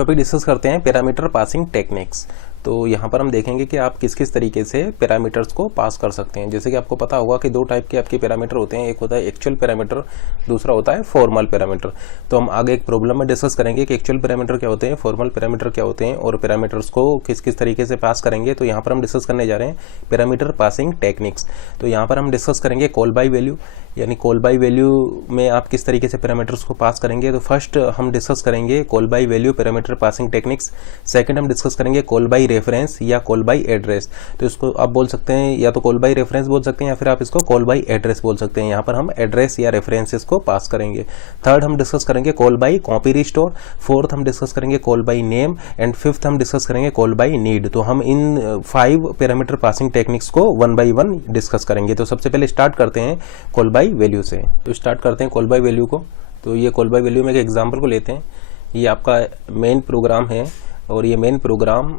Topic discuss करते हैं parameter passing techniques. तो यहाँ पर हम देखेंगे कि आप किस किस तरीके से पैरामीटर्स को पास कर सकते हैं। जैसे कि आपको पता होगा कि दो टाइप के आपके पैरामीटर होते हैं, एक होता है एक्चुअल पैरामीटर, दूसरा होता है फॉर्मल पैरामीटर। तो हम आगे एक प्रॉब्लम में डिस्कस करेंगे कि एक्चुअल पैरामीटर क्या होते हैं, फॉर्मल पैरामीटर क्या होते हैं और पैरामीटर्स को किस किस तरीके से पास करेंगे। तो यहाँ पर हम डिस्कस करने जा रहे हैं पैरामीटर पासिंग टेक्निक्स। तो यहाँ पर हम डिस्कस करेंगे कॉल बाय वैल्यू, यानी कॉल बाय वैल्यू में आप किस तरीके से पैरामीटर्स को पास करेंगे। तो फर्स्ट हम डिस्कस करेंगे call by value parameter passing techniques. Second हम डिस्कस करेंगे कॉल बाय रेफरेंस या कॉल बाय एड्रेस। तो इसको आप बोल सकते हैं या तो कॉल बाय रेफरेंस बोल सकते हैं या फिर आप इसको कॉल बाय एड्रेस बोल सकते हैं। यहाँ पर हम एड्रेस या रेफरेंसेस को पास करेंगे। थर्ड हम डिस्कस करेंगे call by copy restore. Fourth हम डिस्कस करेंगे call by name and fifth हम डिस्कस करेंगे कॉल बाय नीड। तो हम इन 5 पैरामीटर पासिंग टेक्निक्स को 1 बाय 1 डिस्कस करेंगे। तो सबसे पहले स्टार्ट करते हैं कॉल बाय वैल्यू से। तो स्टार्ट करते हैं कॉल बाय वैल्यू को। तो ये कॉल बाय वैल्यू में एक एग्जांपल को लेते हैं। ये आपका मेन प्रोग्राम है और ये मेन प्रोग्राम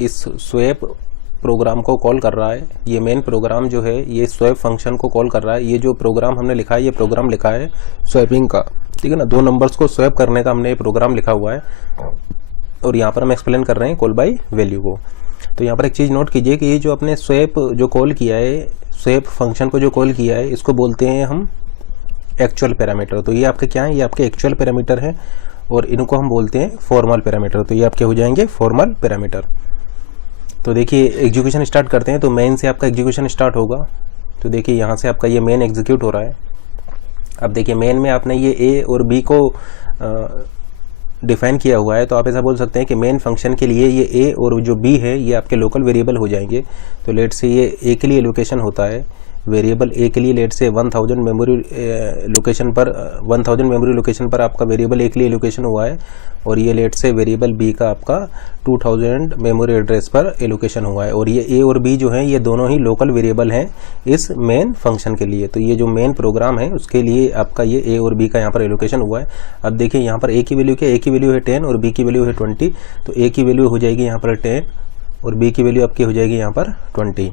इस स्वैप प्रोग्राम को कॉल कर रहा है। ये मेन प्रोग्राम जो है ये स्वैप फंक्शन को कॉल कर रहा है। ये जो प्रोग्राम हमने लिखा है ये प्रोग्राम लिखा है स्वैपिंग का, ठीक है ना। 2 नंबर्स को स्वैप करने का हमने ये प्रोग्राम लिखा हुआ है और यहाँ पर हम एक्सप्लेन कर रहे हैं कॉल बाय वैल्यू को। तो यहाँ पर एक चीज़ नोट कीजिए कि ये जो अपने स्वैप जो कॉल किया है, स्वैप फंक्शन को जो कॉल किया है, इसको बोलते हैं हम एक्चुअल पैरामीटर। तो ये आपके क्या है, ये आपके एक्चुअल पैरामीटर है और इनको हम बोलते हैं फॉर्मल पैरामीटर। तो ये आपके हो जाएंगे फॉर्मल पैरामीटर। तो देखिए एग्जीक्यूशन स्टार्ट करते हैं। तो मेन से आपका एग्जीक्यूशन स्टार्ट होगा। तो देखिए यहाँ से आपका ये मेन एग्जीक्यूट हो रहा है। अब देखिए मेन में आपने ये ए और बी को डिफाइन किया हुआ है। तो आप ऐसा बोल सकते हैं कि मेन फंक्शन के लिए ये ए और जो बी है ये आपके लोकल वेरिएबल हो जाएंगे। तो लेट से ये ए के लिए लोकेशन होता है, वेरिएबल ए के लिए लेट से 1000 मेमोरी लोकेशन पर 1000 मेमोरी लोकेशन पर आपका वेरिएबल ए के लिए लोकेशन हुआ है और ये लेट से वेरिएबल बी का आपका 2000 मेमोरी एड्रेस पर एलोकेशन हुआ है। और ये ए और बी जो है ये दोनों ही लोकल वेरिएबल हैं इस मेन फंक्शन के लिए। तो ये जो मेन प्रोग्राम है उसके लिए आपका ये ए और बी का यहाँ पर एलोकेशन हुआ है। अब देखिए यहाँ पर ए की वैल्यू क्या, ए की वैल्यू है 10 और बी की वैल्यू है 20। तो ए की वैल्यू हो जाएगी यहाँ पर 10 और बी की वैल्यू आपकी हो जाएगी यहाँ पर 20।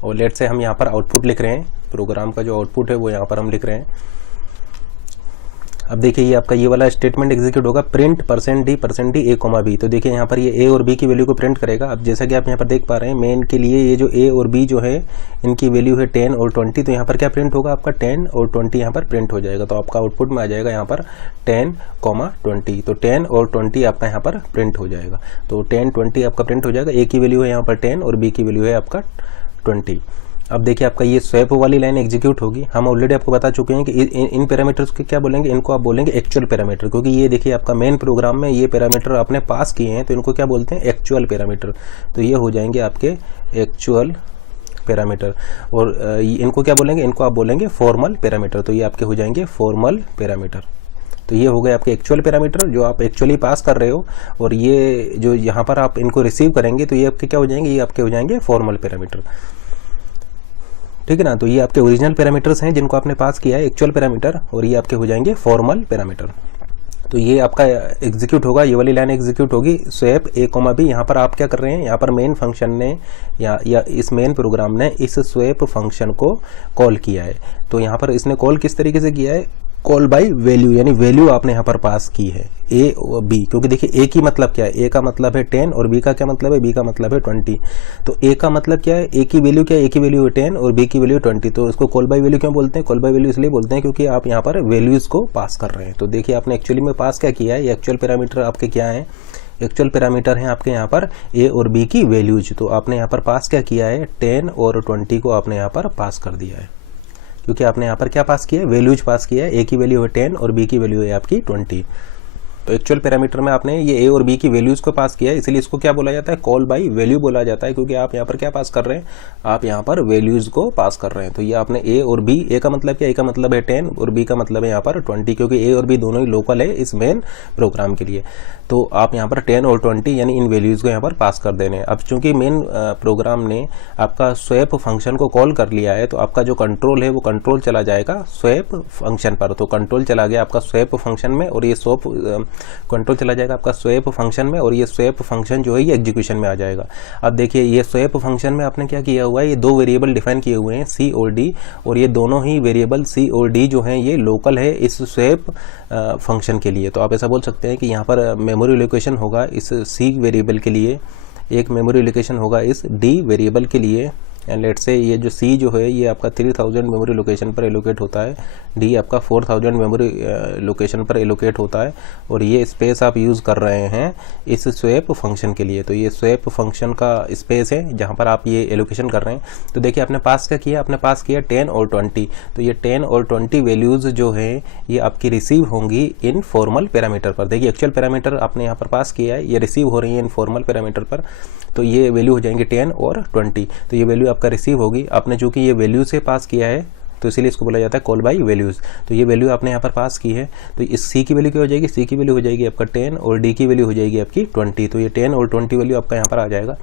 और लेट से हम यहाँ पर आउटपुट लिख रहे हैं, प्रोग्राम का जो आउटपुट है वो यहाँ पर हम लिख रहे हैं। अब देखिए ये आपका ये वाला स्टेटमेंट एग्जीक्यूट होगा प्रिंट %d a, b। तो देखिए यहाँ पर ये a और b की वैल्यू को प्रिंट करेगा। अब जैसा कि आप यहाँ पर देख पा रहे हैं मेन के लिए ये जो a और b जो है इनकी वैल्यू है 10 और 20। तो यहाँ पर क्या प्रिंट होगा आपका 10 और 20 यहाँ पर प्रिंट हो जाएगा। तो आपका आउटपुट में आ जाएगा यहाँ पर 10, 20। तो 10 और 20 आपका यहाँ पर प्रिंट हो जाएगा। तो 10, 20 आपका प्रिंट हो जाएगा। a की वैल्यू है यहाँ पर 10 और b की वैल्यू है आपका 20। अब देखिए आपका ये स्वैप वाली लाइन एग्जीक्यूट होगी। हम ऑलरेडी आपको बता चुके हैं कि इन पैरामीटर्स के क्या बोलेंगे, इनको आप बोलेंगे एक्चुअल पैरामीटर, क्योंकि ये देखिए आपका मेन प्रोग्राम में ये पैरामीटर आपने पास किए हैं तो इनको क्या बोलते हैं, एक्चुअल पैरामीटर। तो ये हो जाएंगे आपके एक्चुअल पैरामीटर। और इनको क्या बोलेंगे, इनको आप बोलेंगे फॉर्मल पैरामीटर। तो ये आपके हो जाएंगे फॉर्मल पैरामीटर। तो ये हो गए आपके एक्चुअल पैरामीटर जो आप एक्चुअली पास कर रहे हो। और ये जो यहाँ पर आप इनको रिसीव करेंगे तो ये आपके क्या हो जाएंगे, ये आपके हो जाएंगे फॉर्मल पैरामीटर, ठीक है ना। तो ये आपके ओरिजिनल पैरामीटर्स हैं जिनको आपने पास किया है एक्चुअल पैरामीटर, और ये आपके हो जाएंगे फॉर्मल पैरामीटर। तो ये आपका एग्जीक्यूट होगा, ये वाली लाइन एग्जीक्यूट होगी स्वैप a, b। यहाँ पर आप क्या कर रहे हैं, यहाँ पर मेन फंक्शन ने या इस मेन प्रोग्राम ने इस स्वैप फंक्शन को कॉल किया है। तो यहाँ पर इसने कॉल किस तरीके से किया है, कॉल बाय वैल्यू, यानी वैल्यू आपने यहाँ पर पास की है ए और बी। क्योंकि देखिए ए की मतलब क्या है, ए का मतलब है 10 और बी का क्या मतलब है, बी का मतलब है 20। तो ए का मतलब क्या है, ए की वैल्यू क्या है, ए की वैल्यू है 10 और बी की वैल्यू 20। तो इसको कॉल बाय वैल्यू क्यों बोलते हैं, कॉल बाय वैल्यू इसलिए बोलते हैं क्योंकि आप यहाँ पर वैल्यूज को पास कर रहे हैं। तो देखिए आपने एक्चुअली में पास क्या किया है, ये एक्चुअल पैरामीटर आपके क्या है, एक्चुअल पैरामीटर हैं आपके यहाँ पर ए और बी की वैल्यूज। तो आपने यहाँ पर पास क्या किया है, 10 और 20 को आपने यहाँ पर पास कर दिया है, क्योंकि आपने यहाँ पर क्या पास किया है, वैल्यूज पास किया है। ए की वैल्यू है 10 और बी की वैल्यू है आपकी 20। तो एक्चुअल पैरामीटर में आपने ये ए और बी की वैल्यूज को पास किया है, इसलिए इसको क्या बोला जाता है, कॉल बाय वैल्यू बोला जाता है। क्योंकि आप यहाँ पर क्या पास कर रहे हैं, आप यहाँ पर वैल्यूज को पास कर रहे हैं। तो ये आपने ए और बी, ए का मतलब क्या, ए का मतलब है 10 और बी का मतलब है यहाँ पर 20, क्योंकि ए और बी दोनों ही लोकल है इस मेन प्रोग्राम के लिए। तो आप यहाँ पर 10 और 20 यानी इन वैल्यूज को यहाँ पर पास कर देने। अब चूंकि मेन प्रोग्राम ने आपका स्वैप फंक्शन को कॉल कर लिया है तो आपका जो कंट्रोल है वो कंट्रोल चला जाएगा स्वैप फंक्शन पर। तो कंट्रोल चला गया आपका स्वैप फंक्शन में और ये स्वैप कंट्रोल चला जाएगा आपका स्वैप फंक्शन में, और ये स्वैप फंक्शन जो है ये एग्जीक्यूशन में आ जाएगा। अब देखिए ये स्वैप फंक्शन में आपने क्या किया हुआ है, ये दो वेरिएबल डिफाइन किए हुए हैं सी और डी, और ये दोनों ही वेरिएबल सी और डी जो हैं ये लोकल है इस स्वैप फंक्शन के लिए। तो आप ऐसा बोल सकते हैं कि यहाँ पर मेमोरी लोकेशन होगा इस सी वेरिएबल के लिए, एक मेमोरी लोकेशन होगा इस डी वेरिएबल के लिए, एंड लेट से ये जो C जो है ये आपका 3000 मेमोरी लोकेशन पर एलोकेट होता है, D आपका 4000 मेमोरी लोकेशन पर एलोकेट होता है, और ये स्पेस आप यूज़ कर रहे हैं इस स्वैप फंक्शन के लिए। तो ये स्वैप फंक्शन का स्पेस है जहाँ पर आप ये एलोकेशन कर रहे हैं। तो देखिए आपने पास क्या किया, आपने पास किया 10 और 20। तो ये 10 और 20 वैल्यूज़ जो है ये आपकी रिसीव होंगी इन फॉर्मल पैरामीटर पर। देखिए एक्चुअल पैरामीटर आपने यहाँ पर पास किया है, ये रिसीव हो रही है इन फॉर्मल पैरामीटर पर, तो ये वैल्यू हो जाएंगे 10 और 20। तो ये वैल्यू आपका रिसीव होगी। आपने चूंकि ये वैल्यू से पास किया है तो इसीलिए इसको बोला जाता है कॉल बाय वैल्यूज़। तो ये वैल्यू आपने यहाँ पर पास की है, तो इस C की वैल्यू क्या हो जाएगी, C की वैल्यू हो जाएगी आपका 10 और D की वैल्यू हो जाएगी आपकी 20। तो ये 10 और 20 वैल्यू आपका यहाँ पर आ जाएगा।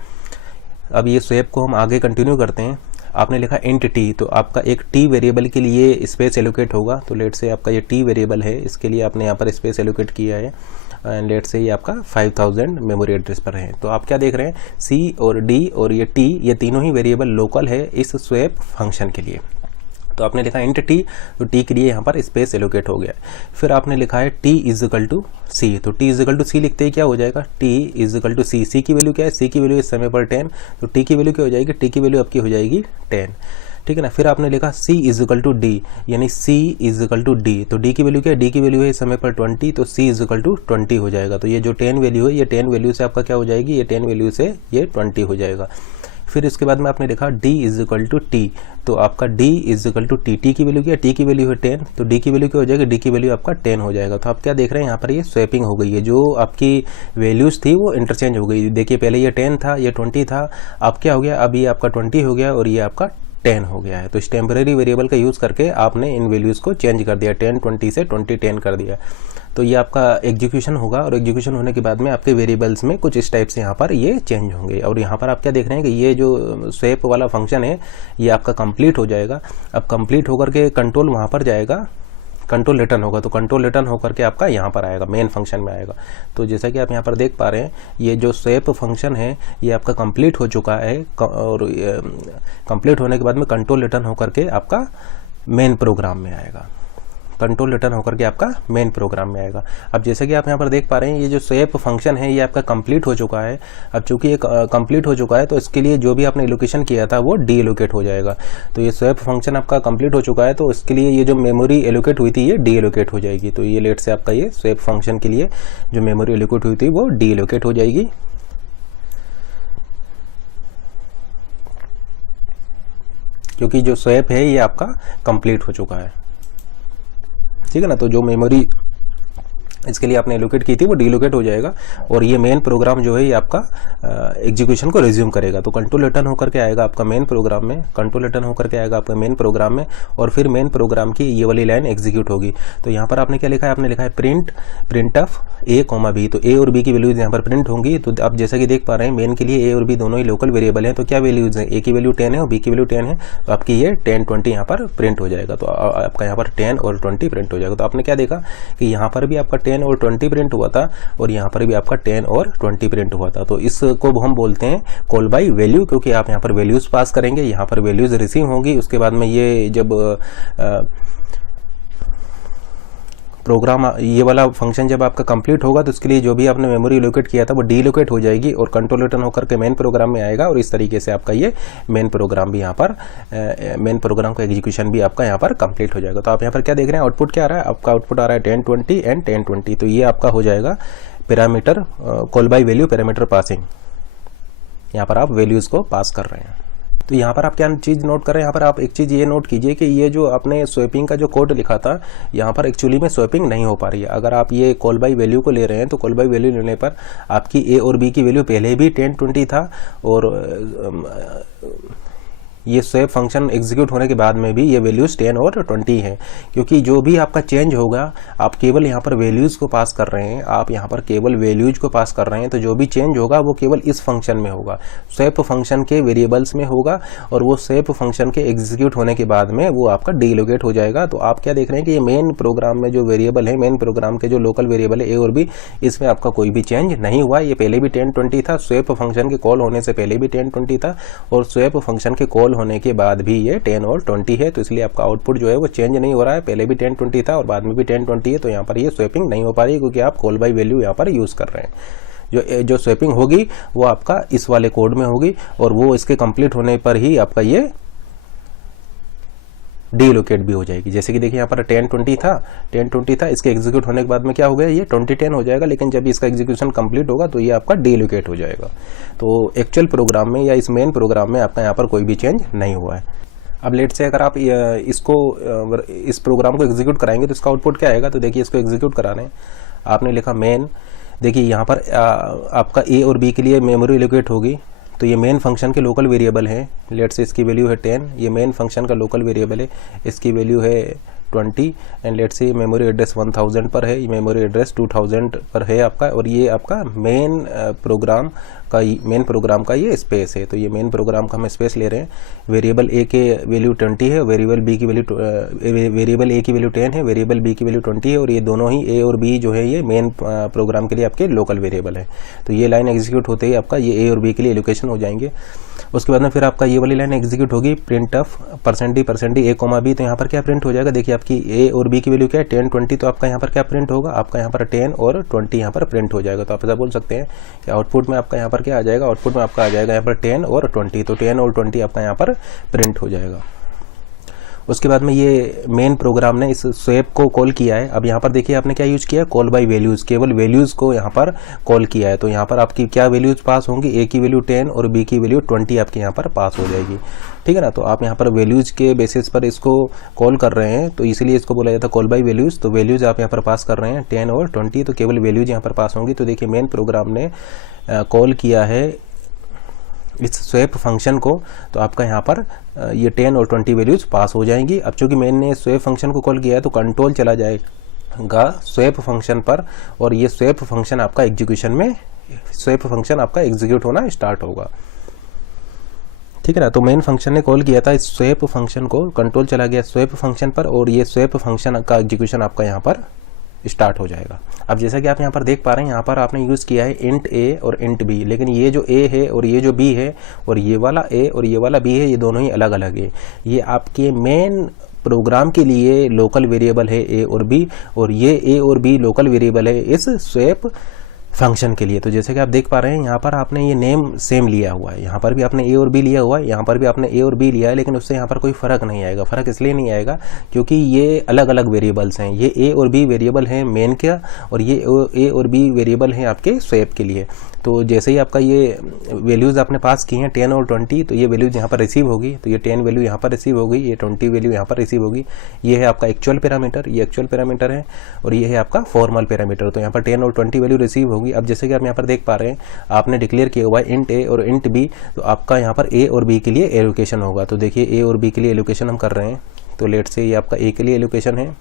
अब ये स्वैप को हम आगे कंटिन्यू करते हैं। आपने लिखा इंट टी, तो आपका एक टी वेरिएबल के लिए स्पेस एलोकेट होगा। तो लेट से आपका ये टी वेरिएबल है, इसके लिए आपने यहाँ पर स्पेस एलोकेट किया है, एंड लेट से ये आपका 5000 मेमोरी एड्रेस पर है। तो आप क्या देख रहे हैं, सी और डी और ये टी, ये तीनों ही वेरिएबल लोकल है इस स्वैप फंक्शन के लिए। तो आपने लिखा इंट टी, तो टी के लिए यहाँ पर स्पेस एलोकेट हो गया। फिर आपने लिखा है टी इज इक्वल टू सी, तो टी इज इक्वल टू सी लिखते ही क्या हो जाएगा, टी इज इक्वल टू सी। सी की वैल्यू क्या है, सी की वैल्यू इस समय पर 10, तो टी की वैल्यू क्या हो जाएगी, टी की वैल्यू आपकी हो जाएगी 10, ठीक है ना। फिर आपने लिखा C is equal to D, यानी C is equal to D, तो D की वैल्यू क्या है, D की वैल्यू है इस समय पर 20, तो C इज इक्वल टू 20 हो जाएगा। तो ये जो 10 वैल्यू है ये 10 वैल्यू से आपका क्या हो जाएगी, ये 10 वैल्यू से ये 20 हो जाएगा। फिर इसके बाद में आपने लिखा D is equal to T, तो आपका D is equal to T, T की वैल्यू क्या है, टी की वैल्यू है 10, तो D की वैल्यू क्या हो जाएगी, D की वैल्यू आपका 10 हो जाएगा। तो आप क्या देख रहे हैं यहाँ पर ये स्वैपिंग हो गई है, जो आपकी वैल्यूज़ थी वो इंटरचेंज हो गई। देखिए पहले ये 10 था, ये 20 था, अब क्या हो गया, अब ये आपका 20 हो गया और ये आपका 10 हो गया है। तो इस टेम्परेरी वेरिएबल का यूज़ करके आपने इन वैल्यूज़ को चेंज कर दिया, 10 20 से 20 10 कर दिया। तो ये आपका एग्जीक्यूशन होगा, और एग्जीक्यूशन होने के बाद में आपके वेरिएबल्स में कुछ इस टाइप से यहाँ पर ये चेंज होंगे। और यहाँ पर आप क्या देख रहे हैं कि ये जो स्वैप वाला फंक्शन है ये आपका कंप्लीट हो जाएगा। अब कंप्लीट होकर के कंट्रोल वहाँ पर जाएगा, कंट्रोल रिटर्न होगा, तो कंट्रोल रिटर्न होकर के आपका यहाँ पर आएगा, मेन फंक्शन में आएगा। तो जैसा कि आप यहाँ पर देख पा रहे हैं ये जो स्वैप फंक्शन है ये आपका कंप्लीट हो चुका है, और कंप्लीट होने के बाद में कंट्रोल रिटर्न होकर के आपका मेन प्रोग्राम में आएगा, कंट्रोल रिटर्न होकर के आपका मेन प्रोग्राम में आएगा। अब जैसे कि आप यहाँ पर देख पा रहे हैं ये जो स्वैप फंक्शन है ये आपका कंप्लीट हो चुका है। अब चूंकि ये कंप्लीट हो चुका है तो इसके लिए जो भी आपने एलोकेशन किया था वो डी एलोकेट हो जाएगा। तो ये स्वैप फंक्शन आपका कंप्लीट हो चुका है, तो इसके लिए ये जो मेमोरी एलोकेट हुई थी ये डी एलोकेट हो जाएगी। तो ये लेट से आपका ये स्वैप फंक्शन के लिए जो मेमोरी एलोकेट हुई थी वो डी एलोकेट हो जाएगी। क्योंकि जो स्वैप है ये आपका कंप्लीट हो चुका है, ठीक है ना। तो जो मेमोरी इसके लिए आपने एलोकेट की थी वो डीलोकेट हो जाएगा, और ये मेन प्रोग्राम जो है ये आपका एग्जीक्यूशन को रिज्यूम करेगा। तो कंट्रोल रिटर्न होकर के आएगा आपका मेन प्रोग्राम में, कंट्रोल रिटर्न होकर के आएगा आपका मेन प्रोग्राम में, और फिर मेन प्रोग्राम की ये वाली लाइन एग्जीक्यूट होगी। तो यहाँ पर आपने क्या लिखा है, आपने लिखा है प्रिंट ऑफ A, B, तो A और B की वैल्यूज यहाँ पर प्रिंट होंगी। तो आप जैसा कि देख पा रहे हैं मेन के लिए A और B दोनों ही लोकल वेरिएबल हैं, तो क्या वैल्यूज हैं, A की वैल्यू 10 है और B की वैल्यू 10 है, तो आपकी ये 10 20 यहाँ पर प्रिंट हो जाएगा। तो आपका यहाँ पर 10 और 20 प्रिंट हो जाएगा। तो आपने क्या देखा कि यहाँ पर भी आपका 10 और 20 प्रिंट हुआ था, और यहाँ पर भी आपका 10 और 20 प्रिंट हुआ था। तो इसको हम बोलते हैं कॉल बाय वैल्यू, क्योंकि आप यहाँ पर वैल्यूज पास करेंगे, यहाँ पर वैल्यूज रिसीव होंगी। उसके बाद में ये जब प्रोग्राम ये वाला फंक्शन जब आपका कंप्लीट होगा तो इसके लिए जो भी आपने मेमोरी लोकेट किया था वो डीलोकेट हो जाएगी, और कंट्रोल रिटर्न होकर के मेन प्रोग्राम में आएगा। और इस तरीके से आपका ये मेन प्रोग्राम भी यहाँ पर मेन प्रोग्राम का एग्जीक्यूशन भी आपका यहाँ पर कंप्लीट हो जाएगा। तो आप यहाँ पर क्या देख रहे हैं, आउटपुट क्या आ रहा है, आपका आउटपुट आ रहा है 10 20 एंड 10 20। तो ये आपका हो जाएगा parameter call by value parameter passing, यहाँ पर आप वैल्यूज़ को पास कर रहे हैं। तो यहाँ पर आप क्या चीज़ नोट कर रहे हैं, यहाँ पर आप एक चीज़ ये नोट कीजिए कि ये जो आपने स्वैपिंग का जो कोड लिखा था यहाँ पर एक्चुअली में स्वैपिंग नहीं हो पा रही है। अगर आप ये कॉल बाय वैल्यू को ले रहे हैं तो कॉल बाय वैल्यू लेने पर आपकी A और B की वैल्यू पहले भी 10 20 था, और ये स्वैप फंक्शन एग्जीक्यूट होने के बाद में भी ये वैल्यूज 10 और 20 है, क्योंकि जो भी आपका चेंज होगा आप केवल यहाँ पर वैल्यूज को पास कर रहे हैं, आप यहाँ पर केवल वैल्यूज को पास कर रहे हैं, तो जो भी चेंज होगा वो केवल इस फंक्शन में होगा, स्वैप फंक्शन के वेरिएबल्स में होगा, और वो स्वैप फंक्शन के एग्जीक्यूट होने के बाद में वो आपका डीलोकेट हो जाएगा। तो आप क्या देख रहे हैं कि ये मेन प्रोग्राम में जो वेरिएबल है, मेन प्रोग्राम के जो लोकल वेरिएबल है ए और बी, इसमें आपका कोई भी चेंज नहीं हुआ। ये पहले भी 10-20 था, स्वैप फंक्शन के कॉल होने से पहले भी 10-20 था, और स्वैप फंक्शन के कॉल होने के बाद भी ये 10 और 20 है। तो इसलिए आपका आउटपुट जो है वो चेंज नहीं हो रहा है, पहले भी 10-20 था और बाद में भी 10-20 है। तो यहाँ पर ये स्वैपिंग नहीं हो पा रही है, क्योंकि आप कॉल बाय वैल्यू यहाँ पर यूज कर रहे हैं। जो स्वैपिंग होगी वो आपका इस वाले कोड में होगी, और वो इसके कंप्लीट होने पर ही आपका ये डीलोकेट भी हो जाएगी। जैसे कि देखिए यहाँ पर 10-20 था, इसके एग्जीक्यूट होने के बाद में क्या हो गया, ये 20-10 हो जाएगा, लेकिन जब इसका एग्जीक्यूशन कंप्लीट होगा तो ये आपका डीलोकेट हो जाएगा। तो एक्चुअल प्रोग्राम में या इस मेन प्रोग्राम में आपका यहाँ पर कोई भी चेंज नहीं हुआ है। अब लेट से अगर आप इस प्रोग्राम को एग्जीक्यूट कराएंगे तो इसका आउटपुट क्या आएगा। तो देखिए इसको एग्जीक्यूट कराने आपने लिखा मेन, देखिए यहाँ पर आपका ए और बी के लिए मेमोरी एलोकेट होगी, तो ये मेन फंक्शन के लोकल वेरिएबल है। लेट से इसकी वैल्यू है 10, ये मेन फंक्शन का लोकल वेरिएबल है, इसकी वैल्यू है 20, एंड लेट से मेमोरी एड्रेस 1000 पर है, ये मेमोरी एड्रेस 2000 पर है आपका, और ये आपका मेन प्रोग्राम का ये स्पेस है। तो ये मेन प्रोग्राम का हम स्पेस ले रहे हैं। वेरिएबल ए के वैल्यू 20 है, वेरिएबल ए की वैल्यू 10 है, वेरिएबल बी की वैल्यू 20 है, और ये दोनों ही ए और बी जो है ये मेन प्रोग्राम के लिए आपके लोकल वेरिएबल है। तो ये लाइन एग्जीक्यूट होते ही आपका ये ए और बी के लिए एलोकेशन हो जाएंगे। उसके बाद में फिर आपका ये वाली लाइन एग्जीक्यूट होगी, print of %d a, b। तो यहाँ पर क्या प्रिंट हो जाएगा, देखिए आपकी ए और बी की वैल्यू क्या है 10-20, तो आपका यहाँ पर क्या प्रिंट होगा, आपका यहाँ पर 10 और 20 यहाँ पर प्रिंट हो जाएगा। तो आप ऐसा बोल सकते हैं कि आउटपुट में आपका यहाँ पर क्या आ जाएगा, आउटपुट में आपका आ जाएगा यहाँ पर 10 और 20, तो 10 और 20 आपका यहाँ पर प्रिंट हो जाएगा। उसके बाद में ये मेन प्रोग्राम ने इस स्वैप को कॉल किया है। अब यहाँ पर देखिए आपने क्या यूज किया है, कॉल बाय वैल्यूज, केवल वैल्यूज को यहाँ पर कॉल किया है। तो यहाँ पर आपकी क्या वैल्यूज पास होंगी, ए की वैल्यू 10 और बी की वैल्यू 20 आपके यहाँ पर पास हो जाएगी, ठीक है ना। तो आप यहाँ पर वैल्यूज के बेसिस पर इसको कॉल कर रहे हैं, तो इसीलिए इसको बोला जाता है कॉल बाय वैल्यूज। तो वैल्यूज आप यहाँ पर पास कर रहे हैं 10 और 20, तो केवल वैल्यूज यहाँ पर पास होंगी। तो देखिए मेन प्रोग्राम ने कॉल किया है इस स्वैप फंक्शन को, तो आपका यहाँ पर ये 10 और 20 वैल्यूज पास हो जाएंगी। अब चूंकि मैंने ने स्वैप फंक्शन को कॉल किया है तो कंट्रोल चला जाएगा स्वैप फंक्शन पर, और ये स्वैप फंक्शन आपका एग्जीक्यूशन में, स्वैप फंक्शन आपका एग्जीक्यूट होना स्टार्ट होगा, ठीक है ना। तो मेन फंक्शन ने कॉल किया था इस स्वैप फंक्शन को, कंट्रोल चला गया स्वैप फंक्शन पर, और ये स्वैप फंक्शन का एग्जीक्यूशन आपका यहाँ पर स्टार्ट हो जाएगा। अब जैसा कि आप यहाँ पर देख पा रहे हैं, यहाँ पर आपने यूज किया है इंट ए और इंट बी, लेकिन ये जो ए है और ये जो बी है, और ये वाला ए और ये वाला बी है, ये दोनों ही अलग अलग है। ये आपके मेन प्रोग्राम के लिए लोकल वेरिएबल है ए और बी, और ये ए और बी लोकल वेरिएबल है इस स्वैप फंक्शन के लिए। तो जैसे कि आप देख पा रहे हैं यहाँ पर आपने ये नेम सेम लिया हुआ है, यहाँ पर भी आपने ए और बी लिया हुआ है, यहाँ पर भी आपने ए और बी लिया है, लेकिन उससे यहाँ पर कोई फर्क नहीं आएगा। फर्क इसलिए नहीं आएगा क्योंकि ये अलग अलग वेरिएबल्स हैं, ये ए और बी वेरिएबल हैं मेन का, और ये ए और बी वेरिएबल हैं आपके स्वैप के लिए। तो जैसे ही आपका ये वैल्यूज़ आपने पास की हैं 10 और 20, तो ये वैल्यूज यहाँ पर रिसीव होगी, तो ये 10 वैल्यू यहाँ पर रिसीव होगी, ये 20 वैल्यू यहाँ पर रिसीव होगी। ये है आपका एक्चुअल पैरामीटर, ये एक्चुअल पैरामीटर है, और ये है आपका फॉर्मल पैरामीटर। तो यहाँ पर 10 और 20 वैल्यू रिसीव होगी। अब जैसे कि आप यहाँ पर देख पा रहे हैं, आपने डिक्लेयर किया हुआ है इंट ए और इंट बी, तो आपका यहाँ पर ए और बी के लिए एलोकेशन होगा। तो देखिए ए और बी के लिए एलोकेशन हम कर रहे हैं। तो लेट से ये आपका ए के लिए एलोकेशन है,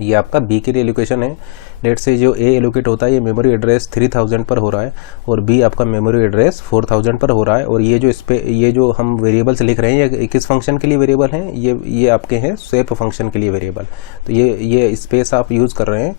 ये आपका बी के लिए एलोकेशन है। लेट से जो ए एलोकेट होता है ये मेमोरी एड्रेस 3000 पर हो रहा है, और बी आपका मेमोरी एड्रेस 4000 पर हो रहा है। और ये जो हम वेरिएबल्स लिख रहे हैं ये किस फंक्शन के लिए वेरिएबल हैं, ये आपके हैं स्वैप फंक्शन के लिए वेरिएबल। तो ये स्पेस आप यूज़ कर रहे हैं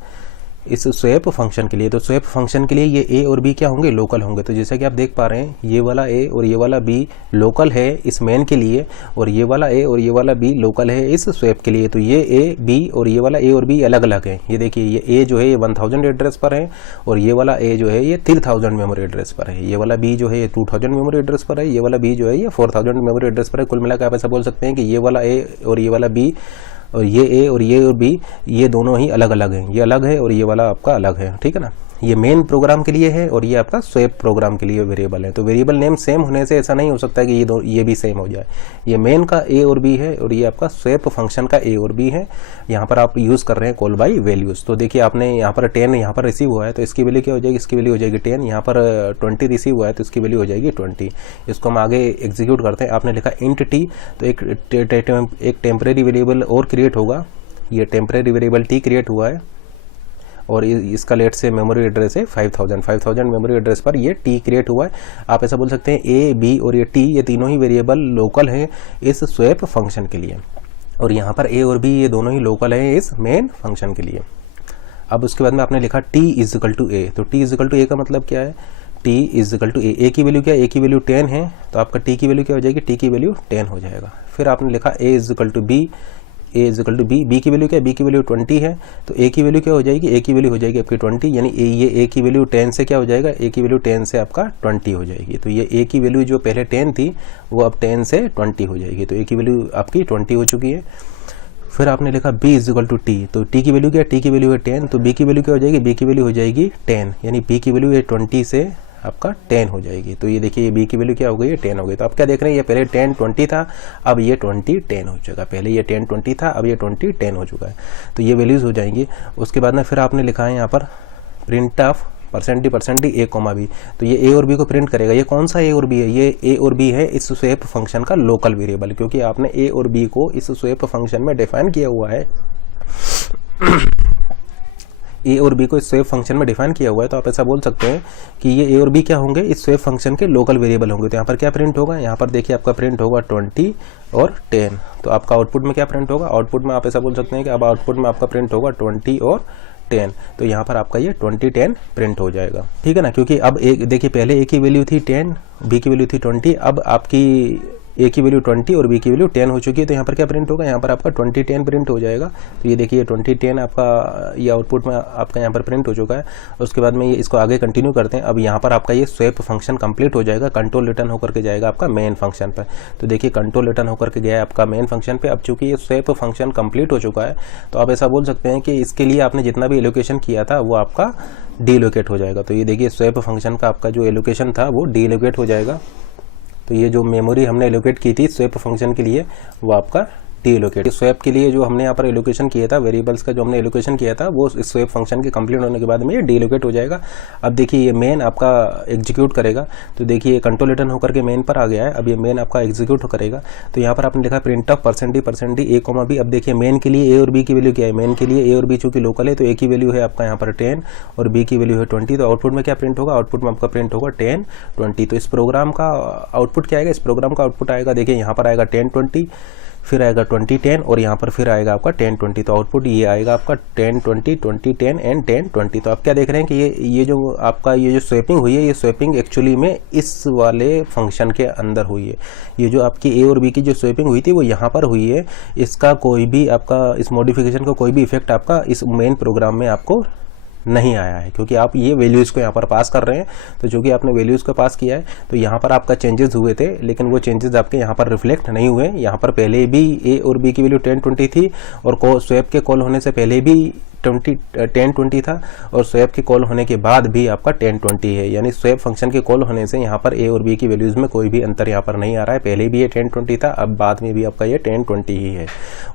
इस स्वैप फंक्शन के लिए। तो स्वैप फंक्शन के लिए ये ए और बी क्या होंगे, लोकल होंगे। तो जैसा कि आप देख पा रहे हैं, ये वाला ए और ये वाला बी लोकल है इस मेन के लिए, और ये वाला ए और ये वाला बी लोकल है इस स्वैप के लिए। तो ये ए बी और ये वाला ए और बी अलग अलग है। ये देखिए ये ए जो है ये 1000 एड्रेस पर है, और ये वाला ए जो है ये 3000 मेमोरी एड्रेस पर है। ये वाला बी जो है ये 2000 मेमोरी एड्रेस पर है, ये वाला बी जो है ये 4000 मेमोरी एड्रेस पर है। कुल मिलाकर आप ऐसा बोल सकते हैं कि ये वाला ए और ये वाला बी, और ये ए और ये और बी, ये दोनों ही अलग अलग हैं। ये अलग है और ये वाला आपका अलग है, ठीक है ना। ये मेन प्रोग्राम के लिए है और ये आपका स्वैप प्रोग्राम के लिए वेरिएबल है। तो वेरिएबल नेम सेम होने से ऐसा नहीं हो सकता कि ये भी सेम हो जाए। ये मेन का ए और बी है और ये आपका स्वैप फंक्शन का ए और बी है। यहाँ पर आप यूज़ कर रहे हैं कॉल बाई वैल्यूज़। तो देखिए आपने यहाँ पर 10 यहाँ पर रिसीव हुआ है तो इसकी वैल्यू क्या हो जाएगी, इसकी वैल्यू हो जाएगी 10। यहाँ पर 20 रिसीव हुआ है तो इसकी वैल्यू हो जाएगी 20। इसको हम आगे एग्जीक्यूट करते हैं। आपने लिखा इंट टी, तो एक टेम्परेरी वेरिएबल और क्रिएट होगा। ये टेम्परेरी वेरिएबल टी क्रिएट हुआ है और इसका लेट से मेमोरी एड्रेस है 5000 मेमोरी एड्रेस पर ये टी क्रिएट हुआ है। आप ऐसा बोल सकते हैं ए, बी और ये टी, ये तीनों ही वेरिएबल लोकल हैं इस स्वैप फंक्शन के लिए, और यहाँ पर ए और बी ये दोनों ही लोकल हैं इस मेन फंक्शन के लिए। अब उसके बाद में आपने लिखा टी इज इक्वल टू ए, तो टी इज इक्वल टू ए का मतलब क्या है, T is equal to A की वैल्यू क्या है, ए की वैल्यू 10 है, तो आपका टी की वैल्यू क्या हो जाएगी, टी की वैल्यू 10 हो जाएगा। फिर आपने लिखा A is equal to B, A is equal to B, B की वैल्यू क्या है, बी की वैल्यू 20 है, तो ए की वैल्यू क्या हो जाएगी, ए की वैल्यू हो जाएगी आपकी 20, यानी ये ए की वैल्यू 10 से क्या हो जाएगा, ए की वैल्यू 10 से आपका 20 हो जाएगी। तो ये ए की वैल्यू जो पहले 10 थी वो अब 10 से 20 हो जाएगी, तो ए की वैल्यू आपकी 20 हो चुकी है। फिर आपने लिखा b is equal to T, तो टी की वैल्यू क्या है, टी की वैल्यू है 10, तो b की वैल्यू क्या हो जाएगी, b की वैल्यू हो जाएगी 10, यानी b की वैल्यू है 20 से आपका 10 हो जाएगी। तो ये देखिए b की वैल्यू क्या हो गई है, 10 हो गई। तो आप क्या देख रहे हैं, ये पहले 10 20 था, अब ये 20 10 हो चुका। पहले ये 10 20 था, अब ये 20 10 हो चुका है। तो ये वैल्यूज हो जाएंगी। उसके बाद में फिर आपने लिखा है यहाँ पर print of %d a, b, तो ये a और b को प्रिंट करेगा। ये कौन सा a और b है, ये a और b है इस स्वैप फंक्शन का लोकल वेरिएबल, क्योंकि आपने a और b को इस स्वैप फंक्शन में डिफाइन किया हुआ है। ए और बी को इस स्वैप फंक्शन में डिफाइन किया हुआ है, तो आप ऐसा बोल सकते हैं कि ये ए और बी क्या होंगे, इस स्वैप फंक्शन के लोकल वेरिएबल होंगे। तो यहाँ पर क्या प्रिंट होगा, यहाँ पर देखिए आपका प्रिंट होगा 20 और 10। तो आपका आउटपुट में क्या प्रिंट होगा, आउटपुट में आप ऐसा बोल सकते हैं कि अब आउटपुट में आपका प्रिंट होगा 20 और 10। तो यहाँ पर आपका ये 20 10 प्रिंट हो जाएगा, ठीक है ना। क्योंकि अब एक देखिए पहले ए की वैल्यू थी 10, बी की वैल्यू थी 20, अब आपकी ए की वैल्यू 20 और बी की वैल्यू 10 हो चुकी है। तो यहाँ पर क्या प्रिंट होगा, यहाँ पर आपका 20 10 प्रिंट हो जाएगा। तो ये देखिए 20 10 आपका ये आउटपुट में आपका यहाँ पर प्रिंट हो चुका है। उसके बाद में ये इसको आगे कंटिन्यू करते हैं। अब यहाँ पर आपका ये स्वैप फंक्शन कंप्लीट हो जाएगा, कंट्रोल रिटर्न होकर के जाएगा आपका मेन फंक्शन पर। तो देखिए कंट्रोल रिटर्न होकर के गया है आपका मेन फंक्शन पे। अब चूंकि ये स्वैप फंक्शन कंप्लीट हो चुका है, तो आप ऐसा बोल सकते हैं कि इसके लिए आपने जितना भी एलोकेशन किया था वो आपका डीलोकेट हो जाएगा। तो ये देखिए स्वैप फंक्शन का आपका जो एलोकेशन था वो डीलोकेट हो जाएगा। तो ये जो मेमोरी हमने एलोकेट की थी स्वैप फंक्शन के लिए वो आपका डीलोकेट। स्वैप के लिए जो हमने यहाँ पर एलोकेशन किया था, वेरिएबल्स का जो हमने एलोकेशन किया था, वो इस स्वैप फंक्शन के कंप्लीट होने के बाद में ये डीलोकेट हो जाएगा। अब देखिए ये मेन आपका एग्जीक्यूट करेगा। तो देखिए कंट्रोल रिटर्न होकर के मेन पर आ गया है। अब ये मेन आपका एग्जीक्यूट करेगा। तो यहाँ पर आपने लिखा print of %d a, b। अब देखिए मेन के लिए ए और बी की वैल्यू क्या है, मेन के लिए ए और बी चूंकि लोकल है तो ए की वैल्यू है आपका यहाँ पर 10 और बी की वैल्यू है 20। तो आउटपुट में क्या प्रिंट होगा, आउटपुट में आपका प्रिंट होगा 10 20। तो इस प्रोग्राम का आउटपुट क्या आएगा, इस प्रोग्राम का आउटपुट आएगा, देखिए यहाँ पर आएगा 10 20, फिर आएगा 20 10 और यहाँ पर फिर आएगा आपका 10 20। तो आउटपुट ये आएगा आपका 10 20 20 10 एंड 10 20। तो आप क्या देख रहे हैं कि ये जो आपका ये जो स्वैपिंग हुई है, ये स्वैपिंग एक्चुअली में इस वाले फंक्शन के अंदर हुई है। ये जो आपकी ए और बी की जो स्वैपिंग हुई थी वो यहाँ पर हुई है। इसका कोई भी आपका इस मॉडिफिकेशन का कोई भी इफेक्ट आपका इस मेन प्रोग्राम में आपको नहीं आया है, क्योंकि आप ये वैल्यूज़ को यहाँ पर पास कर रहे हैं। तो चूंकि आपने वैल्यूज़ को पास किया है तो यहाँ पर आपका चेंजेस हुए थे, लेकिन वो चेंजेस आपके यहाँ पर रिफ्लेक्ट नहीं हुए। यहाँ पर पहले भी ए और बी की वैल्यू 10 20 थी और स्वैप के कॉल होने से पहले भी 10 20 था और स्वैप के कॉल होने के बाद भी आपका 10 20 है। यानी स्वैप फंक्शन के कॉल होने से यहाँ पर ए और बी की वैल्यूज़ में कोई भी अंतर यहाँ पर नहीं आ रहा है। पहले भी ये 10 20 था, अब बाद में भी आपका ये 10 20 ही है।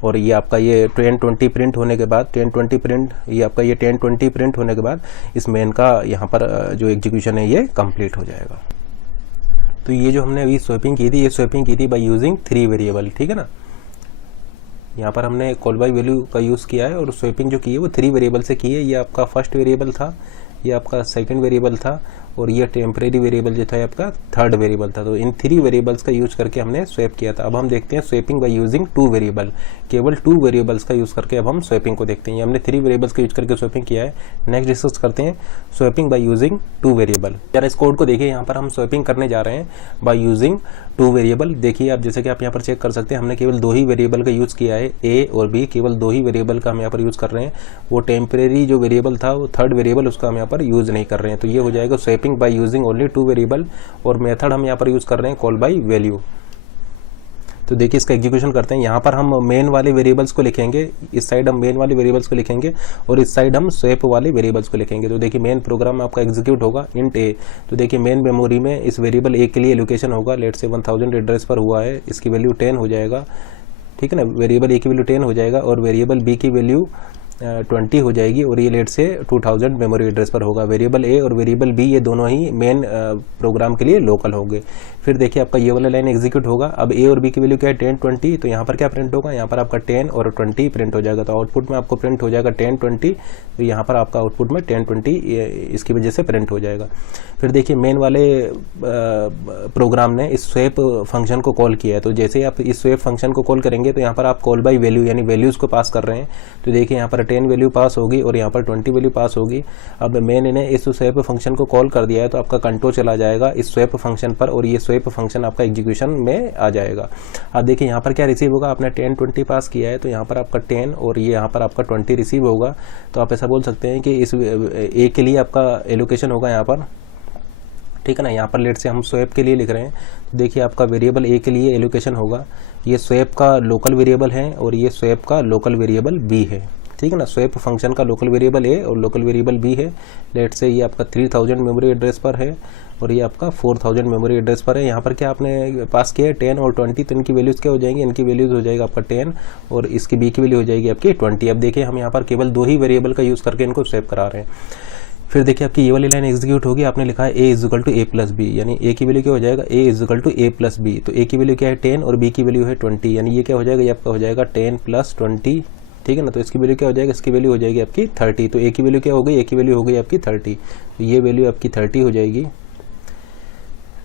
और ये आपका ये 10 20 प्रिंट होने के बाद 10 20 प्रिंट, ये आपका ये 10 20 प्रिंट होने के बाद इस मेन का यहाँ पर जो एग्जीक्यूशन है ये कंप्लीट हो जाएगा। तो ये जो हमने अभी स्वैपिंग की थी, ये स्वैपिंग की थी बाय यूजिंग 3 वेरिएबल, ठीक है ना। यहाँ पर हमने कॉल बाय वैल्यू का यूज़ किया है और स्वैपिंग जो की है वो 3 वेरिएबल से की है। ये आपका फर्स्ट वेरिएबल था, ये आपका सेकंड वेरिएबल था और ये टेम्परेरी वेरिएबल जो था आपका थर्ड वेरिएबल था। तो इन 3 वेरिएबल्स का यूज करके हमने स्वैप किया था। अब हम देखते हैं स्वैपिंग बाय यूजिंग 2 वेरिएबल। केवल 2 वेरिएबल्स का यूज करके अब हम स्वैपिंग को देखते हैं। ये हमने 3 वेरिएबल्स का यूज करके स्वैपिंग किया है। नेक्स्ट डिस्कस करते हैं स्वैपिंग बाय यूजिंग 2 वेरिएबल। यार इस कोड को देखिए, यहाँ पर हम स्वैपिंग करने जा रहे हैं बाय यूजिंग 2 वेरिएबल। देखिए आप, जैसे कि आप यहाँ पर चेक कर सकते हैं, हमने केवल 2 ही वेरिएबल का यूज किया है, ए और बी, केवल 2 ही वेरिएबल का हम यहाँ पर यूज कर रहे हैं। वो टेम्परेरी जो वेरिएबल था, वो थर्ड वेरिएबल, उसका हम यहाँ पर यूज नहीं कर रहे हैं। तो ये हो जाएगा swapping by using only 2 variable. और मेथड हम यहाँ पर यूज कर रहे हैं कॉल बाय वैल्यू। तो देखिए इसका एग्जीक्यूशन करते हैं। यहाँ पर हम मेन वाले वेरिएबल्स को लिखेंगे, इस साइड हम मेन वाले वेरिएबल्स को लिखेंगे और इस साइड हम स्वैप वाले वेरिएबल्स को लिखेंगे। तो देखिए मेन प्रोग्राम आपका एग्जीक्यूट होगा इंट ए। तो देखिए मेन मेमोरी में इस वेरिएबल ए के लिए एलोकेशन होगा, लेट से 1000 एड्रेस पर हुआ है, इसकी वैल्यू 10 हो जाएगा, ठीक है ना। वेरिएबल ए की वैल्यू 10 हो जाएगा और वेरिएबल बी की वैल्यू 20 हो जाएगी और ये लेट से 2000 मेमोरी एड्रेस पर होगा। वेरिएबल ए और वेरिएबल बी ये दोनों ही मेन प्रोग्राम के लिए लोकल होंगे। फिर देखिए आपका ये वाला लाइन एग्जीक्यूट होगा। अब ए और बी की वैल्यू क्या है 10 20, तो यहाँ पर क्या प्रिंट होगा, यहाँ पर आपका 10 और 20 प्रिंट हो जाएगा। तो आउटपुट में आपको प्रिंट हो जाएगा 10 20, तो यहाँ पर आपका आउटपुट में 10 20 इसकी वजह से प्रिंट हो जाएगा। फिर देखिए मेन वाले प्रोग्राम ने इस स्वैप फंक्शन को कॉल किया है। तो जैसे ही आप इस स्वैप फंक्शन को कॉल करेंगे तो यहाँ पर आप कॉल बाई वैल्यू यानी वैल्यूज को पास कर रहे हैं। तो देखिए यहाँ पर 10 वैल्यू पास होगी और यहाँ पर 20 वैल्यू पास होगी। अब मैंने ने इस स्वैप फंक्शन को कॉल कर दिया है तो आपका कंट्रोल चला जाएगा इस स्वैप फंक्शन पर और ये स्वैप फंक्शन आपका एग्जीक्यूशन में आ जाएगा। अब देखिए यहाँ पर क्या रिसीव होगा, आपने 10 20 पास किया है तो यहाँ पर आपका 10 और ये यहाँ पर आपका 20 रिसीव होगा। तो आप ऐसा बोल सकते हैं कि इस ए के लिए आपका एलोकेशन होगा यहाँ पर, ठीक है ना। यहाँ पर लेट से हम स्वैप के लिए लिख रहे हैं। तो देखिए आपका वेरिएबल ए के लिए एलोकेशन होगा, ये स्वैप का लोकल वेरिएबल है और ये स्वैप का लोकल वेरिएबल बी है, ठीक है ना। स्वैप फंक्शन का लोकल वेरिएबल ए और लोकल वेरिएबल बी है। लेट से ये आपका 3000 मेमोरी एड्रेस पर है और ये आपका 4000 मेमोरी एड्रेस पर है। यहाँ पर क्या आपने पास किया है 10 और 20, तो इनकी वैल्यूज़ क्या हो जाएंगी, इनकी वैल्यूज़ हो जाएगा आपका 10 और इसकी बी की वैल्यू हो जाएगी आपकी 20। अब देखिए हम यहाँ पर केवल 2 ही वेरिएबल का यूज़ करके इनको स्वैप करा रहे हैं। फिर देखिए आपकी ये वाली लाइन एग्जीक्यूट होगी, आपने लिखा है A is equal to A plus B, यानी ए की वैल्यू क्या हो जाएगा, A is equal to A plus B. तो ए की वैल्यू क्या है 10 और बी की वैल्यू है 20, यानी ये क्या हो जाएगा, ये आपका हो जाएगा 10 प्लस 20, ठीक है ना। तो इसकी वैल्यू क्या हो जाएगा, इसकी वैल्यू हो जाएगी आपकी 30। तो ए की वैल्यू क्या हो गई, ए की वैल्यू हो गई आपकी 30, तो ये वैल्यू आपकी 30 हो जाएगी,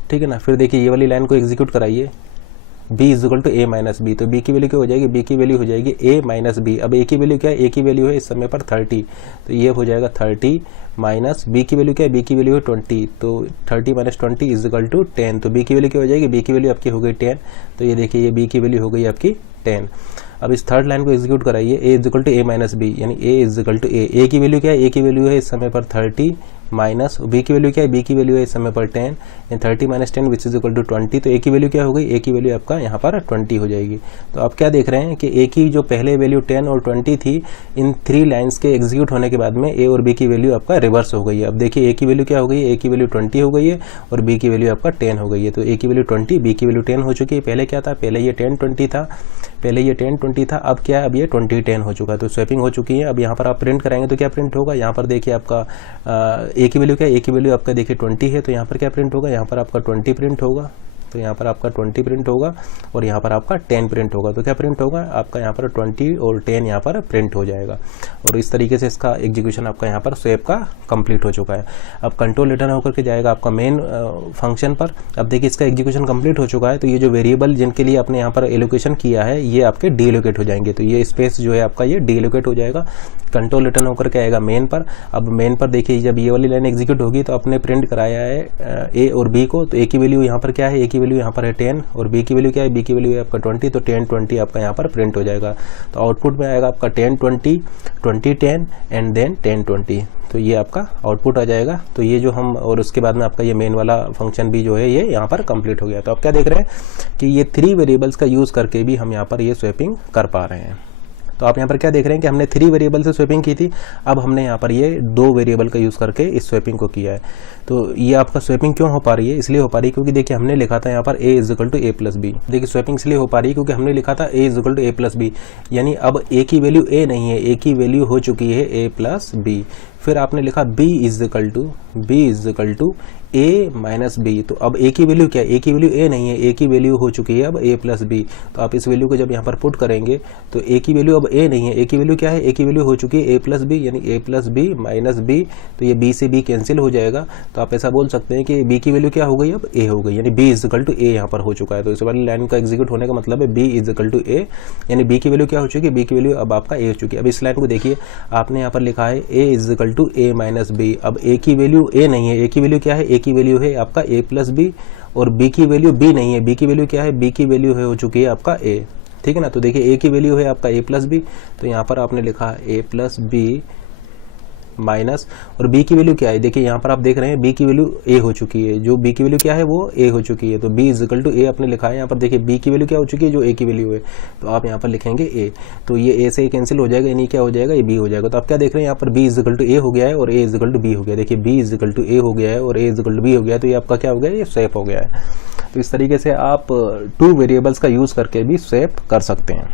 ठीक है ना। फिर देखिए ये वाली लाइन को एग्जीक्यूट कराइए, b is equal to A minus B. तो b की वैल्यू क्या हो जाएगी, b की वैल्यू हो जाएगी a माइनस बी। अब a की वैल्यू क्या है, a की वैल्यू है इस समय पर 30, तो ये हो जाएगा 30 माइनस b की वैल्यू क्या है, b की वैल्यू है 20, तो 30 माइनस 20 इज इक्वल टू 10। तो b की वैल्यू क्या हो जाएगी, b की वैल्यू आपकी हो गई 10, तो ये देखिए ये b की वैल्यू हो गई आपकी 10। अब इस थर्ड लाइन को एग्जीक्यूट कराइए, a is equal to A minus B, यानी a is equal to A की वैल्यू क्या है, a की वैल्यू है इस समय पर 30 माइनस बी की वैल्यू क्या है, बी की वैल्यू है इस समय पर 10, 30 minus 10 which is equal to 20। तो ए की वैल्यू क्या हो गई, ए की वैल्यू आपका यहाँ पर 20 हो जाएगी। तो आप क्या देख रहे हैं कि ए की जो पहले वैल्यू 10 और 20 थी, इन 3 लाइंस के एग्जीक्यूट होने के बाद में ए और बी की वैल्यू आपका रिवर्स हो गई है। अब देखिए ए की वैल्यू क्या हो गई है, ए की वैल्यू 20 हो गई है और बी की वैल्यू आपका 10 हो गई है। तो ए की वैल्यू 20, बी की वैल्यू 10 हो चुकी है। पहले क्या था, पहले ये 10 20 था, पहले ये 10 20 था, अब क्या है, अब ये 20 10 हो चुका है। तो स्वैपिंग हो चुकी है। अब यहाँ पर आप प्रिंट कराएंगे तो क्या प्रिंट होगा, यहाँ पर देखिए आपका ए की वैल्यू क्या है, ए की वैल्यू आपका देखिए 20 है, तो यहाँ पर क्या प्रिंट होगा, यहाँ पर आपका 20 प्रिंट होगा, तो यहाँ पर आपका 20 प्रिंट होगा और यहाँ पर आपका 10 प्रिंट होगा। तो क्या प्रिंट होगा आपका, यहाँ पर 20 और 10 यहाँ पर प्रिंट हो जाएगा। और इस तरीके से इसका एग्जीक्यूशन आपका यहाँ पर स्वैप का कंप्लीट हो चुका है। अब कंट्रोल रिटर्न होकर के जाएगा आपका मेन फंक्शन पर। अब देखिए इसका एग्जीक्यूशन कंप्लीट हो चुका है, तो ये जो वेरिएबल जिनके लिए आपने यहाँ पर एलोकेशन किया है ये आपके डी एलोकेट हो जाएंगे। तो ये स्पेस जो है आपका ये डी एलोकेट हो जाएगा। कंट्रोल रिटर्न होकर के आएगा मेन पर। अब मेन पर देखिए जब ये वाली लाइन एग्जीक्यूट होगी तो आपने प्रिंट कराया है ए और बी को। तो ए की वैल्यू यहाँ पर क्या है, ए की वैल्यू यहाँ पर है 10 और बी की वैल्यू क्या है, बी की वैल्यू है आपका 20, तो 10 20 आपका यहाँ पर प्रिंट हो जाएगा। तो आउटपुट में आएगा आपका 10 20 20 10 एंड देन 10 20, तो ये आपका आउटपुट आ जाएगा। तो ये जो हम, और उसके बाद में आपका ये मेन वाला फंक्शन भी जो है ये यहाँ पर कंप्लीट हो गया। तो आप क्या देख रहे हैं कि ये 3 वेरिएबल्स का यूज़ करके भी हम यहाँ पर ये स्वैपिंग कर पा रहे हैं। तो आप यहाँ पर क्या देख रहे हैं कि हमने 3 वेरिएबल से स्वैपिंग की थी, अब हमने यहाँ पर ये 2 वेरिएबल का यूज़ करके इस स्वैपिंग को किया है। तो ये आपका स्वैपिंग क्यों हो पा रही है, इसलिए हो पा रही है क्योंकि देखिए हमने लिखा था यहाँ पर a is equal to A plus B. देखिए स्वैपिंग इसलिए हो पा रही है क्योंकि हमने लिखा था a is equal to A plus B, यानी अब a की वैल्यू a नहीं है, a की वैल्यू हो चुकी है a प्लस बी। फिर आपने लिखा b is equal to a minus B. तो अब a की वैल्यू क्या है, a की वैल्यू a नहीं है, a की वैल्यू हो चुकी है अब a प्लस बी। तो आप इस वैल्यू को जब यहाँ पर पुट करेंगे तो a की वैल्यू अब a नहीं है, a की वैल्यू क्या है, a की वैल्यू हो चुकी है a प्लस बी, यानी a plus B minus B. तो ये b से b कैंसिल हो जाएगा। तो आप ऐसा बोल सकते हैं कि b की वैल्यू क्या हो गई, अब a हो गई, यानी b is equal to a यहाँ पर हो चुका है। तो इस वाली लाइन का एग्जीक्यूट होने का मतलब है b is equal to a, यानी b की वैल्यू क्या हो चुकी है, b की वैल्यू अब आपका a हो चुकी है। अब इस लाइन को देखिए, आपने यहाँ पर लिखा है a is equal to a minus B. अब a की वैल्यू a नहीं है, a की वैल्यू क्या है, a की वैल्यू है आपका a प्लस बी, और b की वैल्यू b नहीं है, b की वैल्यू क्या है, b की वैल्यू है हो चुकी है आपका a, ठीक है ना। तो देखिए a की वैल्यू है आपका a प्लस बी, तो यहाँ पर आपने लिखा a प्लस बी माइनस, और b की वैल्यू क्या है, देखिए यहाँ पर आप देख रहे हैं b की वैल्यू a हो चुकी है, जो b की वैल्यू क्या है वो a हो चुकी है, तो b is equal to a आपने लिखा है। यहाँ पर देखिए b की वैल्यू क्या हो चुकी है, जो a की वैल्यू है, तो आप यहाँ पर लिखेंगे a, तो ये a से कैंसिल हो जाएगा, यानी क्या हो जाएगा, ये b हो जाएगा। तो आप क्या देख रहे हैं यहाँ पर b is equal to a हो गया है और a is equal to b हो गया। देखिए b is equal to a हो गया है और a is equal to b हो गया, तो ये आपका क्या हो गया, ये स्वैप हो गया है। तो इस तरीके से आप 2 वेरिएबल्स का यूज़ करके भी स्वैप कर सकते हैं।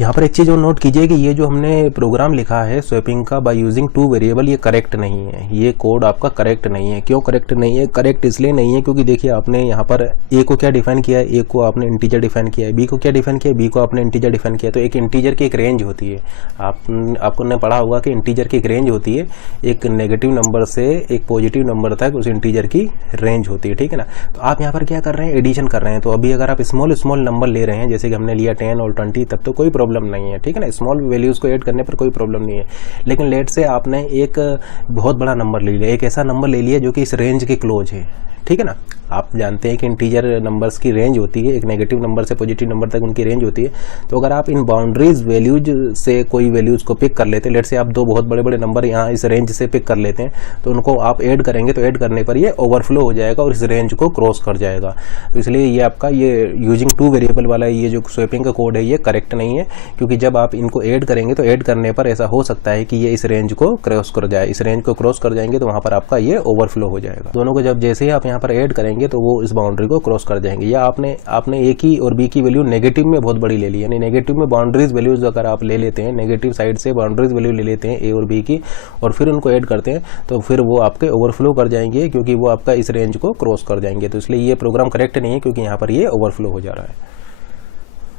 यहाँ पर एक चीज़ और नोट कीजिए कि ये जो हमने प्रोग्राम लिखा है स्वैपिंग का बाय यूजिंग 2 वेरिएबल, ये करेक्ट नहीं है, ये कोड आपका करेक्ट नहीं है। क्यों करेक्ट नहीं है? करेक्ट इसलिए नहीं है क्योंकि देखिए आपने यहाँ पर a को क्या डिफाइन किया है, a को आपने इंटीजर डिफाइन किया है, b को क्या डिफाइन किया है, b को आपने इंटीजर डिफाइन किया है। तो एक इंटीजर की एक रेंज होती है, आपको ने पढ़ा होगा कि इंटीजर की एक रेंज होती है, एक नेगेटिव नंबर से एक पॉजिटिव नंबर तक उस इंटीजर की रेंज होती है, ठीक है ना। तो आप यहाँ पर क्या कर रहे हैं, एडिशन कर रहे हैं। तो अभी अगर आप स्मॉल नंबर ले रहे हैं, जैसे कि हमने लिया 10 और 20, तब तो कोई प्रॉब्लम नहीं है, ठीक है ना, स्मॉल वैल्यूज़ को ऐड करने पर कोई प्रॉब्लम नहीं है। लेकिन लेट से आपने एक बहुत बड़ा नंबर ले लिया, एक ऐसा नंबर ले लिया जो कि इस रेंज के क्लोज है, ठीक है ना। आप जानते हैं कि इंटीजर नंबर्स की रेंज होती है, एक नेगेटिव नंबर से पॉजिटिव नंबर तक उनकी रेंज होती है। तो अगर आप इन बाउंड्रीज वैल्यूज से कोई वैल्यूज़ को पिक कर लेते हैं, लेट से आप 2 बहुत बड़े बड़े नंबर यहाँ इस रेंज से पिक कर लेते हैं, तो उनको आप ऐड करेंगे, तो ऐड करने पर ये ओवरफ्लो हो जाएगा और इस रेंज को क्रॉस कर जाएगा। तो इसलिए ये आपका ये यूजिंग 2 वेरिएबल वाला ये जो स्वैपिंग का कोड है ये करेक्ट नहीं है, क्योंकि जब आप इनको ऐड करेंगे तो ऐड करने पर ऐसा हो सकता है कि ये इस रेंज को क्रॉस कर जाए। इस रेंज को क्रॉस कर जाएंगे तो वहाँ पर आपका ये ओवरफ्लो हो जाएगा। दोनों को जब जैसे ही आप यहाँ पर ऐड करेंगे तो वो इस बाउंड्री को क्रॉस कर जाएंगे। या आपने ए की और बी की वैल्यू नेगेटिव में बहुत बड़ी ले ली, यानी नेगेटिव में बाउंड्रीज वैल्यूज अगर आप ले लेते हैं, नेगेटिव साइड से बाउंड्रीज वैल्यू ले लेते हैं ए और बी की, और फिर उनको ऐड करते हैं, तो फिर वो आपके ओवरफ्लो कर जाएंगे, क्योंकि वो आपका इस रेंज को क्रॉस कर जाएंगे। तो इसलिए ये प्रोग्राम करेक्ट नहीं है, क्योंकि यहाँ पर ये ओवरफ्लो हो जा रहा है।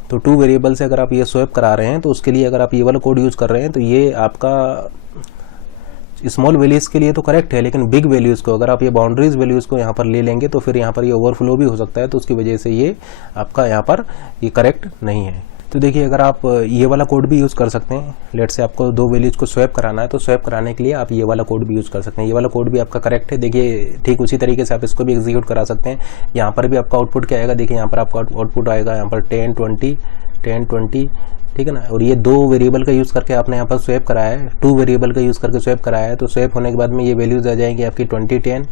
तो 2 वेरिएबल से अगर आप ये स्वैप करा रहे हैं, तो उसके लिए अगर आप ये वाला कोड यूज़ कर रहे हैं, तो ये आपका स्मॉल वैल्यूज़ के लिए तो करेक्ट है, लेकिन बिग वैल्यूज़ को अगर आप ये बाउंड्रीज वैल्यूज़ को यहाँ पर ले लेंगे तो फिर यहाँ पर ये ओवरफ्लो भी हो सकता है। तो उसकी वजह से ये आपका यहाँ पर ये करेक्ट नहीं है। तो देखिए अगर आप ये वाला कोड भी यूज़ कर सकते हैं, लेट से आपको 2 वैल्यूज़ को स्वैप कराना है, तो स्वैप कराने के लिए आप ये वाला कोड भी यूज़ कर सकते हैं। ये वाला कोड भी आपका करेक्ट है। देखिए ठीक उसी तरीके से आप इसको भी एग्जीक्यूट करा सकते हैं। यहाँ पर भी आपका आउटपुट क्या आएगा, देखिए यहाँ पर आपका आउटपुट आएगा यहाँ पर 10 20, ठीक है ना। और ये 2 वेरिएबल का यूज़ करके आपने यहाँ पर स्वैप कराया है, 2 वेरिएबल का यूज़ करके स्वैप कराया है। तो स्वैप होने के बाद में ये वैल्यूज़ आ जाएंगी आपकी 20 10,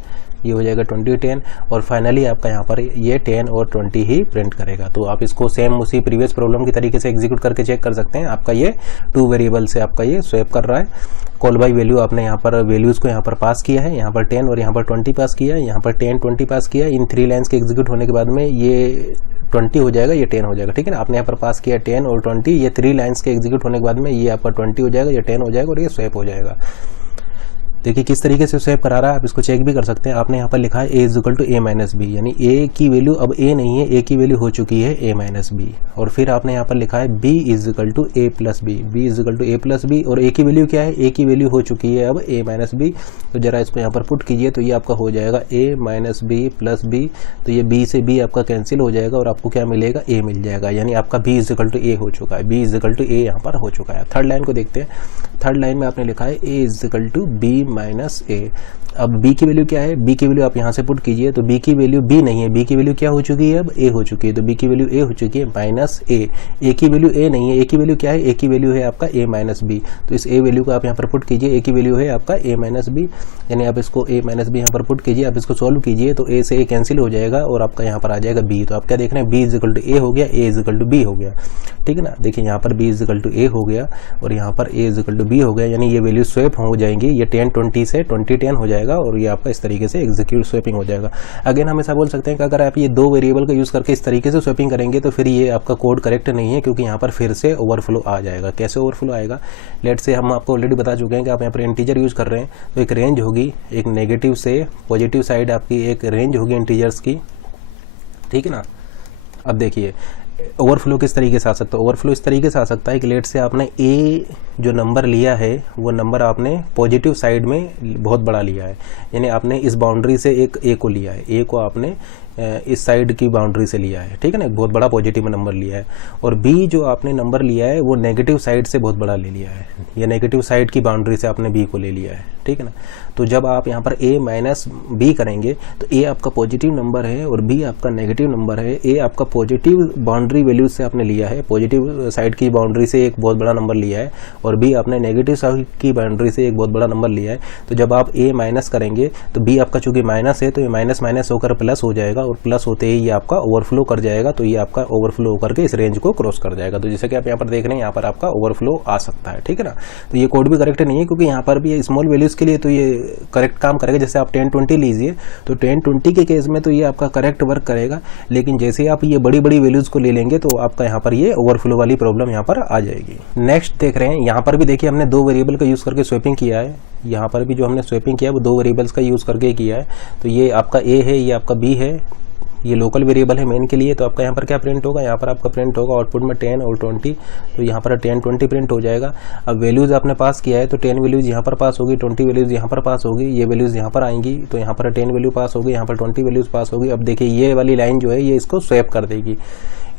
ये हो जाएगा 20 10, और फाइनली आपका यहाँ पर ये 10 और 20 ही प्रिंट करेगा। तो आप इसको सेम उसी प्रीवियस प्रॉब्लम की तरीके से एग्जीक्यूट करके चेक कर सकते हैं। आपका ये 2 वेरिएबल से आपका ये स्वैप कर रहा है। कॉल बाई वैल्यू आपने यहाँ पर वैल्यूज़ को यहाँ पर पास किया है, यहाँ पर 10 और यहाँ पर 20 पास किया है, यहाँ पर 10 20 पास किया। इन 3 लाइन्स के एग्जीक्यूट होने के बाद में ये 20 हो जाएगा, ये 10 हो जाएगा, ठीक है ना। आपने यहाँ पर पास किया 10 और 20, ये 3 लाइन्स के एग्जीक्यूट होने के बाद में ये आपका 20 हो जाएगा, ये 10 हो जाएगा और ये स्वैप हो जाएगा। देखिए किस तरीके से स्वैप करा रहा है, आप इसको चेक भी कर सकते हैं। आपने यहाँ पर लिखा है a is equal to a minus B, यानी a की वैल्यू अब a नहीं है, a की वैल्यू हो चुकी है a माइनस बी। और फिर आपने यहाँ पर लिखा है b is equal to a plus B, b is equal to a plus B, और a की वैल्यू क्या है, a की वैल्यू हो चुकी है अब a माइनस बी। तो जरा इसको यहाँ पर पुट कीजिए, तो ये आपका हो जाएगा a minus B plus B, तो ये b से b आपका कैंसिल हो जाएगा और आपको क्या मिलेगा, a मिल जाएगा, यानी आपका b is equal to a हो चुका है, b is equal to a यहाँ पर हो चुका है। थर्ड लाइन को देखते हैं। थर्ड लाइन में आपने लिखा है a is equal to b minus a। अब b की वैल्यू क्या है, b की वैल्यू आप यहाँ से पुट कीजिए, तो b की वैल्यू b नहीं है, b की वैल्यू क्या हो चुकी है, अब a हो चुकी है, तो b की वैल्यू a हो चुकी है माइनस a की वैल्यू a नहीं है, a की वैल्यू क्या है, a की वैल्यू है आपका a माइनस बी। तो इस a वैल्यू को आप यहाँ पर पुट कीजिए, a की वैल्यू है आपका a माइनस बी, यानी आप इसको a माइनस बी यहाँ पर पुट कीजिए। आप इसको सॉल्व कीजिए तो a से a कैंसिल हो जाएगा और आपका यहाँ पर आ जाएगा b। तो आप क्या देख रहे हैं, b is equal to a हो गया, a is equal to b हो गया, ठीक है ना। देखिए यहाँ पर b is equal to a हो गया और यहाँ पर a is equal to b हो गया, यानी ये वैल्यू स्वैप हो जाएंगी, ये 10 20 से 20 10 हो जाएगा और ये आपका इस तरीके से एग्जीक्यूट स्वैपिंग हो जाएगा। अगेन हम ऐसा बोल सकते हैं कि अगर आप ये 2 वेरिएबल का यूज़ करके इस तरीके से स्वैपिंग करेंगे तो फिर ये आपका कोड करेक्ट नहीं है, क्योंकि यहाँ पर फिर से ओवरफ्लो आ जाएगा। कैसे ओवरफ्लो आएगा, लेट से हम आपको ऑलरेडी बता चुके हैं कि आप यहाँ पर इंटीजर यूज़ कर रहे हैं, तो एक रेंज होगी, एक नेगेटिव से पॉजिटिव साइड आपकी एक रेंज होगी इंटीजर्स की, ठीक है ना। अब देखिए ओवरफ्लो किस तरीके से आ सकता है, ओवरफ्लो इस तरीके से आ सकता है कि लेट से आपने ए जो नंबर लिया है वो नंबर आपने पॉजिटिव साइड में बहुत बड़ा लिया है, यानी आपने इस बाउंड्री से एक ए को लिया है, ए को आपने इस साइड की बाउंड्री से लिया है, ठीक है ना, बहुत बड़ा पॉजिटिव नंबर लिया है। और बी जो आपने नंबर लिया है वो नेगेटिव साइड से बहुत बड़ा ले लिया है, या नेगेटिव साइड की बाउंड्री से आपने बी को ले लिया है, ठीक है ना। तो जब आप यहाँ पर a माइनस बी करेंगे तो a आपका पॉजिटिव नंबर है और b आपका नेगेटिव नंबर है। a आपका पॉजिटिव बाउंड्री वैल्यूज से आपने लिया है, पॉजिटिव साइड की बाउंड्री से एक बहुत बड़ा नंबर लिया है, और b आपने नेगेटिव साइड की बाउंड्री से एक बहुत बड़ा नंबर लिया है। तो जब आप a माइनस करेंगे तो b आपका चूंकि माइनस है तो ये माइनस माइनस होकर प्लस हो जाएगा, और प्लस होते ही ये आपका ओवरफ्लो कर जाएगा, तो ये आपका ओवरफ्लो होकर के इस रेंज को क्रॉस कर जाएगा। तो जैसे कि आप यहाँ पर देख रहे हैं, यहाँ पर आपका ओवरफ्लो आ सकता है, ठीक है ना। तो ये कोड भी करेक्ट नहीं है, क्योंकि यहाँ पर भी स्मॉल वैल्यूज के लिए तो ये करेक्ट काम करेगा। जैसे आप 10-20 लीजिए तो 10-20 के केस में तो ये आपका करेक्ट वर्क करेगा, लेकिन जैसे आप ये बड़ी बड़ी वैल्यूज को ले लेंगे तो आपका यहाँ पर ये ओवरफ्लो वाली प्रॉब्लम यहाँ पर आ जाएगी। नेक्स्ट देख रहे हैं, यहाँ पर भी देखिए हमने 2 वेरिएबल का यूज करके स्वैपिंग किया है। यहाँ पर भी जो हमने स्वैपिंग किया है वो 2 वेरिएबल्स का यूज करके किया है। तो ये आपका a है, ये आपका b है, ये लोकल वेरिएबल है मेन के लिए। तो आपका यहाँ पर क्या प्रिंट होगा, यहाँ पर आपका प्रिंट होगा आउटपुट में 10 और 20, तो यहाँ पर 10-20 प्रिंट हो जाएगा। अब वैल्यूज़ आपने पास किया है तो 10 वैल्यूज़ यहाँ पर पास होगी, 20 वैल्यूज़ यहाँ पर पास होगी, ये वैल्यूज़ यहाँ पर आएंगी, तो यहाँ पर 10 वैल्यू पास होगी, यहाँ पर 20 वैल्यूज़ पास होगी। अब देखिए ये वाली लाइन जो है ये इसको स्वैप कर देगी,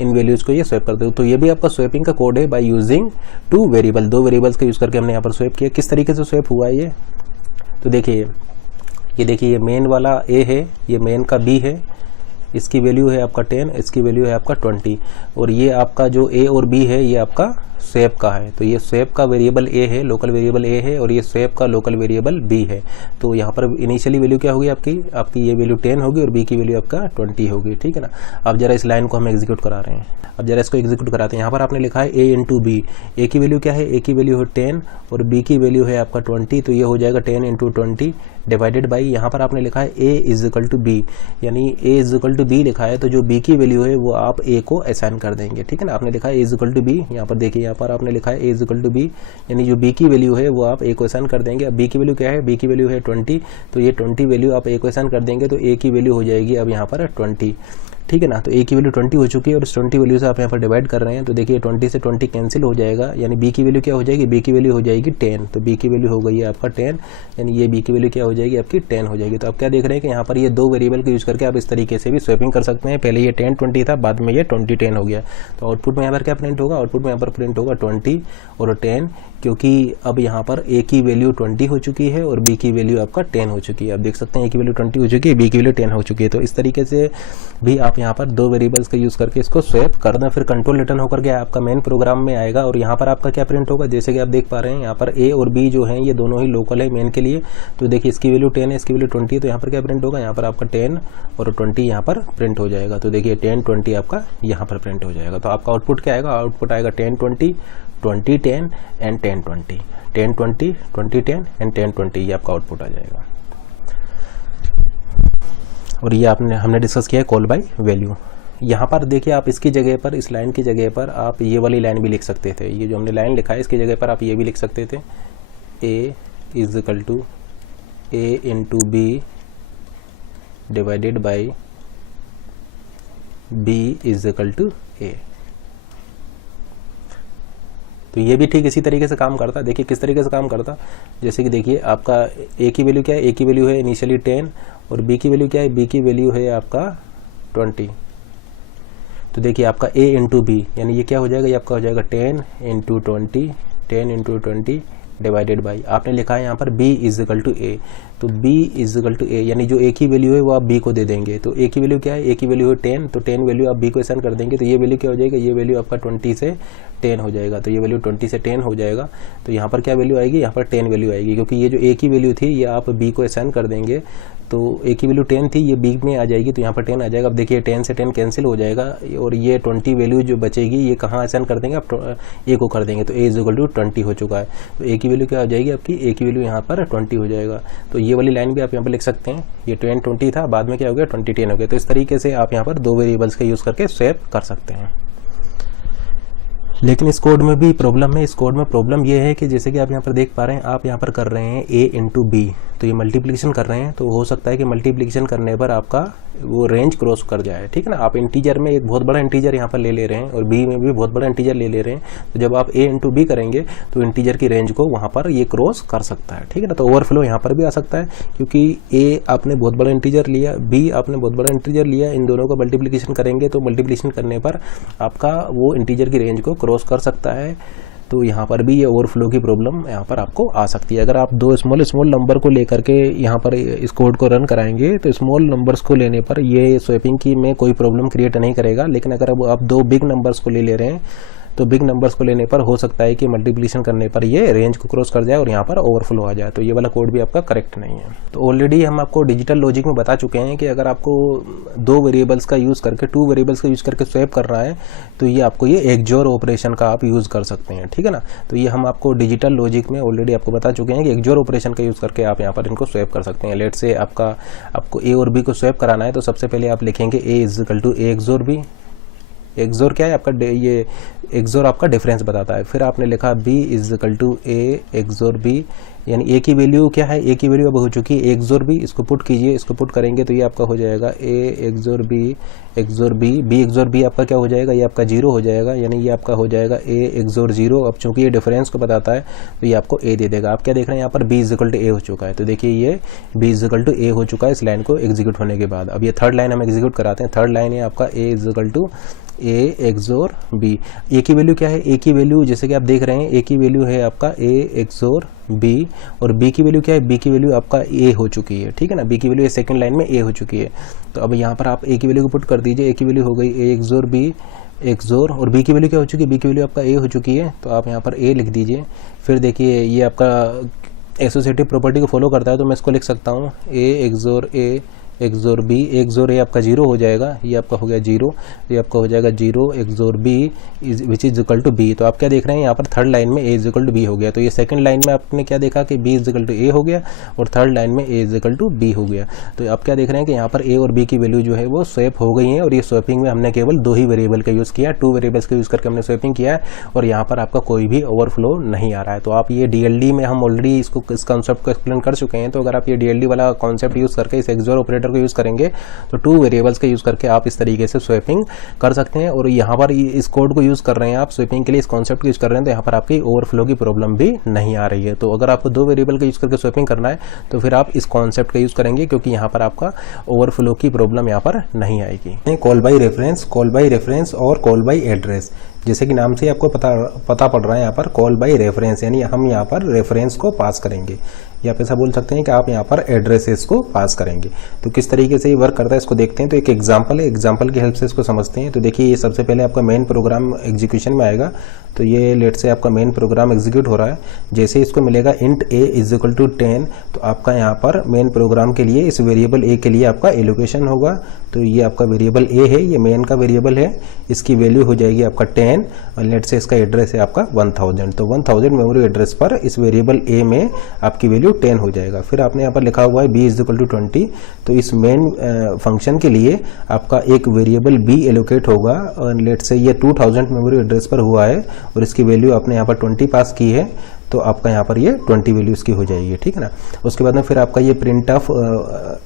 इन वैल्यूज़ को ये स्वैप कर देगी। तो ये भी आपका स्वैपिंग का कोड है, बाय यूजिंग 2 वेरिएबल, 2 वेरिएबल्स का यूज़ करके हमने यहाँ पर स्वैप किया। किस तरीके से स्वैप हुआ है ये, तो देखिए ये मेन वाला a है, ये मेन का b है, इसकी वैल्यू है आपका 10, इसकी वैल्यू है आपका 20, और ये आपका जो a और b है ये आपका स्वैप का है। तो ये स्वैप का वेरिएबल a है, लोकल वेरिएबल a है, और ये स्वैप का लोकल वेरिएबल b है। तो यहाँ पर इनिशियली वैल्यू क्या होगी आपकी ये वैल्यू 10 होगी और b की वैल्यू आपका 20 होगी, ठीक है ना। अब जरा इस लाइन को हम एग्जीक्यूट करा रहे हैं, अब जरा इसको एग्जीक्यूट कराते हैं। यहाँ पर आपने लिखा है a इंटू बी, a की वैल्यू क्या है, a की वैल्यू है 10 और b की वैल्यू है आपका 20, तो ये हो जाएगा 10 इंटू 20 डिवाइडेड बाई, यहाँ पर आपने लिखा है a is equal to B, यानी a is equal to B लिखा है, तो जो b की वैल्यू है वो आप a को असाइन कर देंगे, ठीक है ना। आपने लिखा है a is equal to B, यहाँ पर देखिए यहाँ पर आपने लिखा है a is equal to B, यानी जो b की वैल्यू है वो आप a को असाइन कर देंगे। अब b की वैल्यू क्या है, b की वैल्यू है 20, तो ये 20 वैल्यू आप a को असाइन कर देंगे, तो a की वैल्यू हो जाएगी अब यहाँ पर 20, ठीक है ना। तो a की वैल्यू 20 हो चुकी है और इस 20 वैल्यू से आप यहाँ पर डिवाइड कर रहे हैं, तो देखिए 20 से 20 कैंसिल हो जाएगा, यानी b की वैल्यू क्या हो जाएगी, b की वैल्यू हो जाएगी 10, तो b की वैल्यू हो गई है आपका 10, यानी ये b की वैल्यू क्या हो जाएगी आपकी 10 हो जाएगी। तो आप क्या देख रहे हैं कि यहाँ पर ये 2 वेरिएबल को यूज करके आप इस तरीके से भी स्वैपिंग कर सकते हैं। पहले ये 10-20 था, बाद में ये 20-10 हो गया। तो आउटपुट में यहाँ पर क्या प्रिंट होगा, आउटपुट में यहाँ पर प्रिंट होगा 20 और 10, क्योंकि अब यहाँ पर a की वैल्यू 20 हो चुकी है और b की वैल्यू आपका 10 हो चुकी है। आप देख सकते हैं a की वैल्यू 20 हो चुकी है, b की वैल्यू 10 हो चुकी है। तो इस तरीके से भी आप यहाँ पर 2 वेरिएबल्स का यूज़ करके इसको स्वैप कर दें, फिर कंट्रोल रिटर्न होकर के आपका मेन प्रोग्राम में आएगा। और यहाँ पर आपका क्या प्रिंट होगा, जैसे कि आप देख पा रहे हैं यहाँ पर a और b जो हैं ये दोनों ही लोकल है मेन के लिए। तो देखिए इसकी वैल्यू 10 है, इसकी वैल्यू 20 है, तो यहाँ पर क्या प्रिंट होगा, यहाँ पर आपका 10 और 20 यहाँ पर प्रिंट हो जाएगा। तो देखिए 10-20 आपका यहाँ पर प्रिंट हो जाएगा। तो आपका आउटपुट क्या आएगा, आउटपुट आएगा 10-20, 20-10 एंड 10-20, 10-20, 20-10 एंड 10-20, ये आपका आउटपुट आ जाएगा। और ये हमने डिस्कस किया है कॉल बाय वैल्यू। यहाँ पर देखिए आप इसकी जगह पर, इस लाइन की जगह पर आप ये वाली लाइन भी लिख सकते थे, ये जो हमने लाइन लिखा है इसकी जगह पर आप ये भी लिख सकते थे, a is equal to a into B divided by b is equal to a। तो ये भी ठीक इसी तरीके से काम करता। देखिए किस तरीके से काम करता, जैसे कि देखिए आपका a की वैल्यू क्या है, a की वैल्यू है इनिशियली 10 और b की वैल्यू क्या है, b की वैल्यू है आपका 20। तो देखिए आपका a इंटू बी, यानी ये क्या हो जाएगा, ये आपका हो जाएगा 10 इंटू 20, 10 इंटू 20 डिवाइडेड बाई, आपने लिखा है यहाँ पर b is equal to a, तो b is equal to a, यानी जो a की वैल्यू है वो आप b को दे देंगे। तो a की वैल्यू क्या है, a की वैल्यू है 10, तो 10 वैल्यू आप b को असाइन कर देंगे, तो ये वैल्यू क्या हो जाएगा, ये वैल्यू आपका 20 से 10 हो जाएगा। तो ये वैल्यू 20 से 10 हो जाएगा, तो यहाँ पर क्या वैल्यू आएगी, यहाँ पर 10 वैल्यू आएगी, क्योंकि ये जो a की वैल्यू थी ये आप b को असाइन कर देंगे, तो a की वैल्यू 10 थी, ये b में आ जाएगी, तो यहाँ पर 10 आ जाएगा। अब देखिए 10 से 10 कैंसिल हो जाएगा और ये 20 वैल्यू जो बचेगी ये कहाँ असाइन कर देंगे, आप a को कर देंगे, तो a इज इक्वल टू 20 हो चुका है। तो a की वैल्यू क्या हो जाएगी आपकी, a की वैल्यू यहाँ पर 20 हो जाएगा। तो ये वाली लाइन भी आप यहाँ पर लिख सकते हैं, ये 10-20 था, बाद में क्या हो गया 20-10 हो गया। तो इस तरीके से आप यहाँ पर 2 वेरिएबल्स का यूज़ करके स्वैप कर सकते हैं। लेकिन इस कोड में भी प्रॉब्लम है। इस कोड में प्रॉब्लम ये है कि जैसे कि आप यहाँ पर देख पा रहे हैं, आप यहाँ पर कर रहे हैं a इंटू बी, तो ये मल्टीप्लिकेशन कर रहे हैं, तो हो सकता है कि मल्टीप्लिकेशन करने पर आपका वो रेंज क्रॉस कर जाए, ठीक है ना। आप इंटीजर में एक बहुत बड़ा इंटीजर यहाँ पर ले रहे हैं और b में भी बहुत बड़ा इंटीजर ले रहे हैं, तो जब आप a इंटू बी करेंगे तो इंटीजर की रेंज को वहाँ पर ये क्रॉस कर सकता है, ठीक है ना। तो ओवरफ्लो यहाँ पर भी आ सकता है, क्योंकि a आपने बहुत बड़ा इंटीजर लिया, b आपने बहुत बड़ा इंटीजर लिया, इन दोनों का मल्टीप्लिकेशन करेंगे तो मल्टीप्लिकेशन करने पर आपका वो इंटीजर की रेंज को क्रॉस कर सकता है। तो यहाँ पर भी ये ओवरफ्लो की प्रॉब्लम यहाँ पर आपको आ सकती है। अगर आप दो स्मॉल नंबर को लेकर के यहाँ पर इस कोड को रन कराएंगे तो स्मॉल नंबर्स को लेने पर ये स्वैपिंग की में कोई प्रॉब्लम क्रिएट नहीं करेगा। लेकिन अगर अब आप दो बिग नंबर्स को ले रहे हैं तो बिग नंबर्स को लेने पर हो सकता है कि मल्टीप्लिकेशन करने पर ये रेंज को क्रॉस कर जाए और यहाँ पर ओवरफ्लो आ जाए, तो ये वाला कोड भी आपका करेक्ट नहीं है। तो ऑलरेडी हम आपको डिजिटल लॉजिक में बता चुके हैं कि अगर आपको दो वेरिएबल्स का यूज़ करके, टू वेरिएबल्स का यूज़ करके स्वैप कर रहा है तो ये आपको ये एक्सओर ऑपरेशन का आप यूज़ कर सकते हैं, ठीक है ना। तो ये हम आपको डिजिटल लॉजिक में ऑलरेडी आपको बता चुके हैं कि एक्सओर ऑपरेशन का यूज़ करके आप यहाँ पर इनको स्वैप कर सकते हैं। लेट से आपको ए और बी को स्वैप कराना है, तो सबसे पहले आप लिखेंगे A is equal to A XOR B. XOR क्या है आपका, ये एक्सओर आपका डिफरेंस बताता है। फिर आपने लिखा b is equal to A XOR B, यानी a की वैल्यू क्या है, a की वैल्यू अब हो चुकी है एक्सओर b, इसको पुट कीजिए, इसको पुट करेंगे तो ये आपका हो जाएगा a XOR b XOR b, b XOR b आपका क्या हो जाएगा, ये आपका 0 हो जाएगा, यानी ये आपका हो जाएगा a एक्सओर 0। अब चूंकि ये डिफरेंस को बताता है तो ये आपको a दे देगा। आप क्या देख रहे हैं यहाँ पर b is equal to a हो चुका है, तो देखिए ये b is equal to a हो चुका है इस लाइन को एग्जीक्यूट होने के बाद। अब ये थर्ड लाइन हम एग्जीक्यूट कराते हैं। थर्ड लाइन है आपका a is equal to a XOR b। a की वैल्यू क्या है, a की वैल्यू जैसे कि आप देख रहे हैं a की वैल्यू है आपका a एक्सओर b, और b की वैल्यू क्या है, b की वैल्यू आपका a हो चुकी है, ठीक है ना। b की वैल्यू सेकंड लाइन में a हो चुकी है, तो अब यहाँ पर आप a की वैल्यू को पुट कर दीजिए। a की वैल्यू हो गई a एक्सओर b एक्सओर, और b की वैल्यू क्या हो चुकी है, b की वैल्यू आपका a हो चुकी है, तो आप यहाँ पर a लिख दीजिए। फिर देखिए ये आपका एसोसिएटिव प्रॉपर्टी को फॉलो करता है, तो मैं इसको लिख सकता हूँ a XOR a XOR B. XOR A आपका 0 हो जाएगा, ये आपका हो गया 0, ये आपका हो जाएगा 0 XOR B which is equal to B. तो आप क्या देख रहे हैं यहाँ पर थर्ड लाइन में ए इज इक्वल टू बी हो गया, तो ये सेकंड लाइन में आपने क्या देखा कि बी इज इक्वल टू ए हो गया और थर्ड लाइन में ए इज इक्वल टू बी हो गया। तो आप क्या देख रहे हैं कि यहाँ पर ए और बी की वैल्यू जो है वो स्वैप हो गई है, और ये स्वैपिंग में हमने केवल दो ही वेरिएबल का यूज़ किया, टू वेरिएबल्स का यूज़ करके हमने स्वैपिंग किया है, और यहाँ पर आपका कोई भी ओवरफ्लो नहीं आ रहा है। तो आप ये डीएलडी में हम ऑलरेडी इस कॉन्सेप्ट को एक्सप्लेन कर चुके हैं, तो अगर आप ये डीएलडी वाला कॉन्सेप्ट यूज़ करके इस एक्सओर ऑपरेटर को यूज़ करेंगे तो टू वेरिएबल्स का यूज करके आप इस तरीके से स्वैपिंग कर सकते हैं। और यहाँ पर इस कोड को यूज कर रहे हैं आप स्वैपिंग के लिए, इस कॉन्सेप्ट को यूज कर रहे हैं, तो यहाँ पर आपकी ओवरफ्लो की प्रॉब्लम भी नहीं आ रही है। तो अगर आपको दो वेरिएबल का यूज करके स्वैपिंग करना है तो फिर आप इस कॉन्सेप्ट का यूज करेंगे, क्योंकि यहाँ पर आपका ओवरफ्लो की प्रॉब्लम यहाँ पर नहीं आएगी। कॉल बाई रेफरेंस और कॉल बाई एड्रेस, जैसे कि नाम से आपको पता पड़ रहा है यहाँ पर कॉल बाई रेफरेंस, यानी हम यहाँ पर रेफरेंस को पास करेंगे, या आप ऐसा बोल सकते हैं कि आप यहाँ पर एड्रेसेस को पास करेंगे। तो किस तरीके से ये वर्क करता है इसको देखते हैं। तो एक एग्जांपल है, एग्जांपल की हेल्प से इसको समझते हैं। तो देखिए ये सबसे पहले आपका मेन प्रोग्राम एग्जीक्यूशन में आएगा, तो ये लेट से आपका मेन प्रोग्राम एग्जीक्यूट हो रहा है। जैसे इसको मिलेगा int a is equal to 10, तो आपका यहाँ पर मेन प्रोग्राम के लिए इस वेरिएबल a के लिए आपका एलोकेशन होगा। तो ये आपका वेरिएबल a है, ये मेन का वेरिएबल है, इसकी वैल्यू हो जाएगी आपका 10, और लेट से इसका एड्रेस है आपका 1000। तो 1000 मेमोरी एड्रेस पर इस वेरिएबल a में आपकी वैल्यू 10 हो जाएगा। फिर आपने यहाँ पर लिखा हुआ है b इज इक्वल टू 20, तो इस मेन फंक्शन के लिए आपका एक वेरिएबल b एलोकेट होगा, और लेट से ये 2000 मेमोरी एड्रेस पर हुआ है और इसकी वैल्यू आपने यहाँ पर 20 पास की है, तो आपका यहाँ पर ये 20 वैल्यू इसकी हो जाएगी, ठीक है ना। उसके बाद में फिर आपका ये प्रिंट ऑफ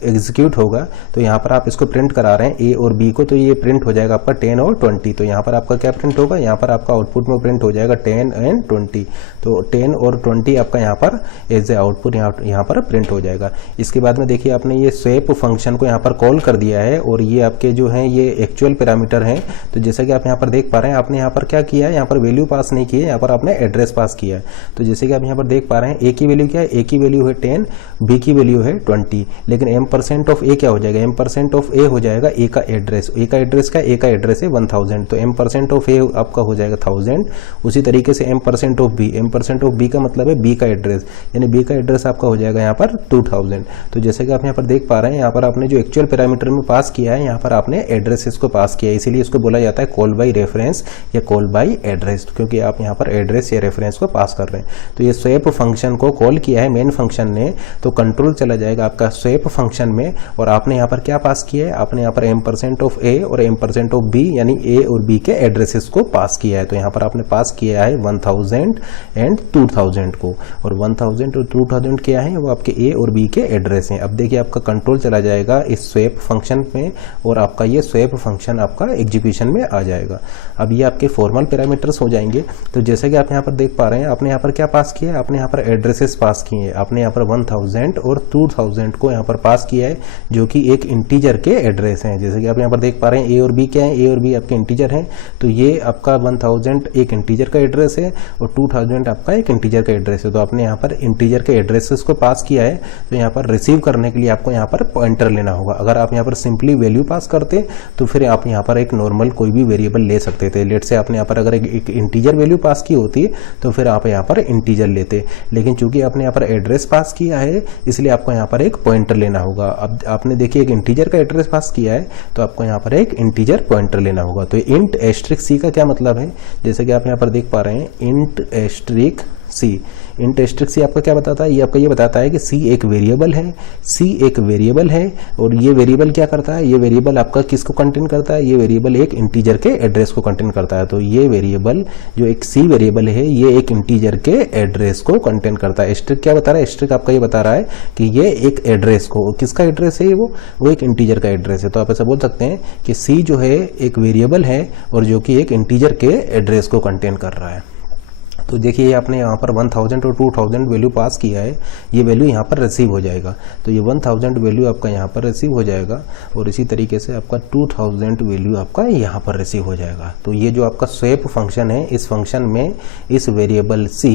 एग्जीक्यूट होगा, तो यहाँ पर आप इसको प्रिंट करा रहे हैं ए और बी को, तो ये प्रिंट हो जाएगा आपका 10 और 20। तो यहाँ पर आपका क्या प्रिंट होगा, यहाँ पर आपका आउटपुट में प्रिंट हो जाएगा 10 एंड 20। तो 10 और 20 आपका यहाँ पर एज ए आउटपुट यहाँ पर प्रिंट हो जाएगा। इसके बाद में देखिए आपने ये स्वैप फंक्शन को यहाँ पर कॉल कर दिया है, और ये आपके जो हैं ये एक्चुअल पैरामीटर हैं। तो जैसा कि आप यहाँ पर देख पा रहे हैं, आपने यहाँ पर क्या किया है, यहाँ पर वैल्यू पास नहीं की है, यहाँ पर आपने एड्रेस पास किया है। तो जैसे कि आप यहाँ पर देख पा रहे हैं ए की वैल्यू क्या है, ए की वैल्यू है 10, बी की वैल्यू है 20, लेकिन m% ऑफ ए क्या हो जाएगा, m% ऑफ ए हो जाएगा ए का एड्रेस। ए का एड्रेस का, ए का एड्रेस है 1000, तो m% ऑफ ए आपका हो जाएगा 1000। उसी तरीके से m% of B, m% of B का मतलब है बी का एड्रेस, यानी बी का एड्रेस आपका हो जाएगा यहाँ पर 2000। तो जैसे कि आप यहाँ पर देख पा रहे हैं, यहाँ पर आपने जो एक्चुअल पैरामीटर में पास किया है, यहाँ पर आपने एड्रेसेस को पास किया है, इसीलिए इसको बोला जाता है कॉल बाई रेफरेंस या कॉल बाई एड्रेस, क्योंकि आप यहाँ पर एड्रेस या रेफरेंस को पास कर रहे हैं। तो ये स्वैप फंक्शन को कॉल किया है मेन फंक्शन ने, तो कंट्रोल चला जाएगा आपका स्वैप फंक्शन में, और आपने यहाँ पर क्या पास किया है, आपने यहाँ पर m% ऑफ a और m% ऑफ b यानी a और b के एड्रेसेस को पास किया है। तो यहाँ पर आपने पास किया है 1000 एंड 2000 को, और 1000 और 2000 क्या है, वो आपके a और b के एड्रेस हैं। अब देखिए आपका कंट्रोल चला जाएगा इस स्वैप फंक्शन में, और आपका ये स्वैप फंक्शन आपका एग्जीक्यूशन में आ जाएगा। अब ये आपके फॉर्मल पैरामीटर्स हो जाएंगे। तो जैसे कि आप यहाँ पर देख पा रहे हैं, आपने यहाँ पर क्या पास किया है, आपने यहाँ पर एड्रेसेस पास किए हैं। आपने यहाँ पर 1000 और 2000 को यहाँ पर पास किया है, जो कि एक इंटीजर के एड्रेस हैं। जैसे कि आप यहाँ पर देख पा रहे हैं, a और b क्या है, a और b आपके इंटीजर हैं। तो ये आपका 1000 एक इंटीजर का एड्रेस है और 2000 आपका एक इंटीजर का एड्रेस है। तो आपने यहाँ पर इंटीजर के एड्रेसेस को पास किया है। तो यहाँ पर रिसीव करने के लिए आपको यहाँ पर पॉइंटर लेना होगा। अगर आप यहाँ पर सिंपली वैल्यू पास करते तो फिर आप यहाँ पर एक नॉर्मल कोई भी वेरिएबल ले सकते थे। लेट से आपने यहाँ पर अगर एक इंटीजर वैल्यू पास की होती तो फिर आप यहाँ पर इंटीजर लेते, लेकिन चूंकि आपने यहाँ पर एड्रेस पास किया है इसलिए आपको यहाँ पर एक पॉइंटर लेना होगा। अब आपने देखिए एक इंटीजर का एड्रेस पास किया है तो आपको यहाँ पर एक इंटीजर पॉइंटर लेना होगा। तो इंट एस्ट्रिक सी का क्या मतलब है, जैसे कि आप यहाँ पर देख पा रहे हैं, इंट एस्ट्रिक सी, इंट एस्ट्रिक सी आपका क्या बताता है, ये आपका ये बताता है कि सी एक वेरिएबल है, सी एक वेरिएबल है, और ये वेरिएबल क्या करता है, ये वेरिएबल आपका किसको कंटेन करता है, ये वेरिएबल एक इंटीजर के एड्रेस को कंटेन करता है। तो ये वेरिएबल जो एक सी वेरिएबल है ये एक इंटीजर के एड्रेस को कंटेन करता है। एस्ट्रिक क्या बता रहा है, एस्ट्रिक आपका ये बता रहा है कि ये एक एड्रेस को, किसका एड्रेस है, वो एक इंटीजर का एड्रेस है। तो आप ऐसा बोल सकते हैं कि सी जो है एक वेरिएबल है और जो कि एक इंटीजर के एड्रेस को कंटेन कर रहा है। तो देखिए आपने यहाँ पर 1000 और 2000 वैल्यू पास किया है, ये वैल्यू यहाँ पर रिसीव हो जाएगा। तो ये 1000 वैल्यू आपका यहाँ पर रिसीव हो जाएगा, और इसी तरीके से आपका 2000 वैल्यू आपका यहाँ पर रिसीव हो जाएगा। तो ये जो आपका स्वैप फंक्शन है, इस फंक्शन में इस वेरिएबल c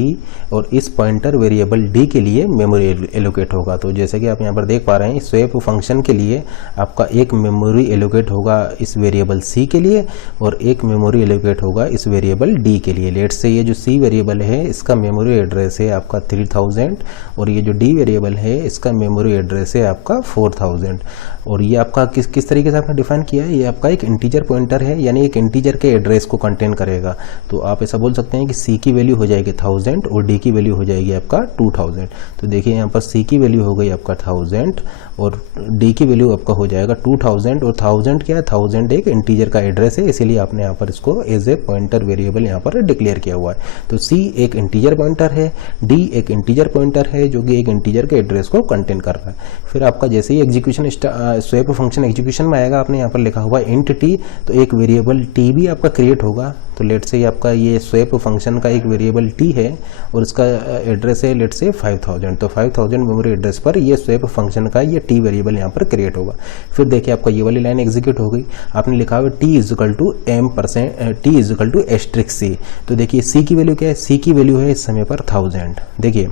और इस पॉइंटर वेरिएबल d के लिए मेमोरी एलोकेट होगा। तो जैसे कि आप यहाँ पर देख पा रहे हैं, स्वैप फंक्शन के लिए आपका एक मेमोरी एलोकेट होगा इस वेरिएबल c के लिए, और एक मेमोरी एलोकेट होगा इस वेरिएबल d के लिए। लेट से ये जो c वेरिएबल है इसका मेमोरी एड्रेस है आपका 3000, और ये जो d वेरिएबल है इसका मेमोरी एड्रेस है आपका 4000। और ये आपका किस तरीके से आपने डिफाइन किया है, ये आपका एक इंटीजर पॉइंटर है, यानी एक इंटीजर के एड्रेस को कंटेन करेगा। तो आप ऐसा बोल सकते हैं कि c की वैल्यू हो जाएगी 1000 और d की वैल्यू हो जाएगी आपका 2000। तो देखिए यहाँ पर c की वैल्यू हो गई आपका 1000 और d की वैल्यू आपका हो जाएगा 2000, और 1000 क्या है, 1000 एक इंटीजर का एड्रेस है, इसीलिए आपने यहाँ पर इसको एज ए पॉइंटर वेरिएबल यहाँ पर डिक्लेयर किया हुआ है। तो c एक इंटीजर पॉइंटर है, d एक इंटीजर पॉइंटर है जो कि एक इंटीजर के एड्रेस को कंटेन कर रहा है। फिर आपका जैसे ही एग्जीक्यूशन स्वैप फंक्शन एग्जीक्यूशन में आएगा, आपने यहाँ पर लिखा हुआ इंट t, तो एक वेरिएबल t भी आपका क्रिएट होगा। तो लेट से आपका ये स्वैप फंक्शन का एक वेरिएबल t है और इसका एड्रेस है लेट से 5000। तो 5000 मेमोरी एड्रेस पर ये स्वैप फंक्शन का ये t वेरिएबल यहाँ पर क्रिएट होगा। फिर देखिए आपका ये वाली लाइन एग्जीक्यूट हो गई, आपने लिखा हुआ t is equal to t is equal to asterisk c। तो देखिए c की वैल्यू क्या है, c की वैल्यू है इस समय पर 1000। देखिए